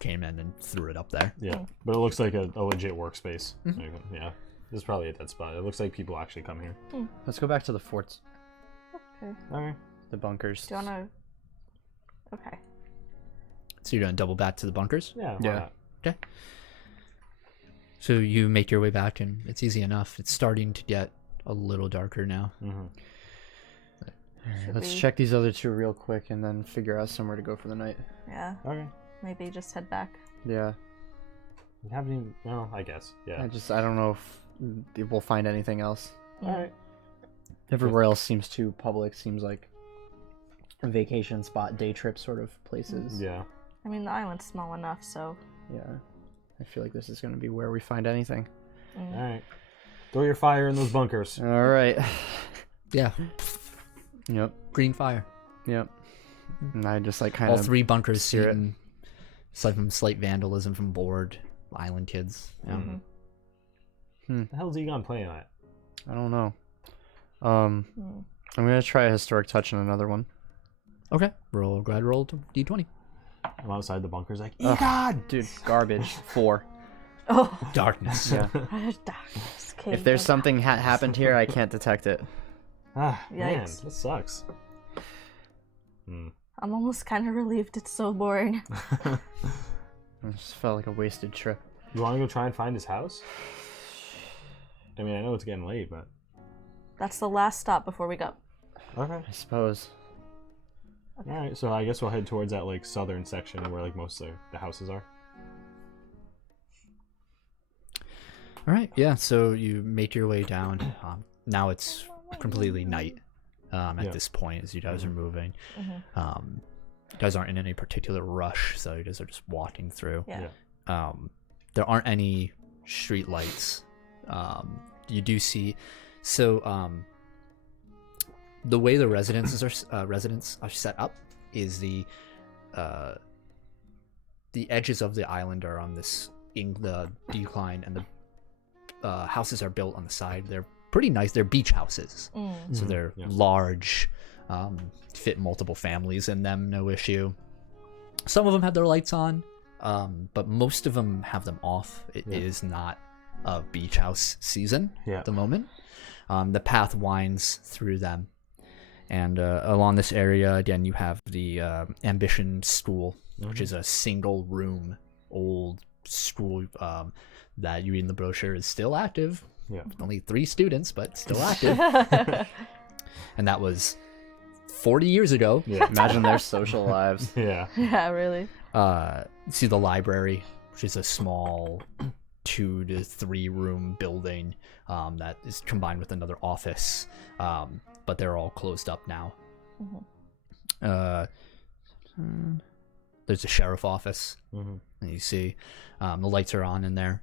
came in and threw it up there. Yeah, but it looks like a legit workspace. Mm-hmm. Yeah. This is probably a dead spot. It looks like people actually come here. Let's go back to the forts, Okay. Okay. the bunkers. Do you wanna? Okay. So you're gonna double back to the bunkers. Yeah. Why Yeah. not? Okay. So you make your way back, and it's easy enough. It's starting to get a little darker now. Mm-hmm. Should Let's we- check these other two real quick and then figure out somewhere to go for the night. Yeah. Okay. Maybe just head back. Yeah. We haven't even. Well, I guess. Yeah. I don't know if we'll find anything else. All right. Everywhere else seems too public. Seems like a vacation spot, day trip sort of places. Yeah. I mean, the island's small enough, so. Yeah. I feel like this is going to be where we find anything. Mm. All right. Throw your fire in those bunkers. All right. Yeah. Yep. Green fire. Yep. And I just like kind All of 3 bunkers steer it. seen aside from slight vandalism from bored island kids. Yeah. What the hell's Egon playing at? I don't know. I'm gonna try a historic touch on another one. Okay. Roll to D20. I'm outside the bunkers like, Ugh. Egon! Dude, garbage. 4. Oh. Darkness. Yeah. Darkness came If there's over. something happened here, I can't detect it. Ah, man, Yikes. that sucks. I'm almost kind of relieved it's so boring. It just felt like a wasted trip. You want to go try and find his house? I mean, I know it's getting late, but... That's the last stop before we go. Okay. I suppose. Alright, so I guess we'll head towards that, like, southern section where, like, most of the houses are. All right. Yeah. So you make your way down. Now it's completely night at this point as you guys are moving. You guys aren't in any particular rush, so you guys are just walking through. Yeah. There aren't any street lights. You do see. So the way the residents are set up is the edges of the island are on the decline, and the houses are built on the side. They're pretty nice. They're beach houses, so they're large, fit multiple families in them, no issue. Some of them have their lights on, but most of them have them off. It is not a beach house season at the moment. The path winds through them, and along this area again you have the Ambition School, which is a single room old school that you read in the brochure is still active. Only 3 students, but still active. And that was 40 years ago. Imagine their social lives. Yeah, really. See the library, which is a small 2 to 3 room building that is combined with another office, but they're all closed up now. There's a sheriff office, and you see the lights are on in there.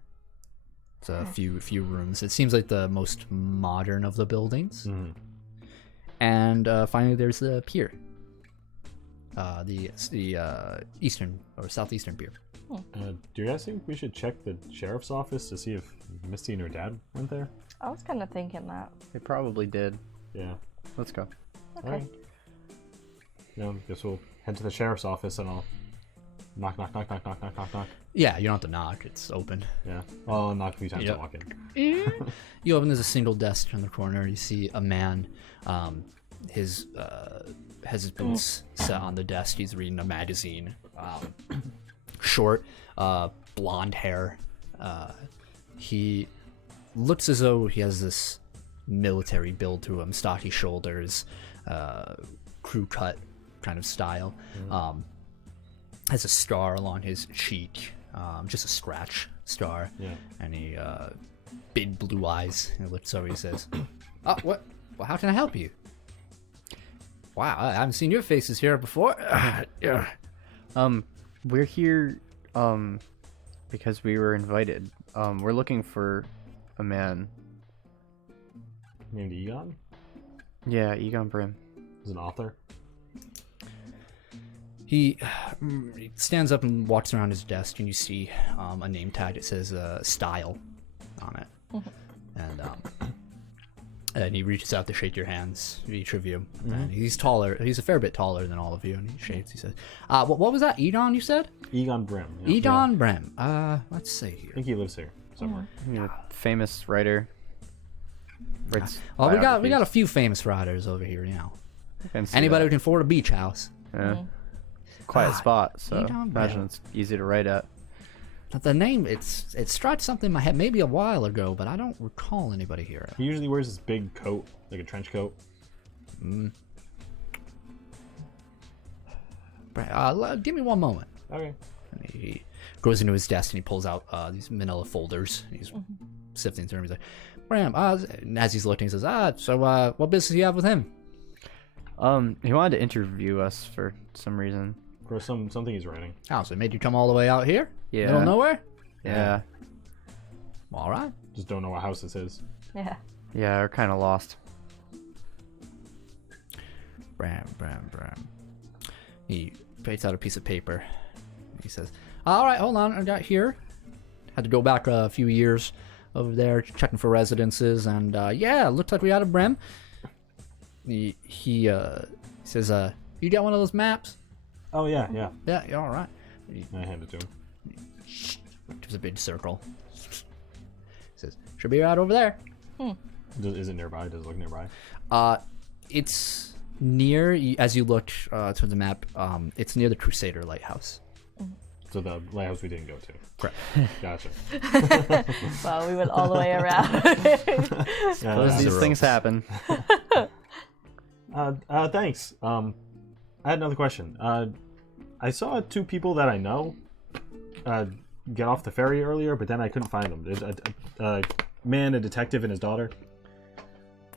It's a few rooms. It seems like the most modern of the buildings. And finally, there's the pier, the eastern or southeastern pier. Do you guys think we should check the sheriff's office to see if Misty and her dad went there? I was kind of thinking that. They probably did. Yeah. Let's go. Okay. Alright. Guess we'll head to the sheriff's office and I'll knock, knock, knock, knock, knock, knock, knock, knock. Yeah, you don't have to knock. It's open. Yeah. Well, I'll knock a few times and walk in. You open, there's a single desk in the corner. You see a man. His has his boots set on the desk. He's reading a magazine. Short, blonde hair. He looks as though he has this military build to him, stocky shoulders, crew cut kind of style. Has a scar along his cheek, just a scratch scar, and he big blue eyes. He looks over. He says, "Oh, what? Well, how can I help you?" Wow, I haven't seen your faces here before. Yeah. We're here because we were invited. We're looking for a man. Named Egon? Yeah, Egon Brim. He's an author. He stands up and walks around his desk, and you see a name tag that says "Style" on it, and he reaches out to shake your hands, each of you. And he's taller. He's a fair bit taller than all of you, and he shakes. He says, "What was that? Egon? You said?" Egon Brim. Egon Brim. Let's see I here. think he lives here somewhere. Famous writer. Well, we got a few famous riders over here, you know. Anybody who can afford a beach house. Yeah. Quiet spot, so Egon imagine Bell. it's easy to write at. But the name, it struck something in my head maybe a while ago, but I don't recall anybody here. He usually wears this big coat, like a trench coat. Give me one moment. Okay. And he goes into his desk and he pulls out these manila folders. He's sifting through them. He's like, Bram, and as he's looking, he says, so what business do you have with him? He wanted to interview us for some reason. For something he's writing. Oh, so he made you come all the way out here? Yeah. Middle of nowhere? Yeah. All right. Just don't know what house this is. Yeah. Yeah, we're kind of lost. Bram. He takes out a piece of paper. He says, all right, hold on. I got here. Had to go back a few years over there checking for residences. And yeah, looks like we got a Bram. He says, you got one of those maps? Oh, yeah. Yeah, all right. I hand it to him. Gives a big circle. He says, should be right over there. Is it nearby? Does it look nearby? It's near, as you look towards the map, it's near the Crusader Lighthouse. So the lighthouse we didn't go to. Correct. Gotcha. Wow, we went all the way around. These things happen. Thanks. I had another question. I saw two people that I know get off the ferry earlier, but then I couldn't find them. There's a man, a detective, and his daughter.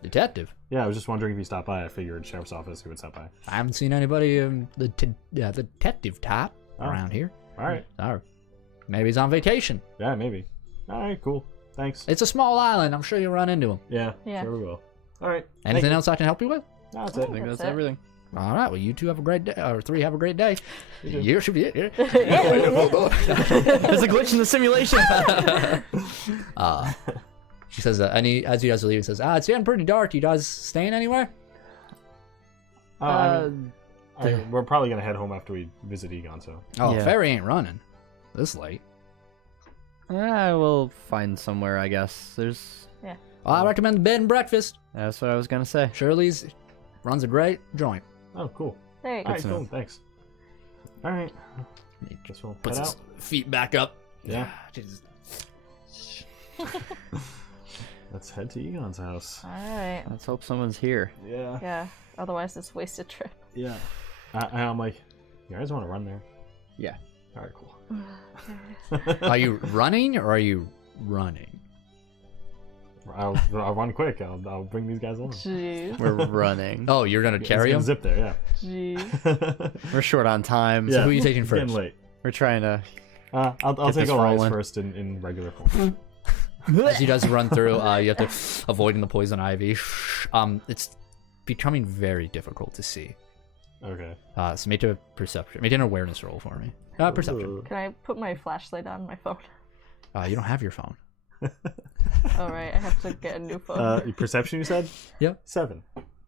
Detective? Yeah, I was just wondering if he stopped by. I figured sheriff's office he would stop by. I haven't seen anybody, the detective type around here. All right. Maybe he's on vacation. Yeah, maybe. All right, cool. Thanks. It's a small island. I'm sure you'll run into him. Yeah, Yeah. sure we will. All right. Anything else I can help you with? No, that's I it. think That's that's it. everything. All right. Well, you two have a great day, or three have a great day. You should be it. There's a glitch in the simulation. She says, as you guys leave, he says, it's getting pretty dark. You guys staying anywhere? We're probably going to head home after we visit Egon, so. Oh, Yeah. the ferry ain't running this late. I will find somewhere, I guess. There's. Well, I recommend bed and breakfast. That's what I was gonna say. Shirley's runs a great joint. Oh, cool. Hey. All right, to cool. know. Thanks. All right. Guess we'll Puts head his out. feet back up. Yeah. Jesus. Let's head to Egon's house. Alright. Let's hope someone's here. Yeah. Yeah. Otherwise, it's a wasted trip. Yeah. I'm like, you guys want to run there? Yeah. All right, cool. Are you running or are you running? I'll run quick. I'll bring these guys along. Jeez. We're running. Oh, you're gonna carry him? Zip there, yeah. Jeez. We're short on time. So who are you taking it's getting first? late. We're trying to. I'll Get take this Elias rolling. first in regular form. As you guys run through, you have to avoiding the poison ivy. It's becoming very difficult to see. Okay. So make an awareness roll for me. Perception. Can I put my flashlight on my phone? You don't have your phone. Oh, right. I have to get a new phone. Perception, you said? Yeah. 7.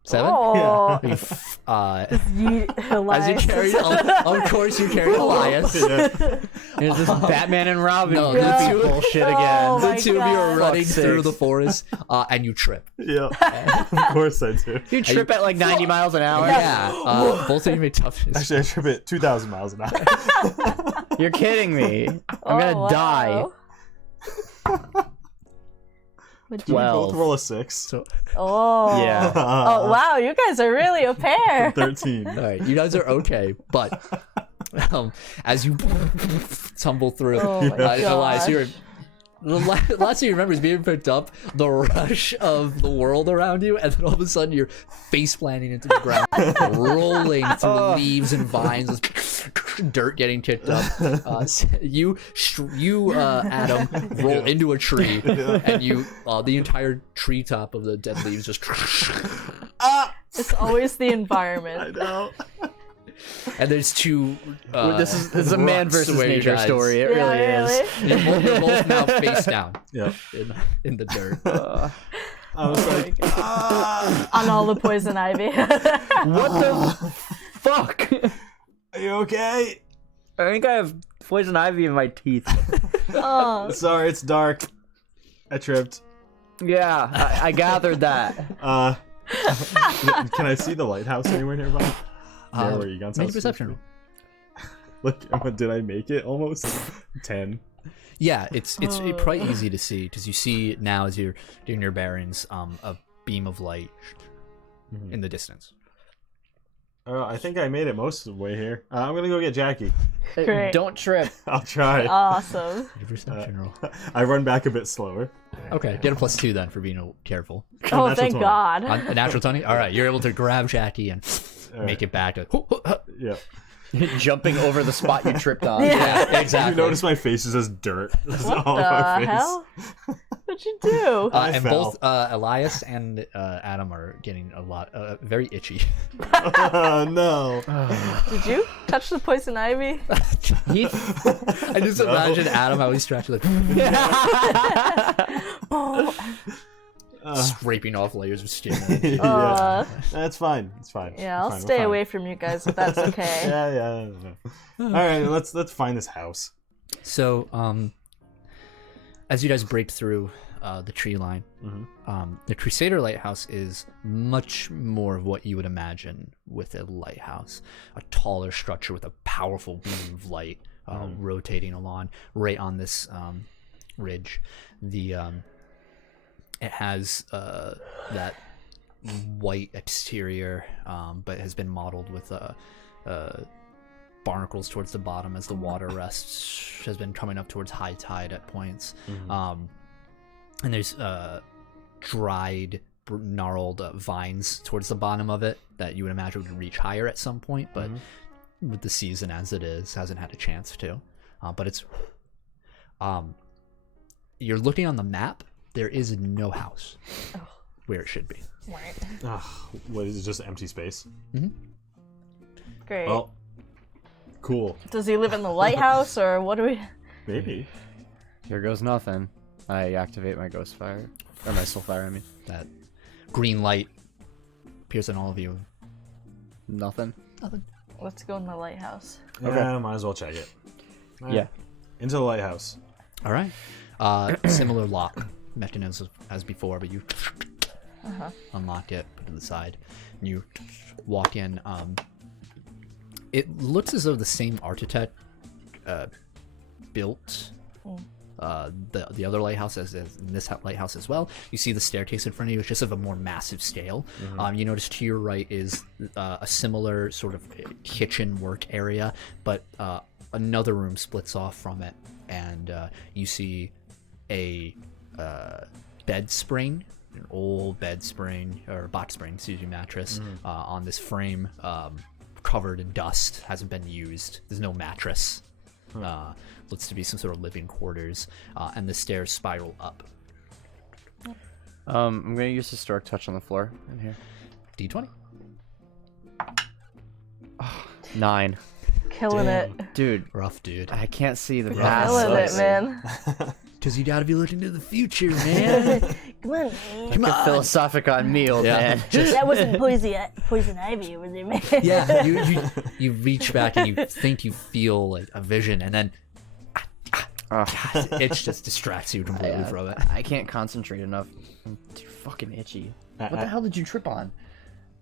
7? Oh. As you Elias. carry, of course, you carry Elias. There's this Batman and Robin No, goofy the two- bullshit Oh again. my The two of you are God. running Fuck's through sakes. the forest, and you trip. Yeah. Of course I do. You trip at like 90 miles an hour? Yeah. Both of you make tough. Actually, I trip at 2,000 miles an hour. You're kidding me. I'm Oh, gonna die. wow. Would you- Both 12. roll a 6. So, Oh. Yeah. Oh, wow. You guys are really a pair. 13. all right, you guys are okay, but as you tumble through, Oh my Elias, gosh. the last thing you remember is being picked up, the rush of the world around you, and then all of a sudden you're face planting into the ground, rolling through leaves and vines, dirt getting kicked up. You Adam, roll into a tree, and you the entire treetop of the dead leaves just. It's always the environment. No. And there's two. This is a man rocks versus where you nature guys- story. It really is. You're both now face down Yeah. in the dirt. I was like, On all the poison ivy. What the fuck? are you okay? I think I have poison ivy in my teeth. Oh. Sorry, it's dark. I tripped. Yeah, I gathered that. Can I see the lighthouse anywhere nearby? There where Egon's Make a house perception roll. Look, did I make it almost? 10. Yeah, it's quite easy to see because you see now as you're doing your bearings, a beam of light in the distance. I think I made it most of the way here. I'm gonna go get Jackie. Great. Don't trip. I'll try. Awesome. Make a perception roll. I run back a bit slower. Okay, get a +2 then for being careful. Oh, Natural thank 20. God. A natural 20? All right, you're able to grab Jackie and make it back. Yeah. Jumping over the spot you tripped on. Yeah, You exactly. notice my face is just dirt. It's What all over my the face. hell? What'd you do? I And fell. both Elias and Adam are getting a lot, very itchy. Oh, no. Did you touch the poison ivy? I just imagine Adam how he's stretching like scraping off layers of skin. Yeah. That's fine. It's fine. Yeah, I'll Fine, we're stay fine. away from you guys if that's okay. Yeah. All right, let's find this house. So, as you guys break through the tree line, the Crusader Lighthouse is much more of what you would imagine with a lighthouse. A taller structure with a powerful beam of light rotating along right on this ridge. It has that white exterior, but has been modeled with barnacles towards the bottom as the water rests, has been coming up towards high tide at points. And there's dried, gnarled vines towards the bottom of it that you would imagine would reach higher at some point, but with the season as it is, hasn't had a chance to. But it's... you're looking on the map, there is no house where it should be. Right. What is it? Just empty space? Great. Well, cool. Does he live in the lighthouse or what do we... Maybe. Here goes nothing. I activate my ghost fire. Or my soul fire, I mean. That green light appears on all of you. Nothing. Let's go in the lighthouse. Yeah, might as well check it. All right. Yeah. Into the lighthouse. All right. Similar lock mechanism as before, but you unlock it, put it to the side, and you walk in. It looks as though the same architect built the other lighthouse as in this lighthouse as well. You see the staircase in front of you. It's just of a more massive scale. You notice to your right is a similar sort of kitchen work area, but another room splits off from it, and you see a bed spring, an old bed spring or box spring, mattress on this frame, covered in dust, hasn't been used. There's no mattress. Looks to be some sort of living quarters, and the stairs spiral up. I'm gonna use historic touch on the floor in here. D20. 9. Killing it. Dude, Rough, dude. I can't see the Killing past. Killing it, Like, man. Because you gotta be looking to the future, man. Come on, man. Come Get on. philosophic on me, old man. That wasn't poison ivy over there, man. Yeah, you reach back and you think you feel like a vision, and then it just distracts you completely from it. I can't concentrate enough. I'm too fucking itchy. What the hell did you trip on?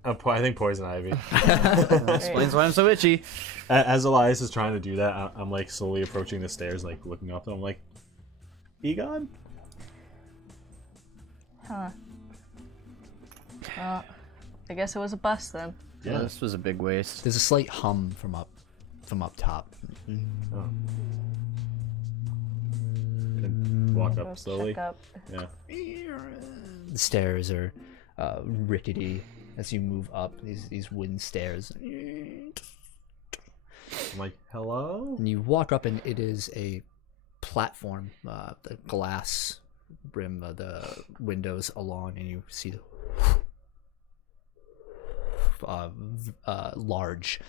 I think poison ivy. Explains why I'm so itchy. As Elias is trying to do that, I'm like slowly approaching the stairs, like looking up, and I'm like, Egon? Huh. Well, I guess it was a bust then. Yeah, this was a big waste. There's a slight hum from up top. Oh. And walk Go up slowly. check up. Yeah. The stairs are rickety as you move up these wooden stairs. I'm like, hello? And you walk up, and it is a platform, the glass rim of the windows along, and you see the large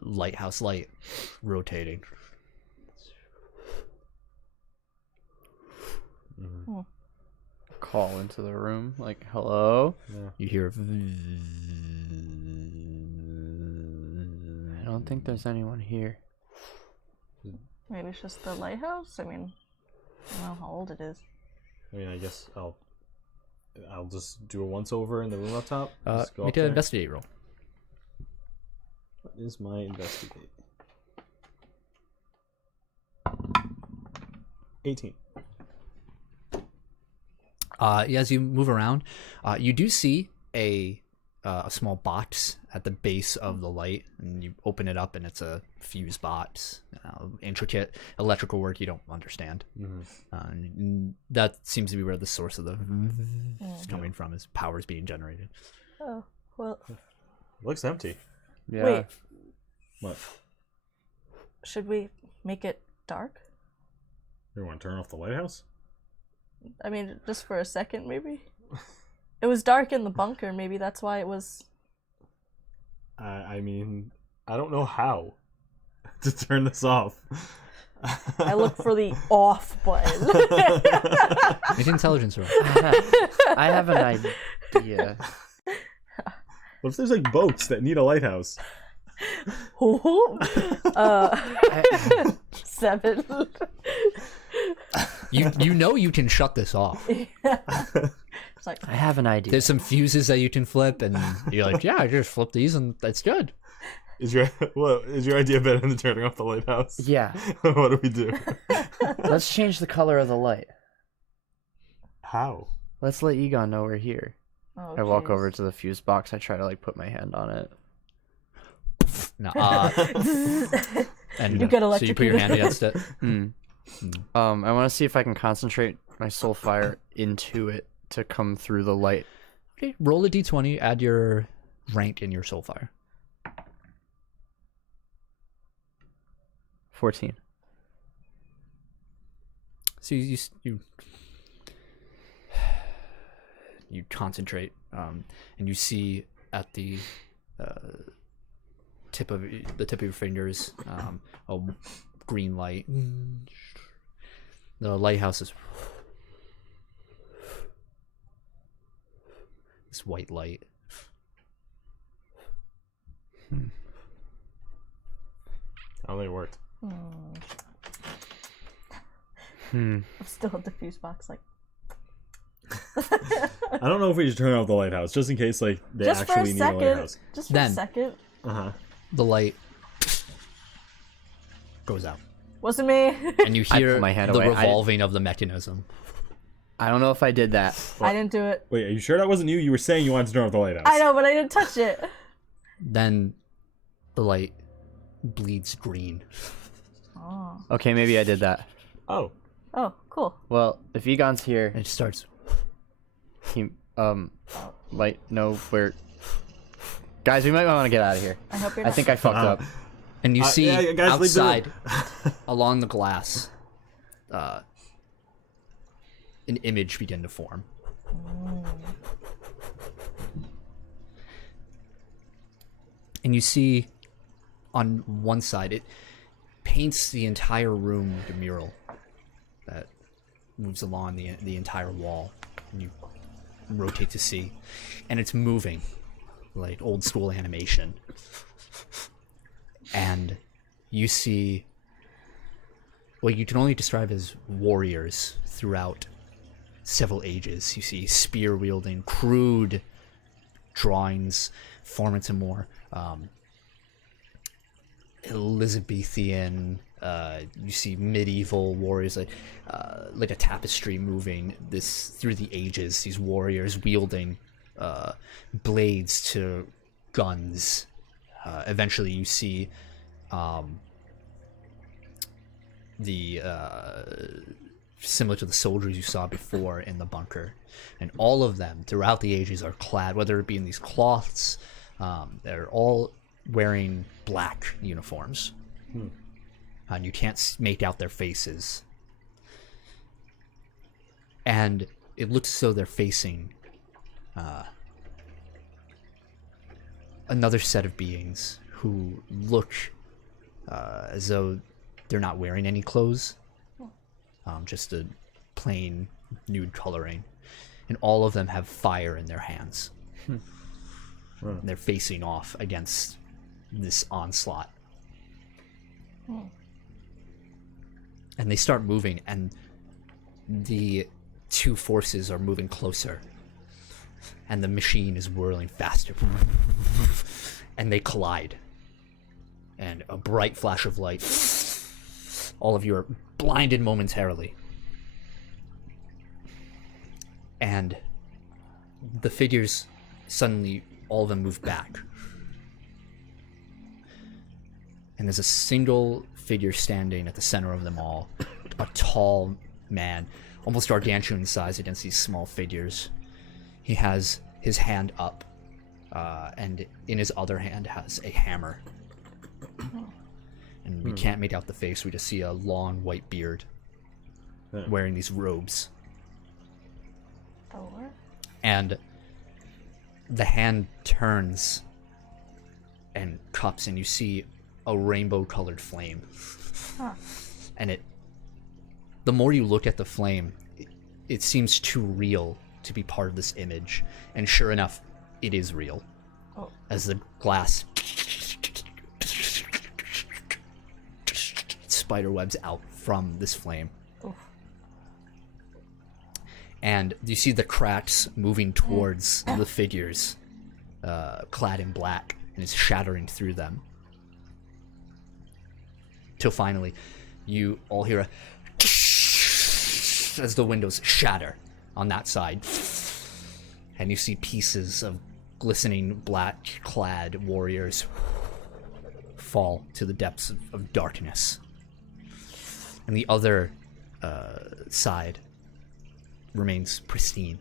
lighthouse light rotating. Call into the room, like, hello? You hear I don't think there's anyone here. Maybe it's just the lighthouse? I mean, I don't know how old it is. I mean, I guess I'll I'll just do a once over in the room up top. Just go Make up an there. investigate roll. What is my investigate? 18. As you move around, you do see a small box at the base of the light, and you open it up, and it's a fuse box. Intricate electrical work you don't understand. And that seems to be where the source of the is coming from. Is power is being generated. Oh, well, Looks empty. Yeah. wait. What? Should we make it dark? You want to turn off the lighthouse? I mean, just for a second, maybe? It was dark in the bunker, maybe that's why it was... I mean, I don't know how to turn this off. I look for the off button. Make an intelligence roll. I have an idea. What if there's like boats that need a lighthouse? 7. You know you can shut this off. It's like, I have an idea. There's some fuses that you can flip, and you're like, yeah, I just flip these, and that's good. Is your idea better than turning off the lighthouse? Yeah. What do we do? Let's change the color of the light. How? Let's let Egon know we're here. oh, I walk jeez. over to the fuse box. I try to like put my hand on it. No, and You get so you put your electrocuted. hand against it. I want to see if I can concentrate my soul fire into it to come through the light. Okay, roll a d20, add your rank in your soulfire. 14. So you concentrate, and you see at the tip of your fingers a green light. The lighthouse is this white light. How they worked? I'm still at the fuse box, like... I don't know if we should turn off the lighthouse, just in case like they Just for a actually need a second. lighthouse. Just for a Then- second. The light goes out, Wasn't me. and you I hear pull my hand the away. revolving of the mechanism. I don't know if I did that. I didn't do it. Wait, are you sure that wasn't you? You were saying you wanted to turn off the lighthouse. I know, but I didn't touch it. Then the light bleeds green. Oh. Okay, maybe I did that. Oh, Oh, cool. Well, if Egon's here, And it starts. he might know where. Guys, we might want to get out of here. I hope you're I not... think I fucked up. And you see yeah, guys, leave the room. outside, along the glass, an image begin to form. And you see on one side, it paints the entire room with a mural that moves along the entire wall. And you rotate to see. And it's moving, like old school animation. And you see what you can only describe as warriors throughout several ages. You see spear-wielding, crude drawings, form into more Elizabethan. You see medieval warriors, like a tapestry moving this through the ages. These warriors wielding blades to guns. Eventually, you see similar to the soldiers you saw before in the bunker, and all of them throughout the ages are clad, whether it be in these cloths. They're all wearing black uniforms, and you can't make out their faces. And it looks as though they're facing another set of beings who look as though they're not wearing any clothes, just a plain nude coloring, and all of them have fire in their hands. And they're facing off against this onslaught. And they start moving, and the two forces are moving closer. and the machine is whirling faster, and they collide, and a bright flash of light. All of you are blinded momentarily, and the figures suddenly, all of them move back, and there's a single figure standing at the center of them all, a tall man, almost gargantuan in size against these small figures. He has his hand up, and in his other hand has a hammer. And we can't make out the face, we just see a long white beard wearing these robes. Thor? And the hand turns and cups, and you see a rainbow-colored flame. Huh. And the more you look at the flame, it seems too real to be part of this image. And sure enough, it is real. Oh. As the glass spiderwebs out from this flame. Oof. And you see the cracks moving towards the figures, clad in black, and it's shattering through them. Till finally, you all hear a as the windows shatter on that side, and you see pieces of glistening black-clad warriors fall to the depths of darkness. And the other side remains pristine,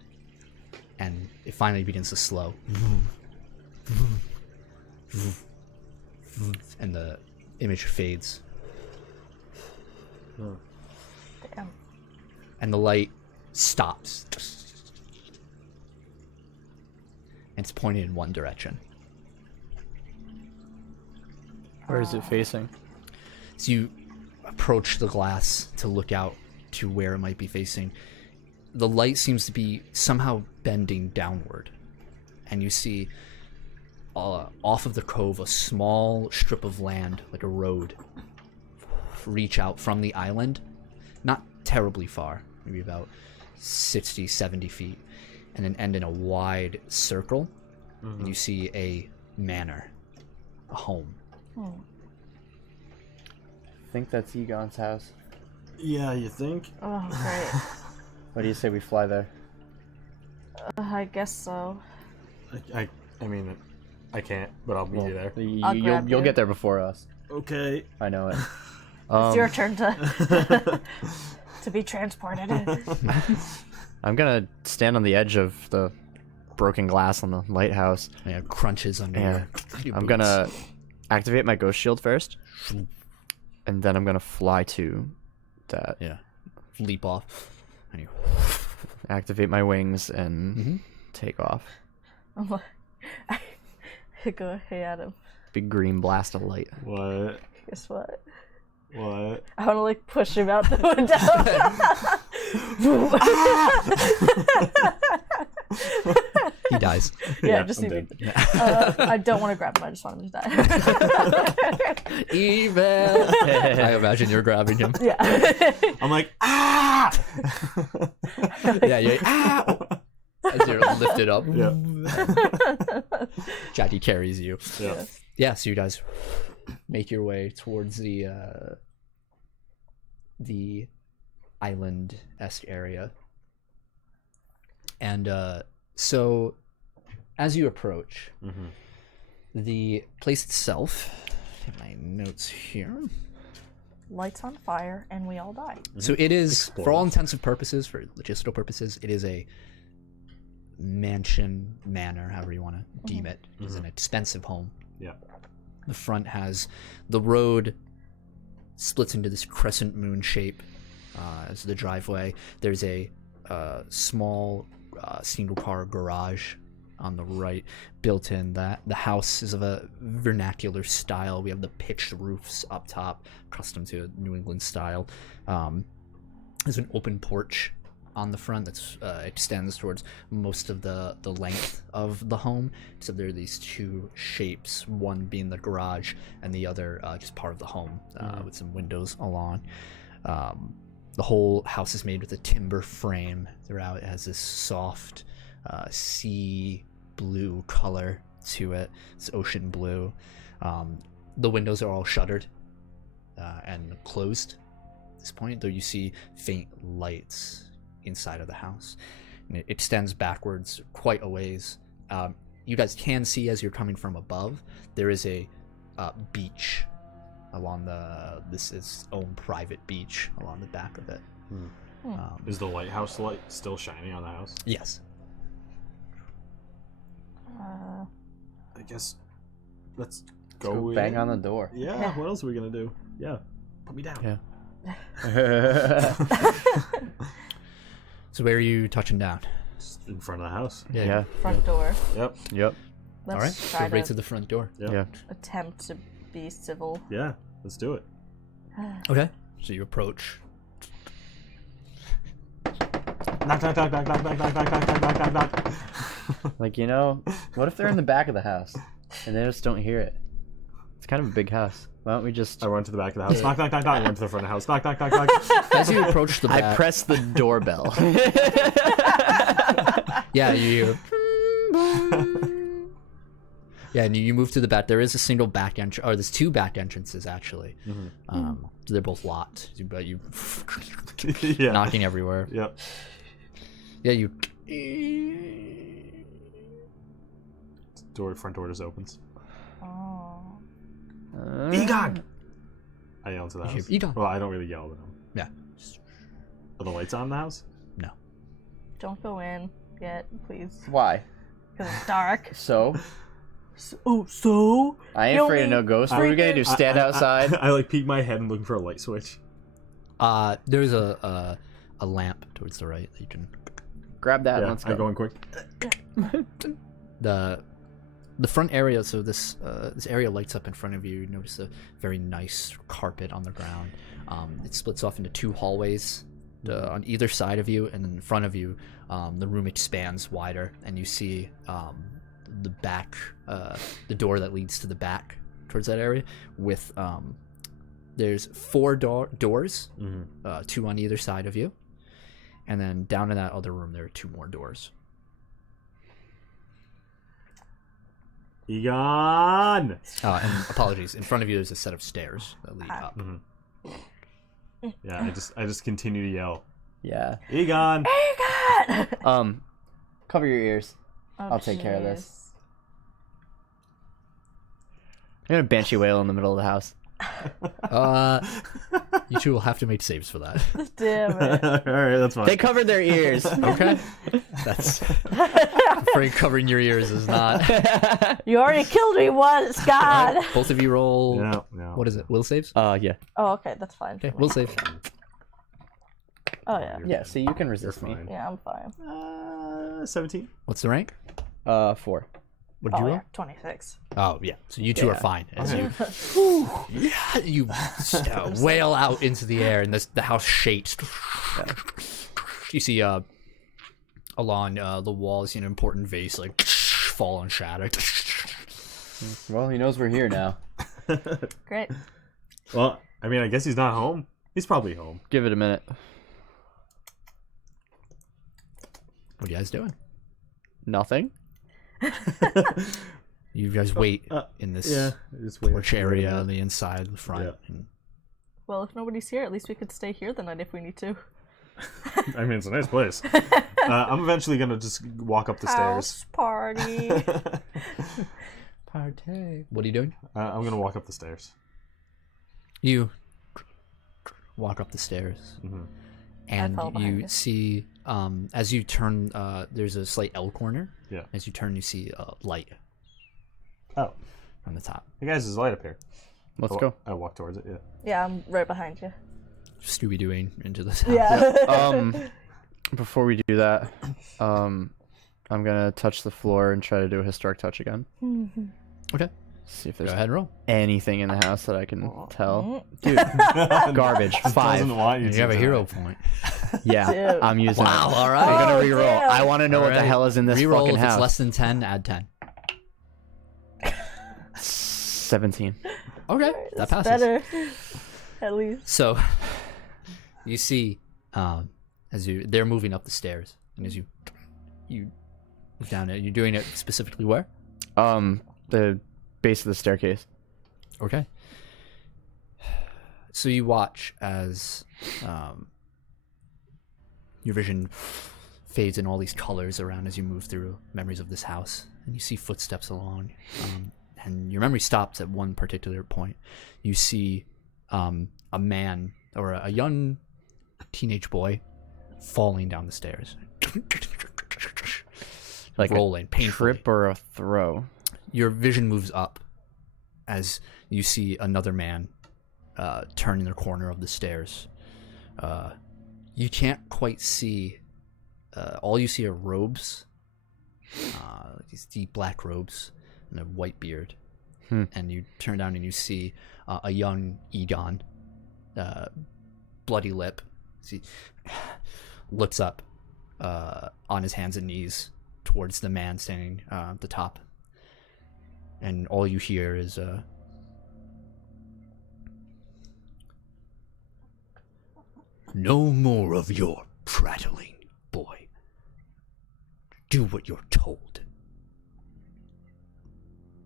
and it finally begins to slow. And the image fades. Damn. And the light stops. And it's pointed in one direction. Where is it facing? So you approach the glass to look out to where it might be facing. The light seems to be somehow bending downward. And you see off of the cove a small strip of land, like a road, reach out from the island. Not terribly far, maybe about 60, 70 feet. And then end in a wide circle. And you see a manor, a home. I think that's Egon's house. Yeah, you think? Oh, great. What do you say we fly there? I guess so. I mean, I can't, but I'll meet you there. I'll grab You'll you. get there before us. Okay. I know it. It's your turn to to be transported. I'm gonna stand on the edge of the broken glass on the lighthouse. And it crunches under Yeah. your I'm boots. gonna activate my ghost shield first, and then I'm gonna fly to that. Yeah. Leap off. And you... Activate my wings and take off. I'm like, go, hey Adam, Big green blast of light. What? guess what? What? I want to like push him out the window. He dies. Yeah, just I'm leave dead. me. I don't want to grab him. I just want him to die. Evil. I imagine you're grabbing him. Yeah. I'm like, ah! Yeah, you're as you're lifted up. Yeah. Jackie carries you. Yeah. Yeah, so you guys make your way towards the island-esque area. And so as you approach, the place itself, get my notes here. Lights on fire, and we all die. So it is, for all Explodes. intents and purposes, for logistical purposes, it is a manor, however you want to deem it. It's an expensive home. Yeah. The front has the road splits into this crescent moon shape as the driveway. There's a small single car garage on the right built in. That the house is of a vernacular style. We have the pitched roofs up top, accustomed to New England style. There's an open porch on the front that's extends towards most of the length of the home. So there are these two shapes, one being the garage and the other just part of the home with some windows along. The whole house is made with a timber frame throughout. It has this soft sea blue color to it. It's ocean blue. The windows are all shuttered and closed at this point, though you see faint lights inside of the house. And it extends backwards quite a ways. You guys can see, as you're coming from above, there is a beach along this is own private beach along the back of it. Is the lighthouse light still shining on the house? Yes. I guess let's go Bang in. on the door. Yeah, what else are we gonna do? Yeah, put me down. Yeah. So where are you touching down? Just in front of the house. Yeah. Front door. Yep. Yep. Let's All right, try go right to to the front door. Yeah. attempt to be civil. Yeah, let's do it. Okay. So you approach. Knock, knock, knock, knock, knock, knock, knock, knock, knock, knock, knock, knock. Like, you know, what if they're in the back of the house and they just don't hear it? It's kind of a big house. Why don't we just... I went to the back of the house. Knock, knock, knock, knock. I went to the front of the house. Knock, knock, knock, knock. As you approach the back, I press the doorbell. yeah, you. Yeah, and you move to the back. There is a single back entrance, or there's two back entrances actually. They're both locked, but you Yeah. knocking everywhere. Yep. Yeah, you. Front door just opens. Oh. Egon! I yell into the You house. hear Egon. Well, I don't really yell at him. Yeah. Are the lights on in the house? No. Don't go in yet, please. Why? Because it's dark. So? So? I ain't You afraid of only no ghosts. What are we gonna do? Stand outside? I like peek my head and looking for a light switch. There's a lamp towards the right that you can. Grab that and Yeah, let's I'm go. going quick. The front area, so this area lights up in front of you. You notice a very nice carpet on the ground. It splits off into two hallways on either side of you, and in front of you, the room expands wider, and you see the back, the door that leads to the back towards that area. With there's four doors, two on either side of you, and then down in that other room there are two more doors. Egon! And apologies, in front of you there's a set of stairs that lead up. Yeah, I just continue to yell. Yeah. Egon! Cover your ears. Oh, I'll take care of jeez. this. I'm gonna banshee wail in the middle of the house. You two will have to make saves for that. Damn it. Alright, that's fine. They covered their ears. Okay. That's afraid covering your ears is not. You already killed me once, God. Right, both of you roll. No. What is it? Will saves? Yeah. Oh, okay, that's fine. Okay, for me. will save. Oh, yeah. Yeah, so you can resist me. fine. Yeah, I'm fine. 17. What's the rank? 4. What did you Oh, roll? yeah, 26. Oh yeah. So you two are Yeah. fine. As you wail out into the air, and the house shakes. You see along the walls, an important vase like fall and shatter. Well, he knows we're here now. Great. Well, I mean, I guess he's not home. He's probably home. Give it a minute. What are you guys doing? Nothing? You guys wait in this Just wait porch area on the inside, the front. Yeah. And Well, if nobody's here, at least we could stay here the night if we need to. I mean, it's a nice place. I'm eventually gonna just walk up the House stairs. party. Partay. What are you doing? I'm gonna walk up the stairs. You walk up the stairs, and follow behind you you. see, as you turn, there's a slight L corner. Yeah. As you turn, you see light Oh, on the top. hey guys, there's light up here. Let's go. I walk towards it. Yeah. Yeah, I'm right behind you. Scooby Dooing into this house. Yeah. Before we do that, I'm gonna touch the floor and try to do a historic touch again. Okay. See if Go there's ahead and roll. anything in the house that I can tell. Dude, garbage. Doesn't 5. want you You to have a tonight. hero point. Yeah, Dude. I'm using Wow. it. All I'm right. gonna Oh, reroll. damn. I want to know what the Alright. hell is in this Reroll fucking if it's house. less than 10. Add 10. 17. Okay, that passes. Better. At least. So you see, as they're moving up the stairs, and as you Down it. You're doing it specifically where? The base of the staircase. Okay. So you watch as your vision fades in all these colors around as you move through memories of this house, and you see footsteps along, and your memory stops at one particular point. You see a man or a young teenage boy falling down the stairs, Like rolling a painfully. trip or a throw. Your vision moves up as you see another man turning the corner of the stairs. You can't quite see. All you see are robes, these deep black robes, and a white beard. And you turn down and you see a young Egon, bloody lip. He looks up on his hands and knees towards the man standing at the top. And all you hear is no more of your prattling, boy. Do what you're told.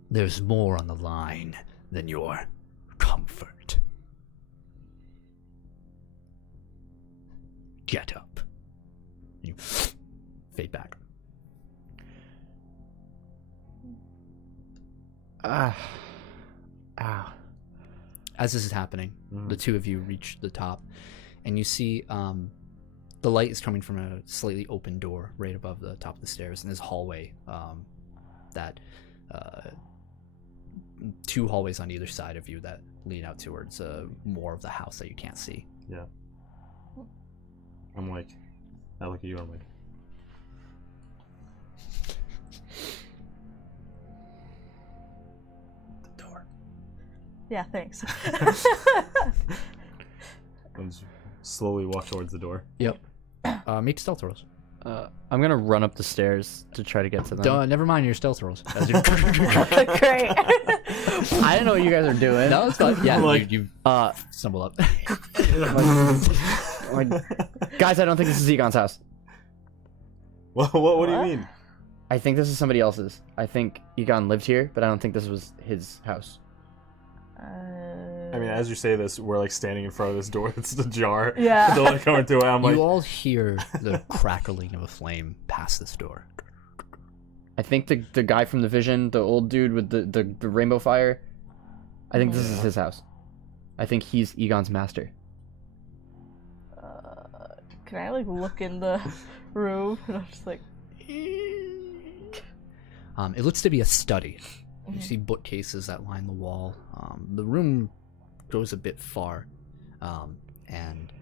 There's more on the line than your comfort. Get up. You fade back. Ow. As this is happening, the two of you reach the top, and you see the light is coming from a slightly open door right above the top of the stairs in this hallway that two hallways on either side of you that lead out towards more of the house that you can't see. Yeah. I'm like, I look at you, I'm like, the door. Yeah, thanks. And just slowly walk towards the door. Yep. Make stealth rolls. I'm gonna run up the stairs to try to get to them. Never mind your stealth rolls. As you- Great. I didn't know what you guys are doing. No, it's fine. Yeah, Like- you stumble up. Like, guys, I don't think this is Egon's house. What do you What? mean? I think this is somebody else's. I think Egon lived here, but I don't think this was his house. I mean, as you say this, we're like standing in front of this door that's ajar. Yeah. The light coming through it. I'm like, You all hear the crackling of a flame past this door. I think the guy from the vision, the old dude with the rainbow fire, I think this is his house. I think he's Egon's master. Can I like look in the room? And I'm just like, It looks to be a study. You see bookcases that line the wall. The room goes a bit far, and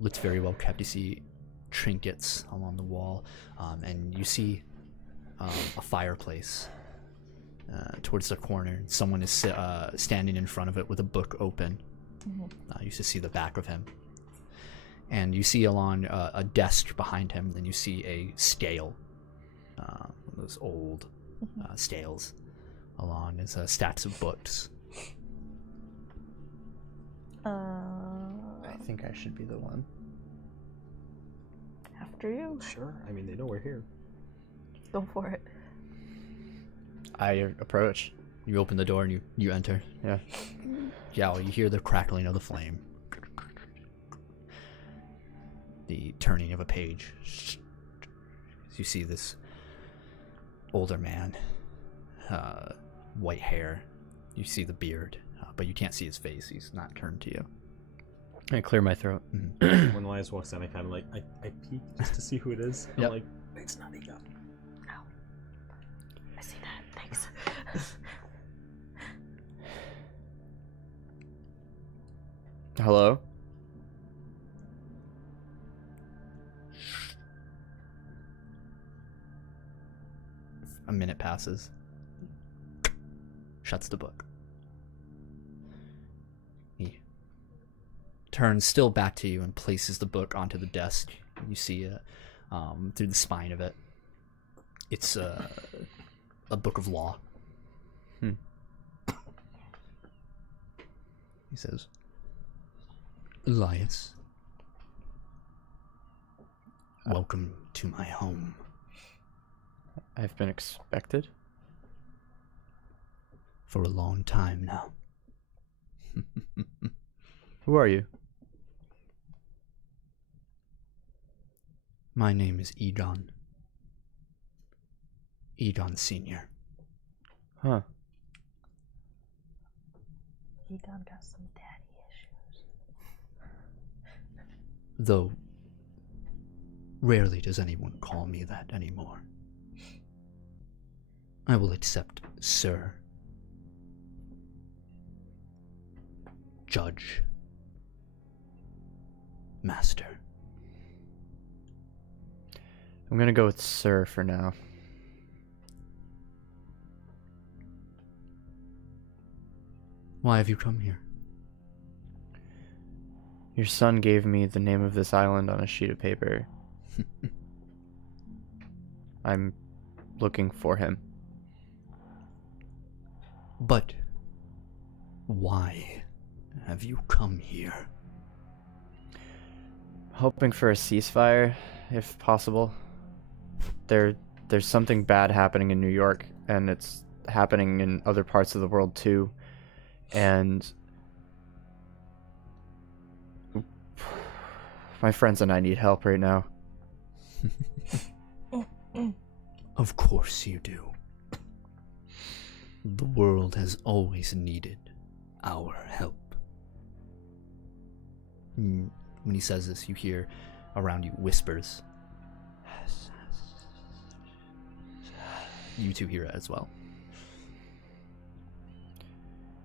looks very well kept. You see trinkets along the wall, and you see a fireplace towards the corner. Someone is standing in front of it with a book open. You used to see the back of him. And you see along a desk behind him, then you see a scale, those old scales along as stacks of books. I think I should be the one. after you. sure. I mean, they know we're here. Go for it. I approach. You open the door and you enter. Yeah. Yeah, well, you hear the crackling of the flame. The turning of a page. You see this older man, white hair. You see the beard, but you can't see his face. He's not turned to you. I clear my throat. When Elias walks in, I kind of like, I peek just to see who it is. I'm Yep. like, it's not Egon. I see that. Thanks. Hello? A minute passes. Shuts the book. He turns still back to you and places the book onto the desk. You see through the spine of it. It's a book of law. He says, Elias, welcome to my home. I've been expected? For a long time now. Who are you? My name is Egon. Egon Sr. Huh. Egon got some daddy issues. Though, rarely does anyone call me that anymore. I will accept Sir. Judge. Master. I'm gonna go with Sir for now. Why have you come here? Your son gave me the name of this island on a sheet of paper. I'm looking for him. But why have you come here? Hoping for a ceasefire, if possible. There's something bad happening in New York, and it's happening in other parts of the world too. And my friends and I need help right now. Of course you do. The world has always needed our help. When he says this, you hear around you whispers. You two hear it as well.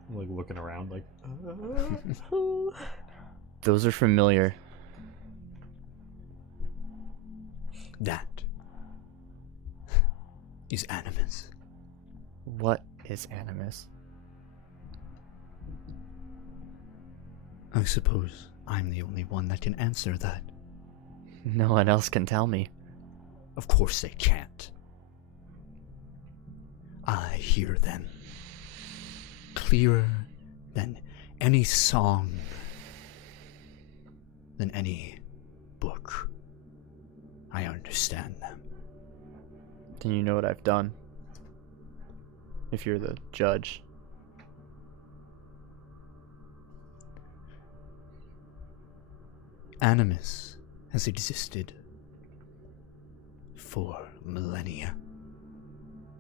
I'm like looking around like Those are familiar. That is Animus. What is Animus? I suppose I'm the only one that can answer that. No one else can tell me. Of course they can't. I hear them clearer than any song, than any book. I understand them. Then you know what I've done. If you're the judge. Animus has existed for millennia,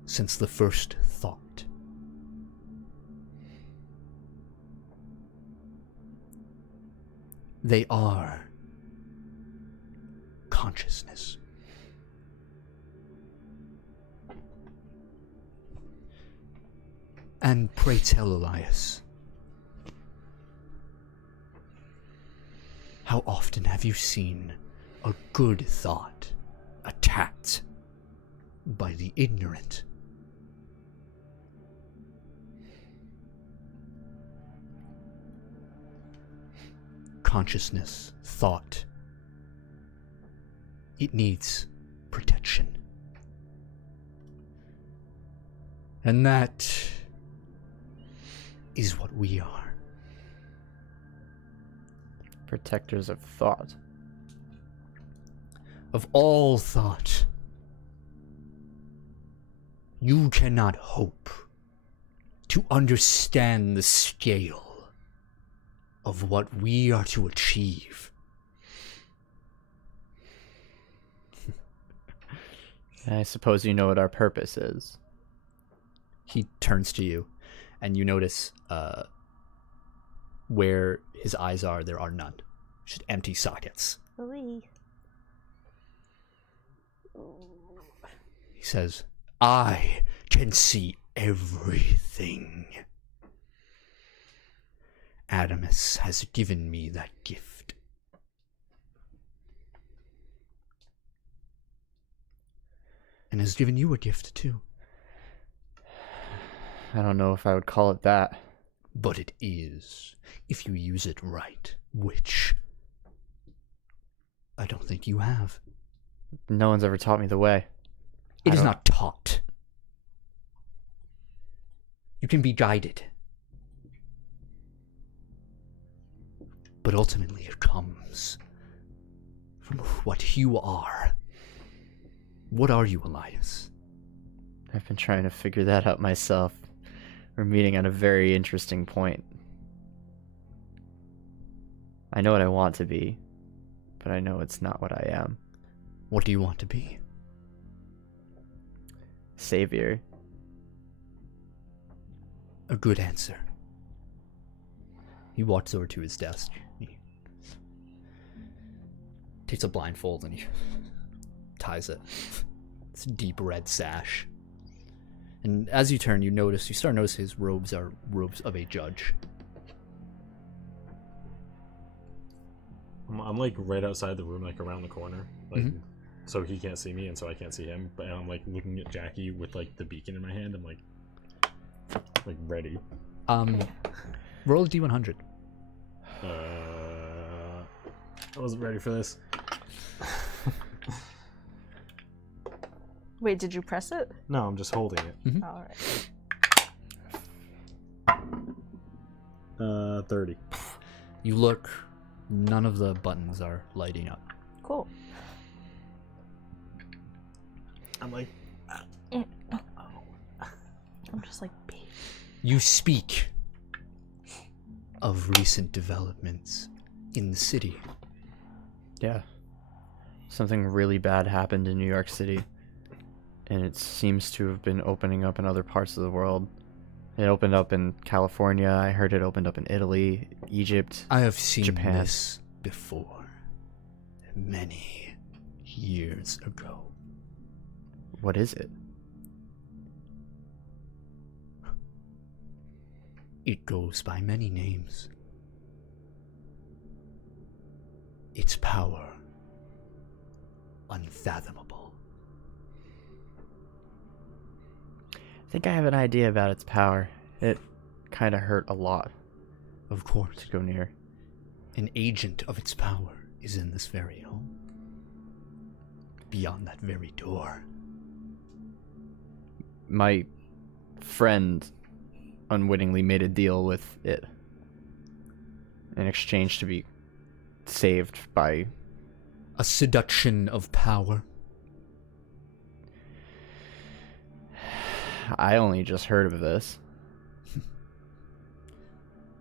since the first thought. They are consciousness. And pray tell, Elias, how often have you seen a good thought attacked by the ignorant? Consciousness, thought, it needs protection. And that is what we are. Protectors of thought. Of all thought. You cannot hope to understand the scale of what we are to achieve. I suppose you know what our purpose is. He turns to you, and you notice where his eyes are, there are none. Just empty sockets. Lee. He says, I can see everything. Animus has given me that gift. And has given you a gift too. I don't know if I would call it that. But it is, if you use it right, which I don't think you have. No one's ever taught me the way. It is not taught. You can be guided. But ultimately it comes from what you are. What are you, Elias? I've been trying to figure that out myself. We're meeting at a very interesting point. I know what I want to be, but I know it's not what I am. What do you want to be? Savior. A good answer. He walks over to his desk. He takes a blindfold and he ties it. It's a deep red sash. And as you turn, you start to notice his robes are robes of a judge. I'm like right outside the room, like around the corner, like so he can't see me and so I can't see him. But I'm like looking at Jackie with like the beacon in my hand. I'm like ready. Roll a d100. I wasn't ready for this. Wait, did you press it? No, I'm just holding it. Mm-hmm. All right. 30. You look, none of the buttons are lighting up. Cool. I'm like, I'm just like, B. You speak of recent developments in the city. Yeah. Something really bad happened in New York City. And it seems to have been opening up in other parts of the world. It opened up in California. I heard it opened up in Italy, Egypt. I have seen Japan. this before. Many years ago. What is it? It goes by many names. Its power, unfathomable. I think I have an idea about its power. It kind of hurt a lot Of course, to go near. an agent of its power is in this very home. Beyond that very door. My friend unwittingly made a deal with it in exchange to be saved by... A seduction of power. I only just heard of this.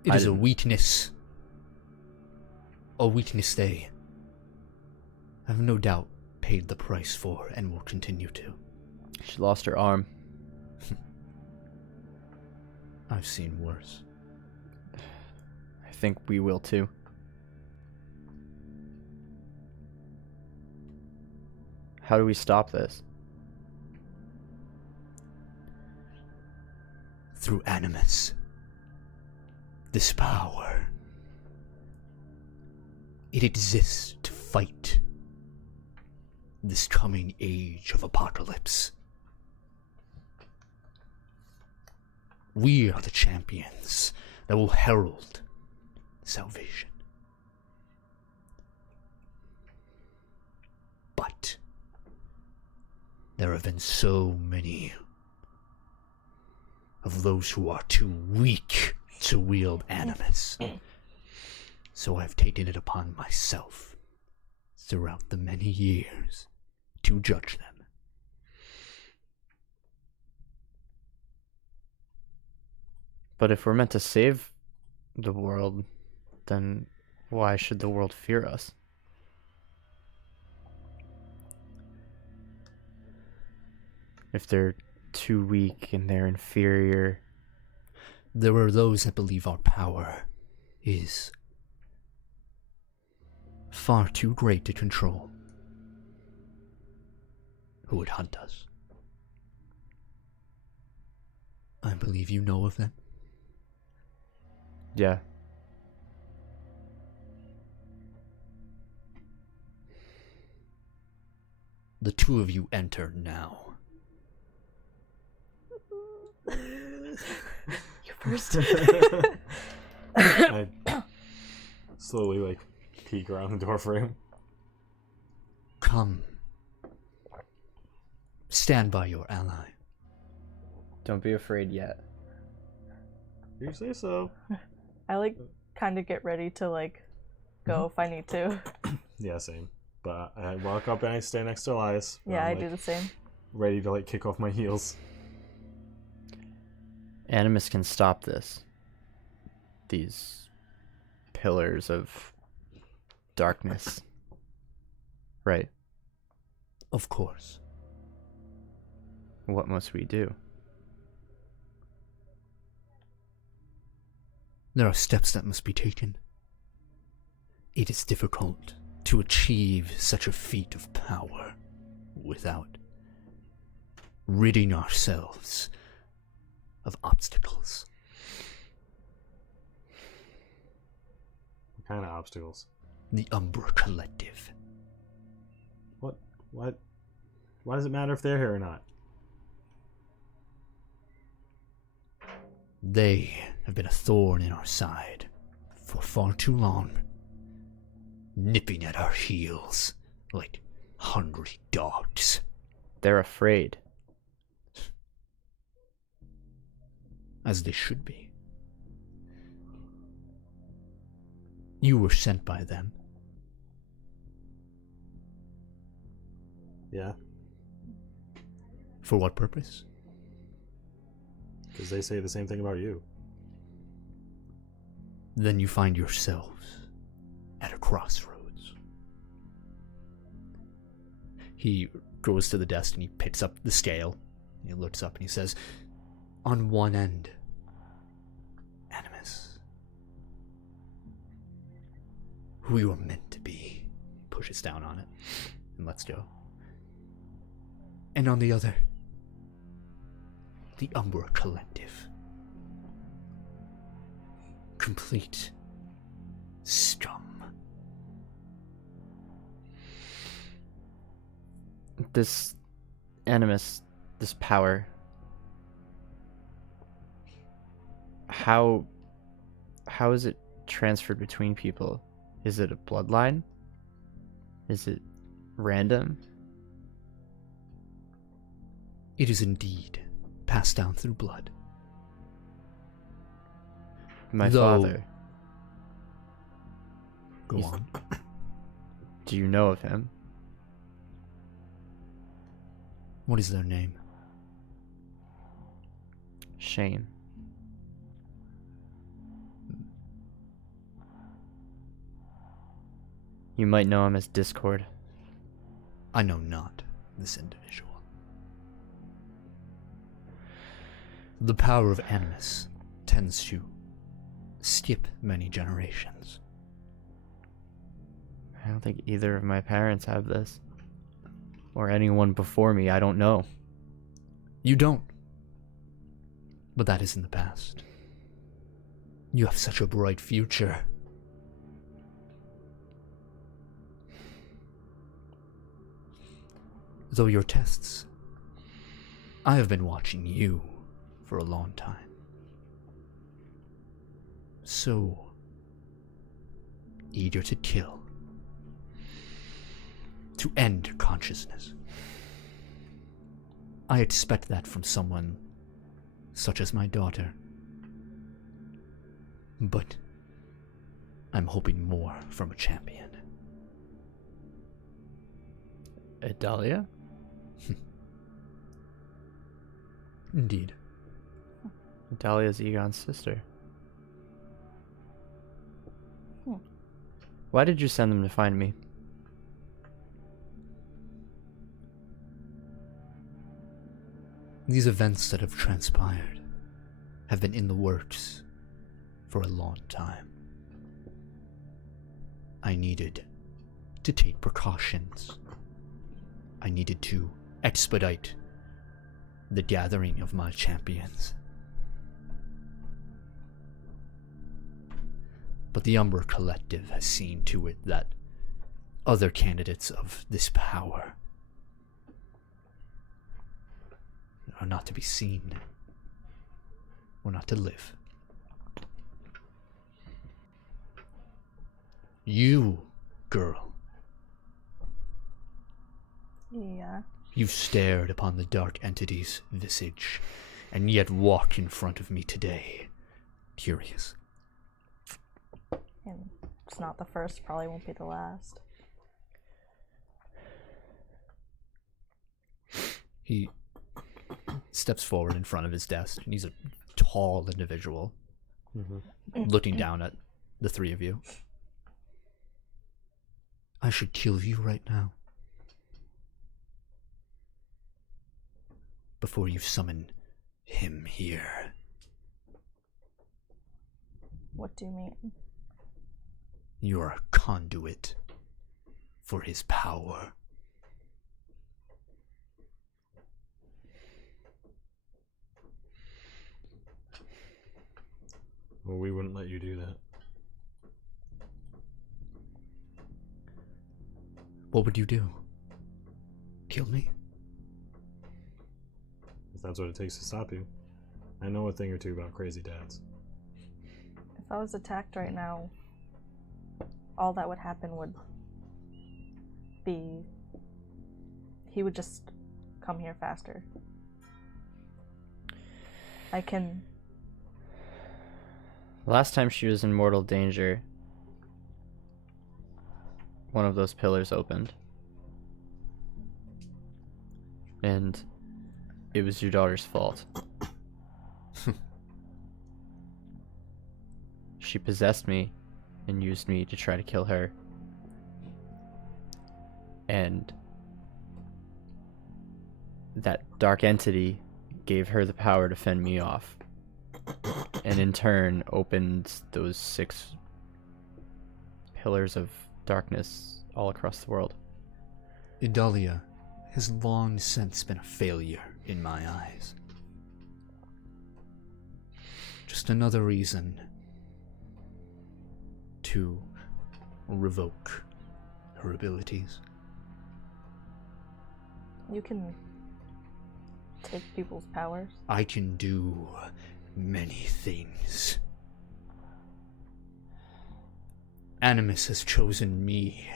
It I is a didn't- weakness. A weakness they have no doubt paid the price for and will continue to. She lost her arm. I've seen worse. I think we will too. How do we stop this? Through Animus. This power. It exists to fight this coming age of apocalypse. We are the champions that will herald salvation. But there have been so many of those who are too weak to wield Animus. So I've taken it upon myself throughout the many years to judge them. But if we're meant to save the world, then why should the world fear us? If they're too weak and they're inferior. There are those that believe our power is far too great to control. Who would hunt us? I believe you know of them. Yeah. The two of you enter now. You first. I slowly like peek around the door frame. Come. Stand by your ally. Don't be afraid yet. You say so. I like kind of get ready to like go if I need to. Yeah, same. But I walk up and I stand next to Elias. Yeah, I I'm, do like, the same. Ready to like kick off my heels. Animus can stop this. These pillars of darkness. Right. Of course. What must we do? There are steps that must be taken. It is difficult to achieve such a feat of power without ridding ourselves of obstacles. What kind of obstacles? The Umbra Collective. What? Why does it matter if they're here or not? They have been a thorn in our side for far too long, nipping at our heels like hungry dogs. They're afraid. As they should be. You were sent by them. Yeah, For what purpose? because they say the same thing about you. Then you find yourselves at a crossroads. He goes to the desk and he picks up the scale. And he looks up and he says, on one end, Animus. Who you are meant to be. He pushes down on it and lets go. And on the other, the Umbra Collective. Complete scum. This Animus, this power, how is it transferred between people? Is it a bloodline? Is it random? It is indeed passed down through blood. My Though- father, Go He's- on. do you know of him? What is their name? Shane. You might know him as Discord. I know not this individual. The power of Animus tends to skip many generations. I don't think either of my parents have this. Or anyone before me, I don't know. You don't. But that is in the past. You have such a bright future. Though your tests, I have been watching you for a long time. So eager to kill, to end consciousness. I expect that from someone such as my daughter. But I'm hoping more from a champion. Adalia? Indeed. Adalia's Egon's sister. Hmm. Why did you send them to find me? These events that have transpired have been in the works for a long time. I needed to take precautions. I needed to expedite the gathering of my champions. But the Umbra Collective has seen to it that other candidates of this power are not to be seen, or not to live. You, girl, Yeah. you've stared upon the dark entity's visage, and yet walk in front of me today, curious. And it's not the first, probably won't be the last. He steps forward in front of his desk, and he's a tall individual, looking down at the three of you. I should kill you right now. Before you summon him here. What do you mean? You're a conduit for his power. Well, we wouldn't let you do that. What would you do? Kill me? If that's what it takes to stop you. I know a thing or two about crazy dads. If I was attacked right now, all that would happen would be he would just come here faster. I can... Last time she was in mortal danger, one of those pillars opened. And it was your daughter's fault. She possessed me and used me to try to kill her. And that dark entity gave her the power to fend me off. And in turn opened those 6 pillars of darkness all across the world. Idalia has long since been a failure in my eyes. Just another reason to revoke her abilities. You can take people's powers. I can do many things. Animus has chosen me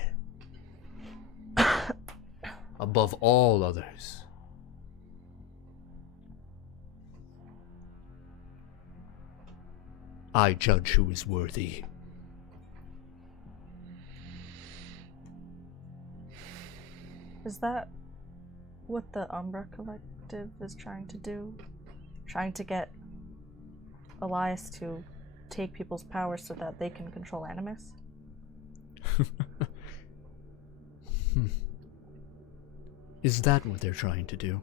above all others. I judge who is worthy. Is that what the Umbra Collective is trying to do? Trying to get Elias to take people's powers so that they can control Animus? Is that what they're trying to do?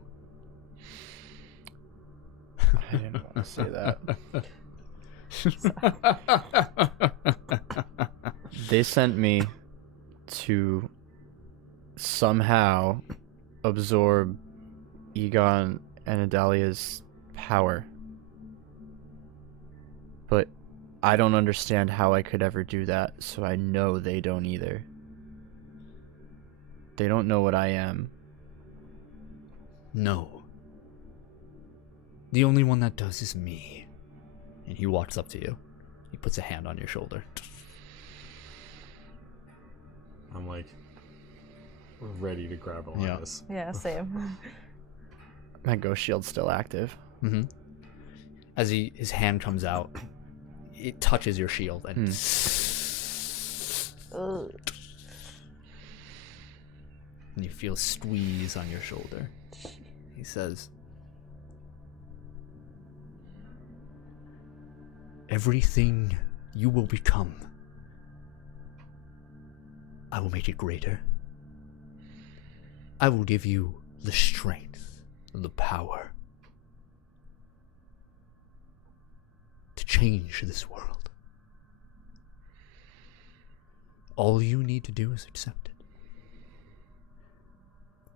I didn't want to say that. They sent me to somehow absorb Egon and Idalia's power. But I don't understand how I could ever do that, so I know they don't either. They don't know what I am. No. The only one that does is me. And he walks up to you. He puts a hand on your shoulder. I'm like ready to grab Elias. Yeah, same. My ghost shield's still active. Mm-hmm. As his hand comes out, it touches your shield and and you feel a squeeze on your shoulder. He says, everything you will become, I will make it greater. I will give you the strength, the power to change this world. All you need to do is accept it.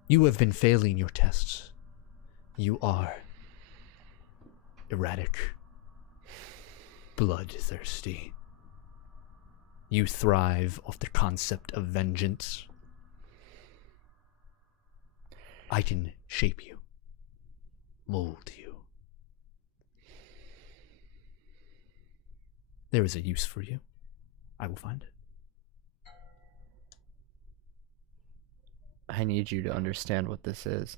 You have been failing your tests. You are erratic, bloodthirsty. You thrive off the concept of vengeance. I can shape you, mold you. There is a use for you. I will find it. I need you to understand what this is.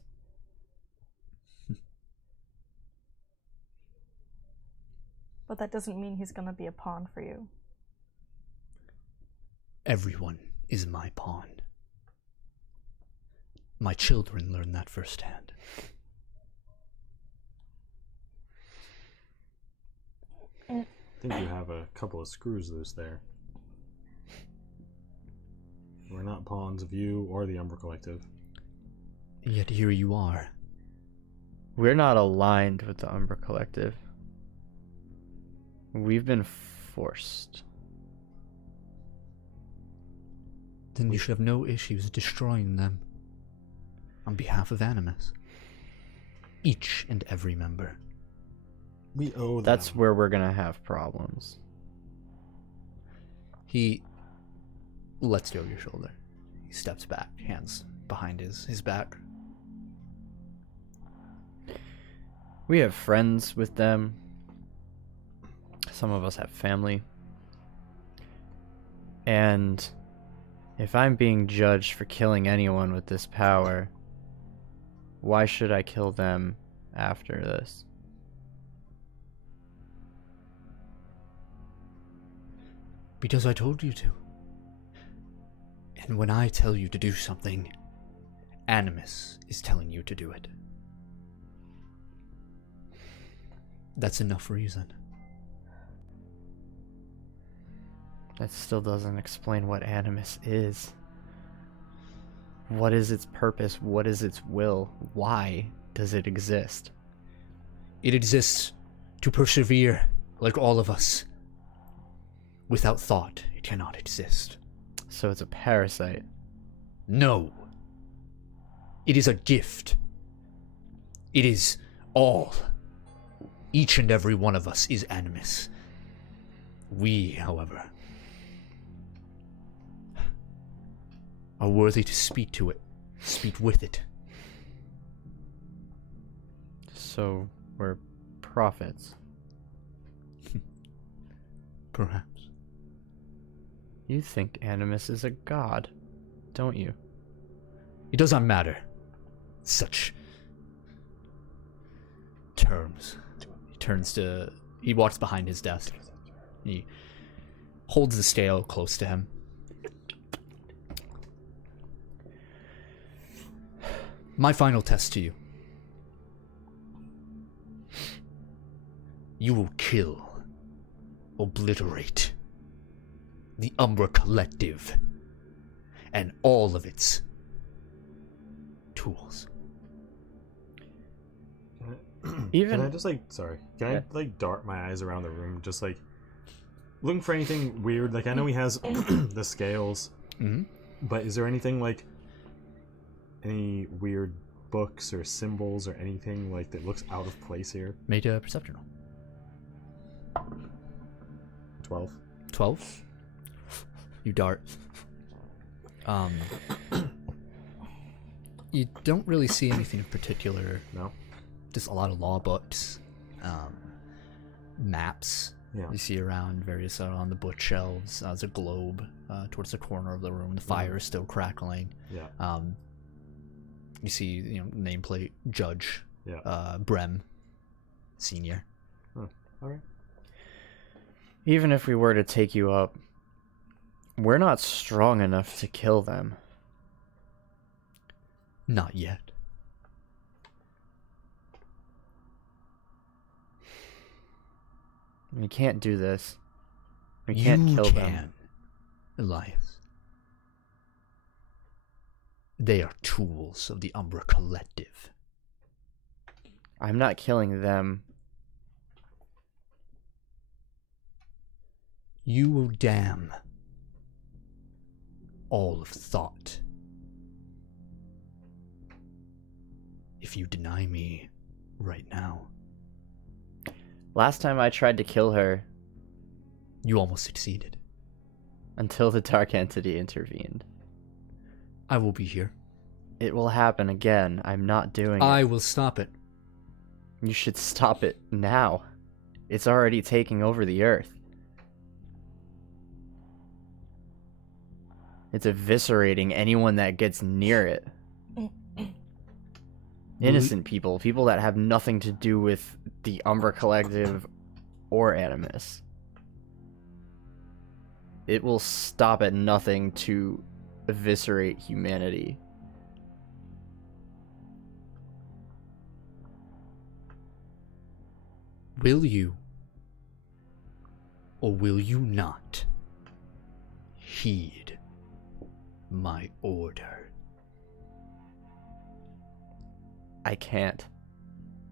But that doesn't mean he's gonna be a pawn for you. Everyone is my pawn. My children learn that firsthand. think you have a couple of screws loose there. We're not pawns of you or the Umbra Collective. Yet here you are. We're not aligned with the Umbra Collective. We've been forced. Then you should have no issues destroying them. On behalf of Animus. Each and every member. We owe them. That's where we're gonna have problems. He lets go of your shoulder. He steps back, hands behind his back. We have friends with them. Some of us have family. And if I'm being judged for killing anyone with this power, why should I kill them after this? Because I told you to. And when I tell you to do something, Animus is telling you to do it. That's enough reason. That still doesn't explain what Animus is. What is its purpose? What is its will? Why does it exist? It exists to persevere, like all of us. Without thought, it cannot exist. So it's a parasite. No. It is a gift. It is all. Each and every one of us is Animus. We, however, are worthy to speak to it, speak with it. So we're prophets. Perhaps. You think Animus is a god, don't you? It does not matter. Such terms. He walks behind his desk. He holds the scale close to him. My final test to you. You will kill, obliterate the Umbra Collective and all of its tools. Even Can I just Can I dart my eyes around the room, just looking for anything weird? I know he has the scales, but is there anything any weird books or symbols or anything that looks out of place here? Make a perception roll. 12. 12? You dart. You don't really see anything in particular. No? Just a lot of law books, maps. Yeah. You see around various on the bookshelves. There's a globe towards the corner of the room. The fire is still crackling. Yeah. You see, nameplate Judge. Yeah. Brem, Senior. Oh, all right. even if we were to take you up, we're not strong enough to kill them. Not yet. We can't do this. We can't kill them. Elias. They are tools of the Umbra Collective. I'm not killing them. You will damn all of thought if you deny me right now. Last time I tried to kill her, You almost succeeded. until the Dark Entity intervened. I will be here. It will happen again. I'm not doing I it. will stop it. You should stop it now. It's already taking over the Earth. It's eviscerating anyone that gets near it. Innocent people, people that have nothing to do with the Umbra Collective or Animus. It will stop at nothing to eviscerate humanity. Will you or will you not heed my order? I can't.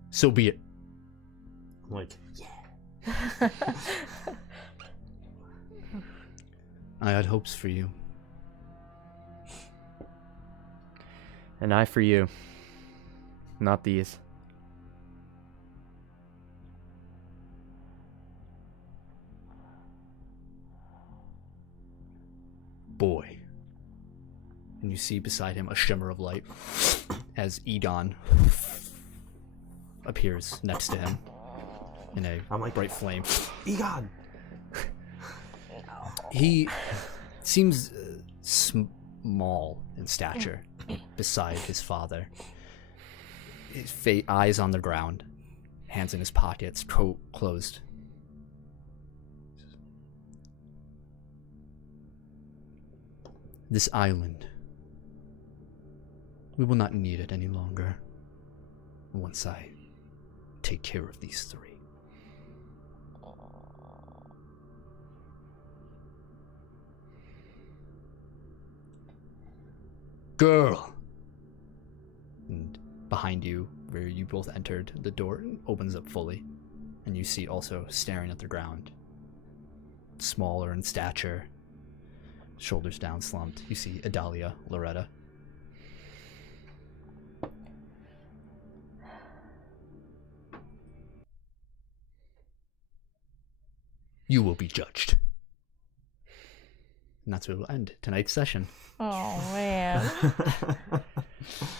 So be it. Like, I had hopes for you. An eye for you. Not these. Boy. And you see beside him a shimmer of light as Egon appears next to him in a I'm like, bright flame. Egon! He seems small in stature beside his father. His eyes on the ground, hands in his pockets, coat closed. This island, we will not need it any longer once I take care of these three. Girl! And behind you, where you both entered, the door opens up fully, and you see also staring at the ground, smaller in stature, shoulders down, slumped. You see Adalia Loretta. You will be judged. And that's where we'll end tonight's session. Oh man.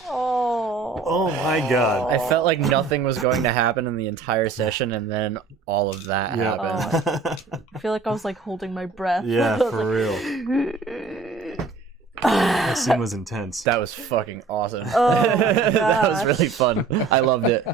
Oh. Oh my god. I felt like nothing was going to happen in the entire session, and then all of that happened. I feel like I was like holding my breath. Yeah, I was for like, real. That scene was intense. That was fucking awesome. Oh my That was gosh. really fun. I loved it.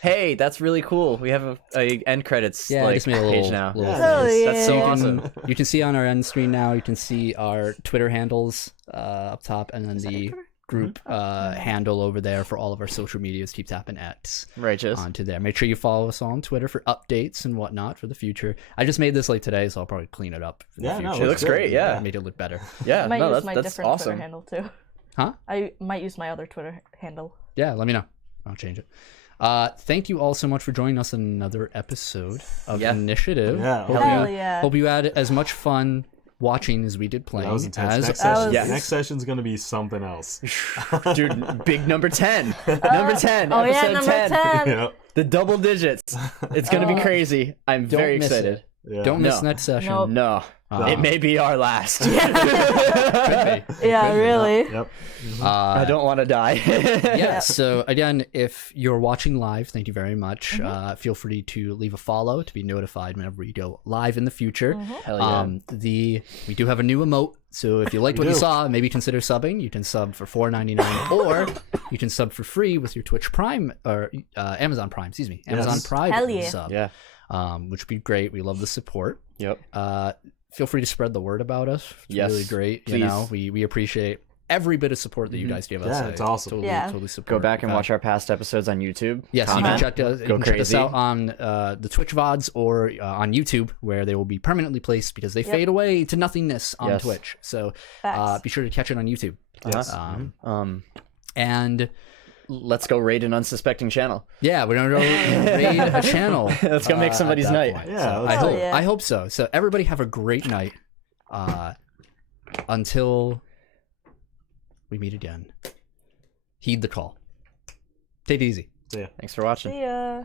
Hey, that's really cool. We have a end credits Yeah, I like just made a page little, now. little Hell thing. yeah. That's so You can- awesome. You can see on our end screen now, you can see our Twitter handles up top, and then the group handle over there for all of our social medias. Keep tapping X Righteous. onto there. Make sure you follow us on Twitter for updates and whatnot for the future. I just made this like today, so I'll probably clean it up in the Yeah, no, future. It looks great, yeah. Make it look better. Yeah, I might no, use my that's different awesome. Twitter handle too. Huh? I might use my other Twitter handle. Yeah, let me know. I'll change it. Thank you all so much for joining us in another episode of Yeah. Initiative. Yeah. Hell yeah. Hope you had as much fun watching as we did playing. That was intense. As Next That session, was- Yes. next session's gonna be something else. Dude, big number 10. Number 10. Oh yeah, episode number 10. 10. Yeah. The double digits. It's going to be crazy. I'm Don't very miss excited. it. Yeah. Don't miss No. next session. Nope. No. It may be our last. Could be. Yeah, really. Yep. I don't want to die. Yeah, so again, if you're watching live, thank you very much. Feel free to leave a follow to be notified whenever we go live in the future. Hell yeah. We do have a new emote, so if you liked what you saw, maybe consider subbing. You can sub for $4.99, or you can sub for free with your Twitch Prime or Amazon Prime. Excuse me, Amazon Yes. Prime Hell yeah. sub. Yeah. Which would be great. We love the support. Yep. Feel free to spread the word about us. It's Yes, really great. please. You know, we appreciate every bit of support that you guys give us. Yeah, it's awesome. Totally, Yeah. totally support. Go back and In fact, watch our past episodes on YouTube. Yes, you can Comment. check us, Go check us crazy. out on the Twitch VODs or on YouTube, where they will be permanently placed because they fade away to nothingness on Yes. Twitch. So Facts. be sure to catch it on YouTube. Yes. And Let's go raid an unsuspecting channel. yeah, we're gonna go raid a channel. Let's go make at somebody's that night. point. Yeah, So let's I do hope. it. Yeah. I hope so. So everybody have a great night. Until we meet again. Heed the call. Take it easy. So yeah. Thanks for watching. See ya.